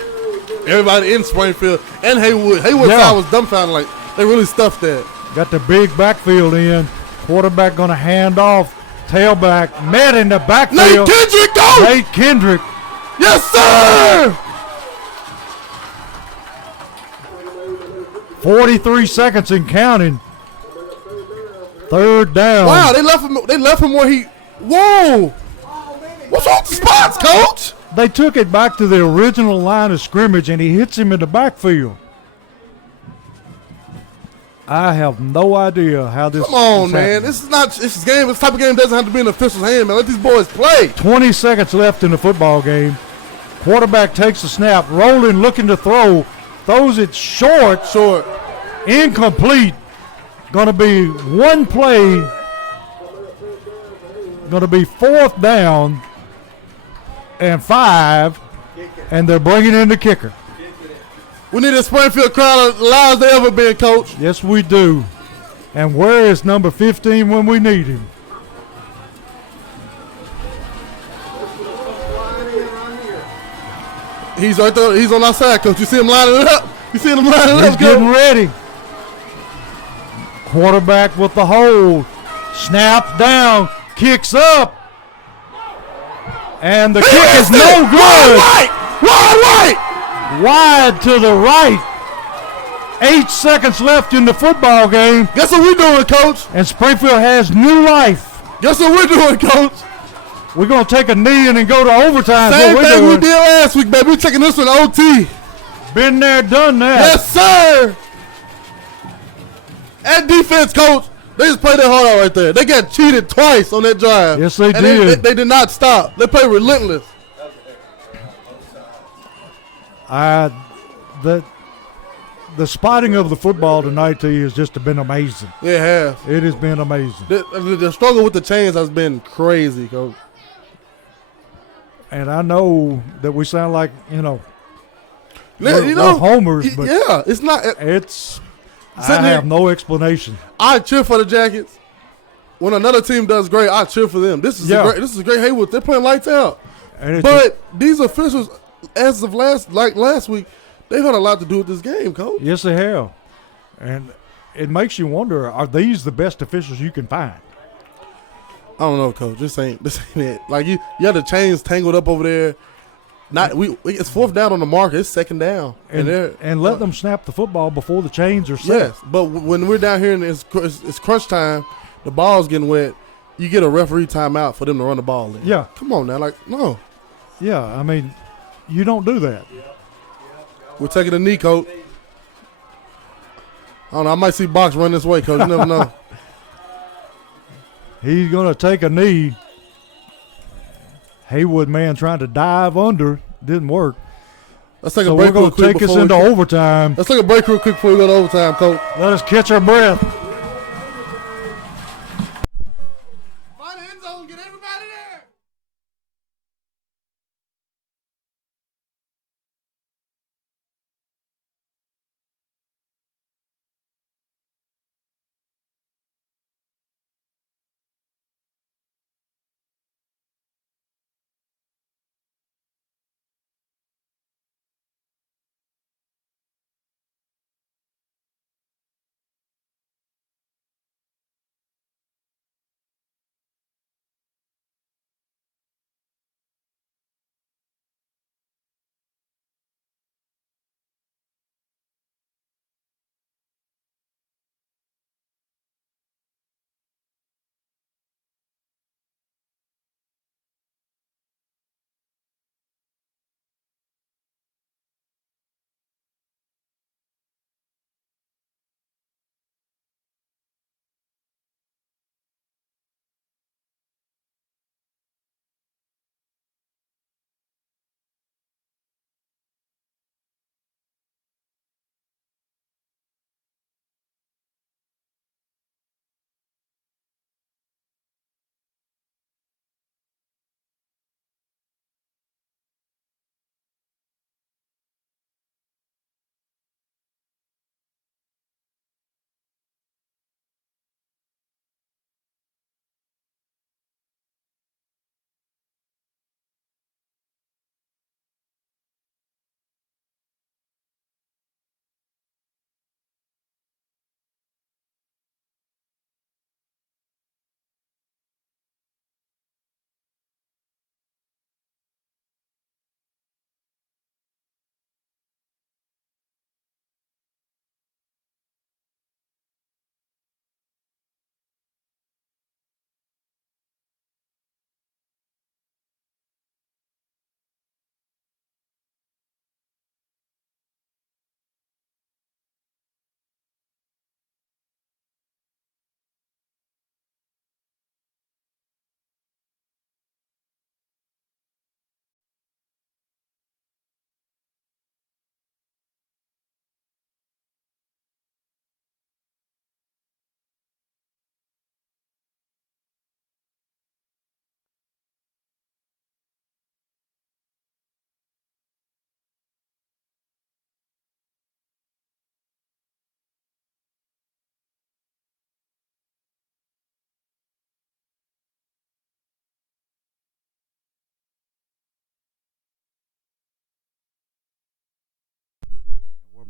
Everybody in Springfield and Haywood Yeah. side was dumbfounded, like they really stuffed that. Got the big backfield in. Quarterback going to hand off. Tailback met in the Nate backfield. Kendrick, go! Nate Kendrick. Yes, sir! 43 seconds and counting. 3rd down. Wow, they left him where he. Whoa! What's wrong with the spots, Coach? They took it back to the original line of scrimmage, and he hits him in the backfield. I have no idea how this. Come on, is man. happening. This is not. This game. This type of game doesn't have to be in the official's hand, man. Let these boys play. 20 seconds left in the football game. Quarterback takes the snap, rolling, looking to throw, throws it short, incomplete. Going to be one play, going to be 4th down and 5, and they're bringing in the kicker. We need a Springfield crowd as loud as they ever been, Coach. Yes, we do. And where is number 15 when we need him? He's right there. He's on our side, Coach. You see him lining it up? You see him lining it He's up? getting ready. Quarterback with the hold. Snaps down. Kicks up. And the kick is no good. Wide to the right. 8 seconds left in the football game. Guess what we're doing, Coach? And Springfield has new life. Guess what we're doing, Coach? We're going to take a knee and then go to overtime. Same thing we did last week, baby. We're taking this one OT. Been there, done that. Yes, sir. At defense, Coach, they just played their heart out right there. They got cheated twice on that drive. Yes, they and did. They did not stop. They played relentless. The spotting of the football tonight to you has just been amazing. It has. It has been amazing. The struggle with the chains has been crazy, Coach. And I know that we sound like, we're homers, but yeah, it's not. I have no explanation. I cheer for the Jackets. When another team does great, I cheer for them. This is a great Haywood. They're playing lights out. But these officials, as of last week, they've had a lot to do with this game, Coach. Yes, they have. And it makes you wonder, are these the best officials you can find? I don't know, Coach. This ain't it. Like you have the chains tangled up over there. It's 4th down on the marker. It's 2nd down, and let them snap the football before the chains are set. Yes, but when we're down here and it's crunch time, the ball's getting wet. You get a referee timeout for them to run the ball in. Yeah, come on now, no. Yeah, I mean, you don't do that. We're taking a knee, Coach. I don't know. I might see Box run this way, Coach. You never know. He's going to take a knee. Haywood man trying to dive under. Didn't work. Let's take a break real quick. We're going to take us into overtime. Let's take a break real quick before we go to overtime, Coach. Let us catch our breath.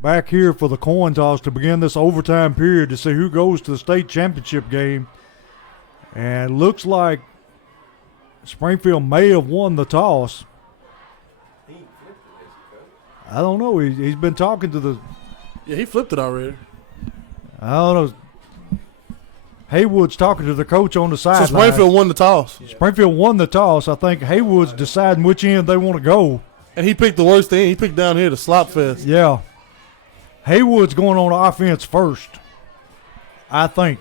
back here for the coin toss to begin this overtime period to see who goes to the state championship game. And looks like Springfield may have won the toss. I don't know. He's been talking to the. Yeah, he flipped it already. I don't know. Haywood's talking to the coach on the sideline. So Springfield won the toss. Springfield won the toss. I think Haywood's deciding which end they want to go. And he picked the worst thing. He picked down here the slop fest. Yeah. Haywood's going on offense first, I think.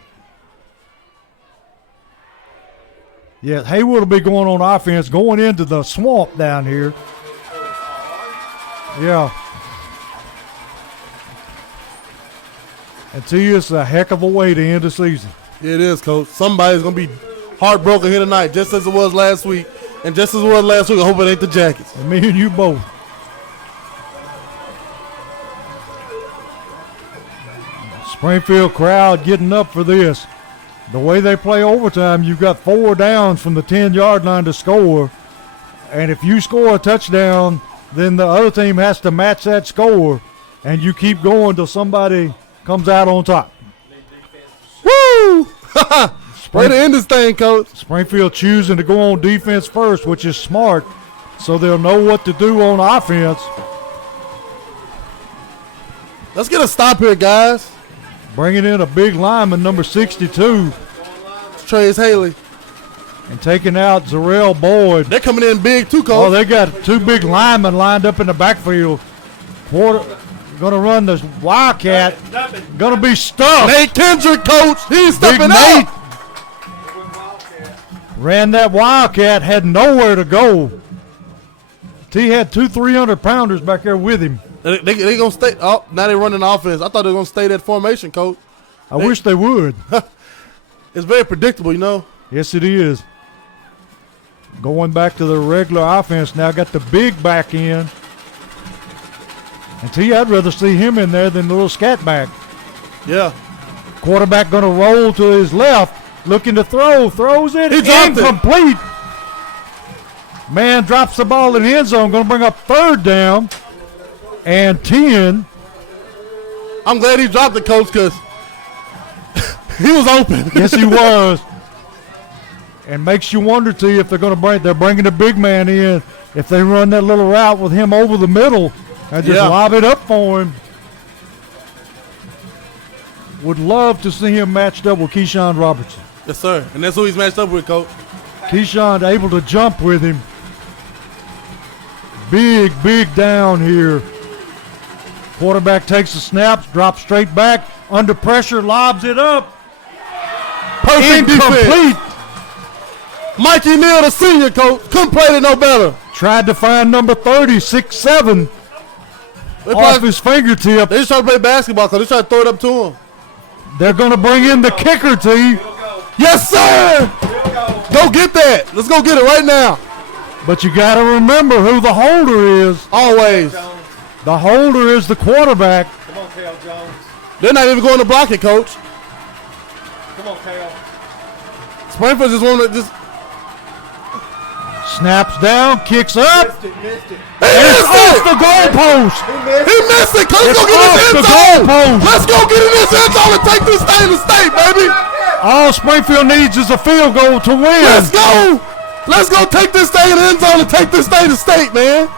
Yeah, Haywood will be going on offense, going into the swamp down here. Yeah. And to you, it's a heck of a way to end the season. Yeah, it is, Coach. Somebody's going to be heartbroken here tonight, just as it was last week. And just as it was last week, I hope it ain't the Jackets. And me and you both. Springfield crowd getting up for this. The way they play overtime, you've got 4 downs from the 10-yard line to score. And if you score a touchdown, then the other team has to match that score. And you keep going till somebody comes out on top. Woo! Way to end this thing, Coach. Springfield choosing to go on defense first, which is smart, so they'll know what to do on offense. Let's get a stop here, guys. Bringing in a big lineman, number 62, Trace Haley. and taking out Zarrell Boyd. They're coming in big, too, Coach. Oh, they got 2 big linemen lined up in the backfield. Going to run the Wildcat. Going to be stuffed. Nate Kendrick, Coach. He's Big stepping Nate up. ran that Wildcat, had nowhere to go. He had 2 300-pounders back there with him. They going to stay. Oh, now they're running offense. I thought they were going to stay that formation, Coach. I wish they would. It's very predictable, you know. Yes, it is. Going back to the regular offense now, got the big back in. And I'd rather see him in there than the little scat back. Yeah. Quarterback going to roll to his left, looking to throw. Throws it. He dropped it. Incomplete. Man drops the ball in the end zone. Going to bring up 3rd down and 10. I'm glad he dropped it, Coach, because he was open. Yes, he was. And makes you wonder, T, if they're bringing the big man in. If they run that little route with him over the middle and just lob it up for him. Would love to see him matched up with Keyshawn Robertson. Yes, sir. And that's who he's matched up with, Coach. Keyshawn able to jump with him. Big down here. Quarterback takes the snaps, drops straight back, under pressure, lobs it up. Perfect Incomplete. defense. Mikey Neal, the senior, Coach. Couldn't play it no better. Tried to find number 30, 6'7", off his fingertip. They just trying to play basketball because they trying to throw it up to him. They're going to bring in the kicker, T. Yes, sir. Go get that. Let's go get it right now. But you got to remember who the holder is. Always. The holder is the quarterback. Come on, Cal Jones. They're not even going to block it, Coach. Come on, Cal. Springfield just want to just. Snaps down, kicks up. Missed it. It's off the goalpost. He missed it. Coach, It's go get off his the end zone. goalpost. Let's go get in this end zone and take this thing to state, baby. All Springfield needs is a field goal to win. Let's go. Let's go take this thing in the end zone and take this thing to state, man.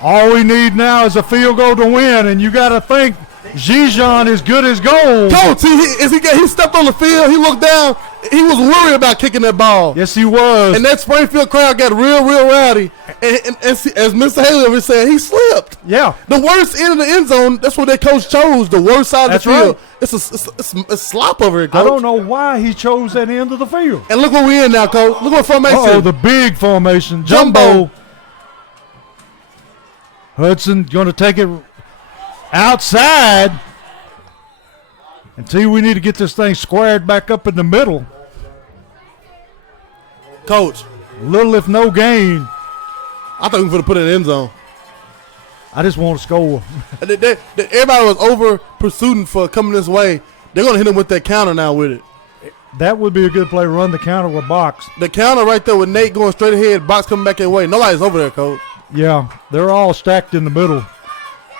All we need now is a field goal to win, and you got to think Zijan is good as gold. Coach, he stepped on the field. He looked down. He was worried about kicking that ball. Yes, he was. And that Springfield crowd got real rowdy. And as Mr. Haley was saying, he slipped. Yeah. The worst end of the end zone, that's what that coach chose, the worst side That's of the field. right. It's slop over here, Coach. I don't know why he chose that end of the field. And look where we in now, Coach. Look what formation. Oh, the big formation. Jumbo. Hudson going to take it outside. And T, we need to get this thing squared back up in the middle. Coach, Little if no gain. I thought we were going to put it in the end zone. I just want to score. Everybody was over pursuing for coming this way. They're going to hit him with that counter now with it. That would be a good play. Run the counter with Box. The counter right there with Nate going straight ahead, Box coming back that way. Nobody's over there, Coach. Yeah, they're all stacked in the middle.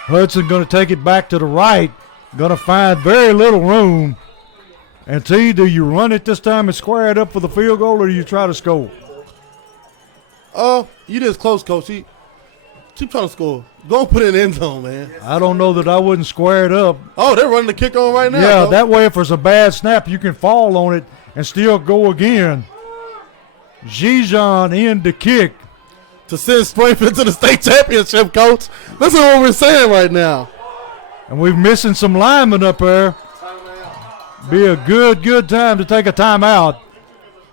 Hudson going to take it back to the right. Going to find very little room. And T, do you run it this time and square it up for the field goal, or do you try to score? You just close, Coach. Keep trying to score. Go and put it in the end zone, man. I don't know that I wouldn't square it up. Oh, they're running the kick on right now. Yeah, Coach. that way if there's a bad snap, you can fall on it and still go again. Zijon in the kick. To send Springfield to the state championship, Coach. Listen to what we're saying right now. And we're missing some linemen up there. Be a good time to take a timeout.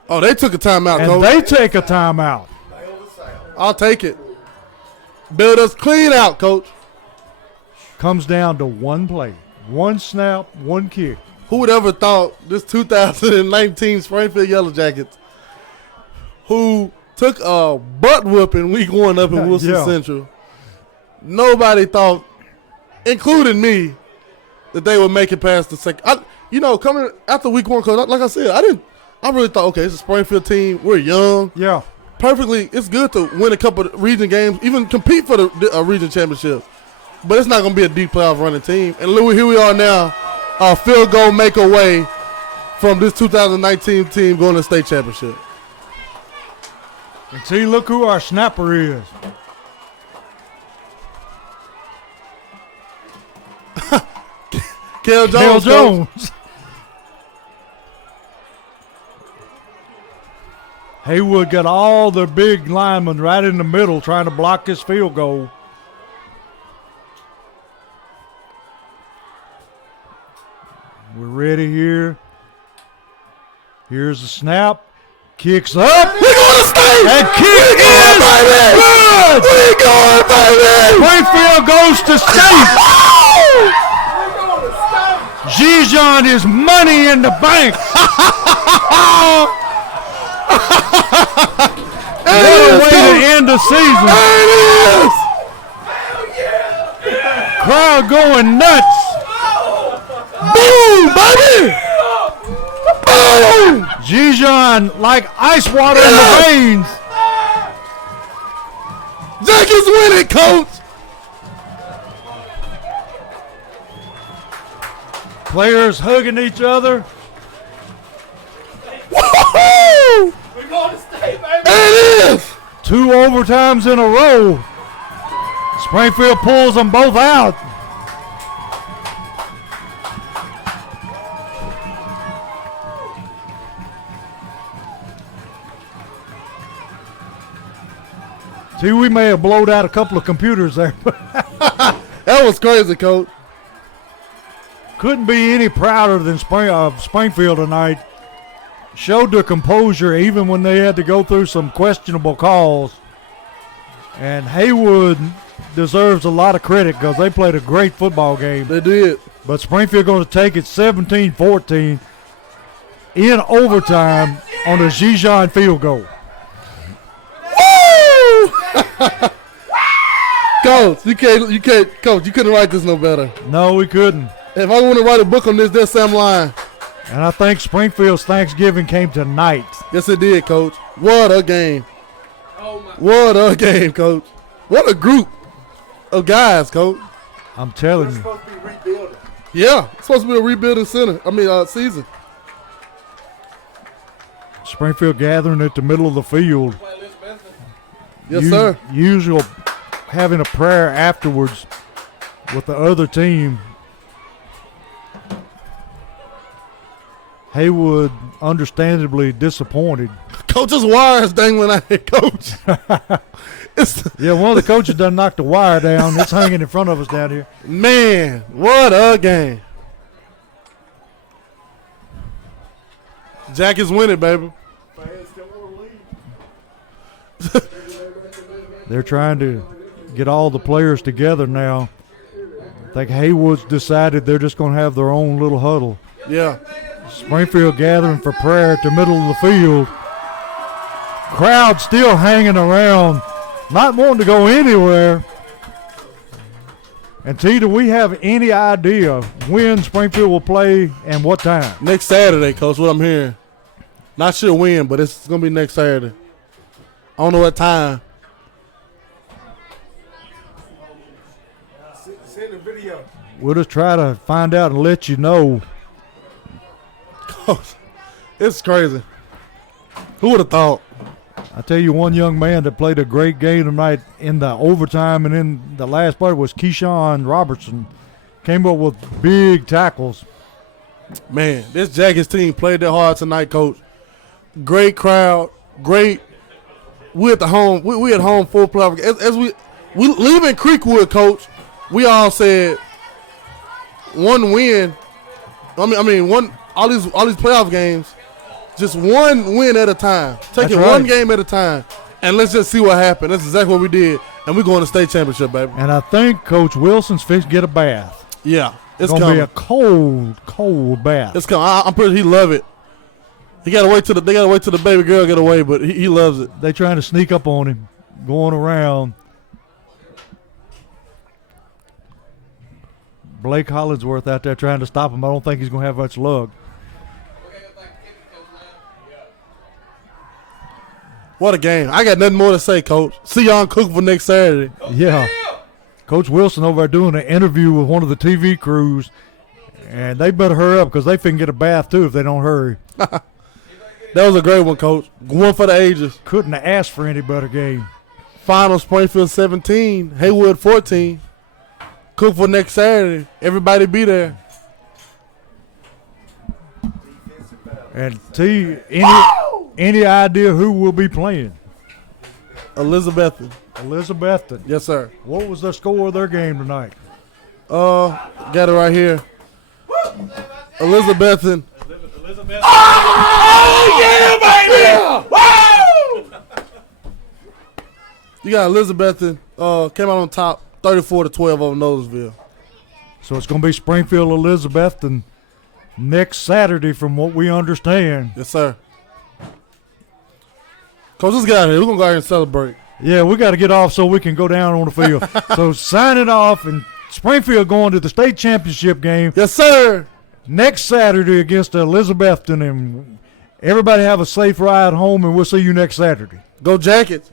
Oh, they took a timeout, And Coach. they take a timeout. I'll take it. Build us clean out, Coach. Comes down to one play. One snap, one kick. Who would ever thought this 2019 Springfield Yellow Jackets, who took a butt whooping week 1 up in Wilson Yeah. Central, nobody thought, including me, that they would make it past the second. Coming after week 1, Coach, like I said, I really thought, okay, it's a Springfield team. We're young. Yeah. Perfectly, it's good to win a couple of region games, even compete for the region championship. But it's not going to be a deep playoff running team. And look, here we are now, a field goal make away from this 2019 team going to the state championship. And see, look who our snapper is. Kel Jones. Dale Coach. Jones. Haywood got all the big linemen right in the middle trying to block his field goal. We're ready here. Here's the snap. Kicks up. We going to state. And kick is good. We going, baby. Springfield goes to state. Zijon is money in the bank. What a way to end the season. There it is. Crowd going nuts. Boom, baby. Boom. Zijon like ice water in the veins. Jackets win it, Coach. Players hugging each other. Woo-hoo. We're going to state, baby. There it is. 2 overtimes in a row. Springfield pulls them both out. See, we may have blowed out a couple of computers there. That was crazy, Coach. Couldn't be any prouder than Springfield tonight. Showed their composure even when they had to go through some questionable calls. And Haywood deserves a lot of credit because they played a great football game. They did. But Springfield going to take it 17-14 in overtime on a Zijon field goal. Coach, you can't, Coach, you couldn't write this no better. No, we couldn't. If I want to write a book on this, they'll say I'm lying. And I think Springfield's Thanksgiving came tonight. Yes, it did, Coach. What a game. What a game, Coach. What a group of guys, Coach. I'm telling you. Supposed to be rebuilding. Yeah, it's supposed to be a rebuilding season. Springfield gathering at the middle of the field. Yes, sir. Usual having a prayer afterwards with the other team. Haywood understandably disappointed. Coach's wires dangling out here, Coach. Yeah, one of the coaches done knocked the wire down. It's hanging in front of us down here. Man, what a game. Jack is winning, baby. They're trying to get all the players together now. I think Haywood's decided they're just going to have their own little huddle. Yeah. Springfield gathering for prayer at the middle of the field. Crowd still hanging around, not wanting to go anywhere. And T, do we have any idea when Springfield will play and what time? Next Saturday, Coach, what I'm hearing. Not sure when, but it's going to be next Saturday. I don't know what time. Send We'll just try to find out and let you know. Coach, it's crazy. Who would have thought? I tell you, one young man that played a great game tonight in the overtime and in the last part was Keyshawn Robertson. Came up with big tackles. Man, this Jackets team played their hard tonight, Coach. Great crowd, great. We at the home. We at home full playoff. As we leaving Creekwood, Coach. We all said one win. I mean one. All these playoff games, just one win at a time. Take it one game at a time, and let's just see what happens. That's exactly what we did, and we're going to state championship, baby. And I think Coach Wilson's fixed to get a bath. Yeah, it's gonna coming. be a cold bath. It's coming. I'm pretty. He love it. They gotta wait till the baby girl get away, but he loves it. They trying to sneak up on him, going around. Blake Hollingsworth out there trying to stop him. I don't think he's gonna have much luck. What a game. I got nothing more to say, Coach. See y'all in Cookville next Saturday. Yeah. Coach Wilson over there doing an interview with one of the TV crews, and they better hurry up because they finna get a bath too if they don't hurry. That was a great one, Coach. One for the ages. Couldn't have asked for any better game. Final Springfield 17, Haywood 14. Cookville next Saturday. Everybody be there. And T, any idea who will be playing? Elizabethan. Elizabethton. Yes, sir. What was the score of their game tonight? Got it right here. Elizabethan. Oh, yeah, baby! Woo! You got Elizabethan. Came out on top, 34-12 over Noblesville. So it's going to be Springfield Elizabethton next Saturday, from what we understand. Yes, sir. Coach, let's get out of here. We're going to go out here and celebrate. Yeah, we got to get off so we can go down on the field. So sign it off, and Springfield going to the state championship game Yes, sir. next Saturday against Elizabethton. And everybody have a safe ride home, and we'll see you next Saturday. Go Jackets.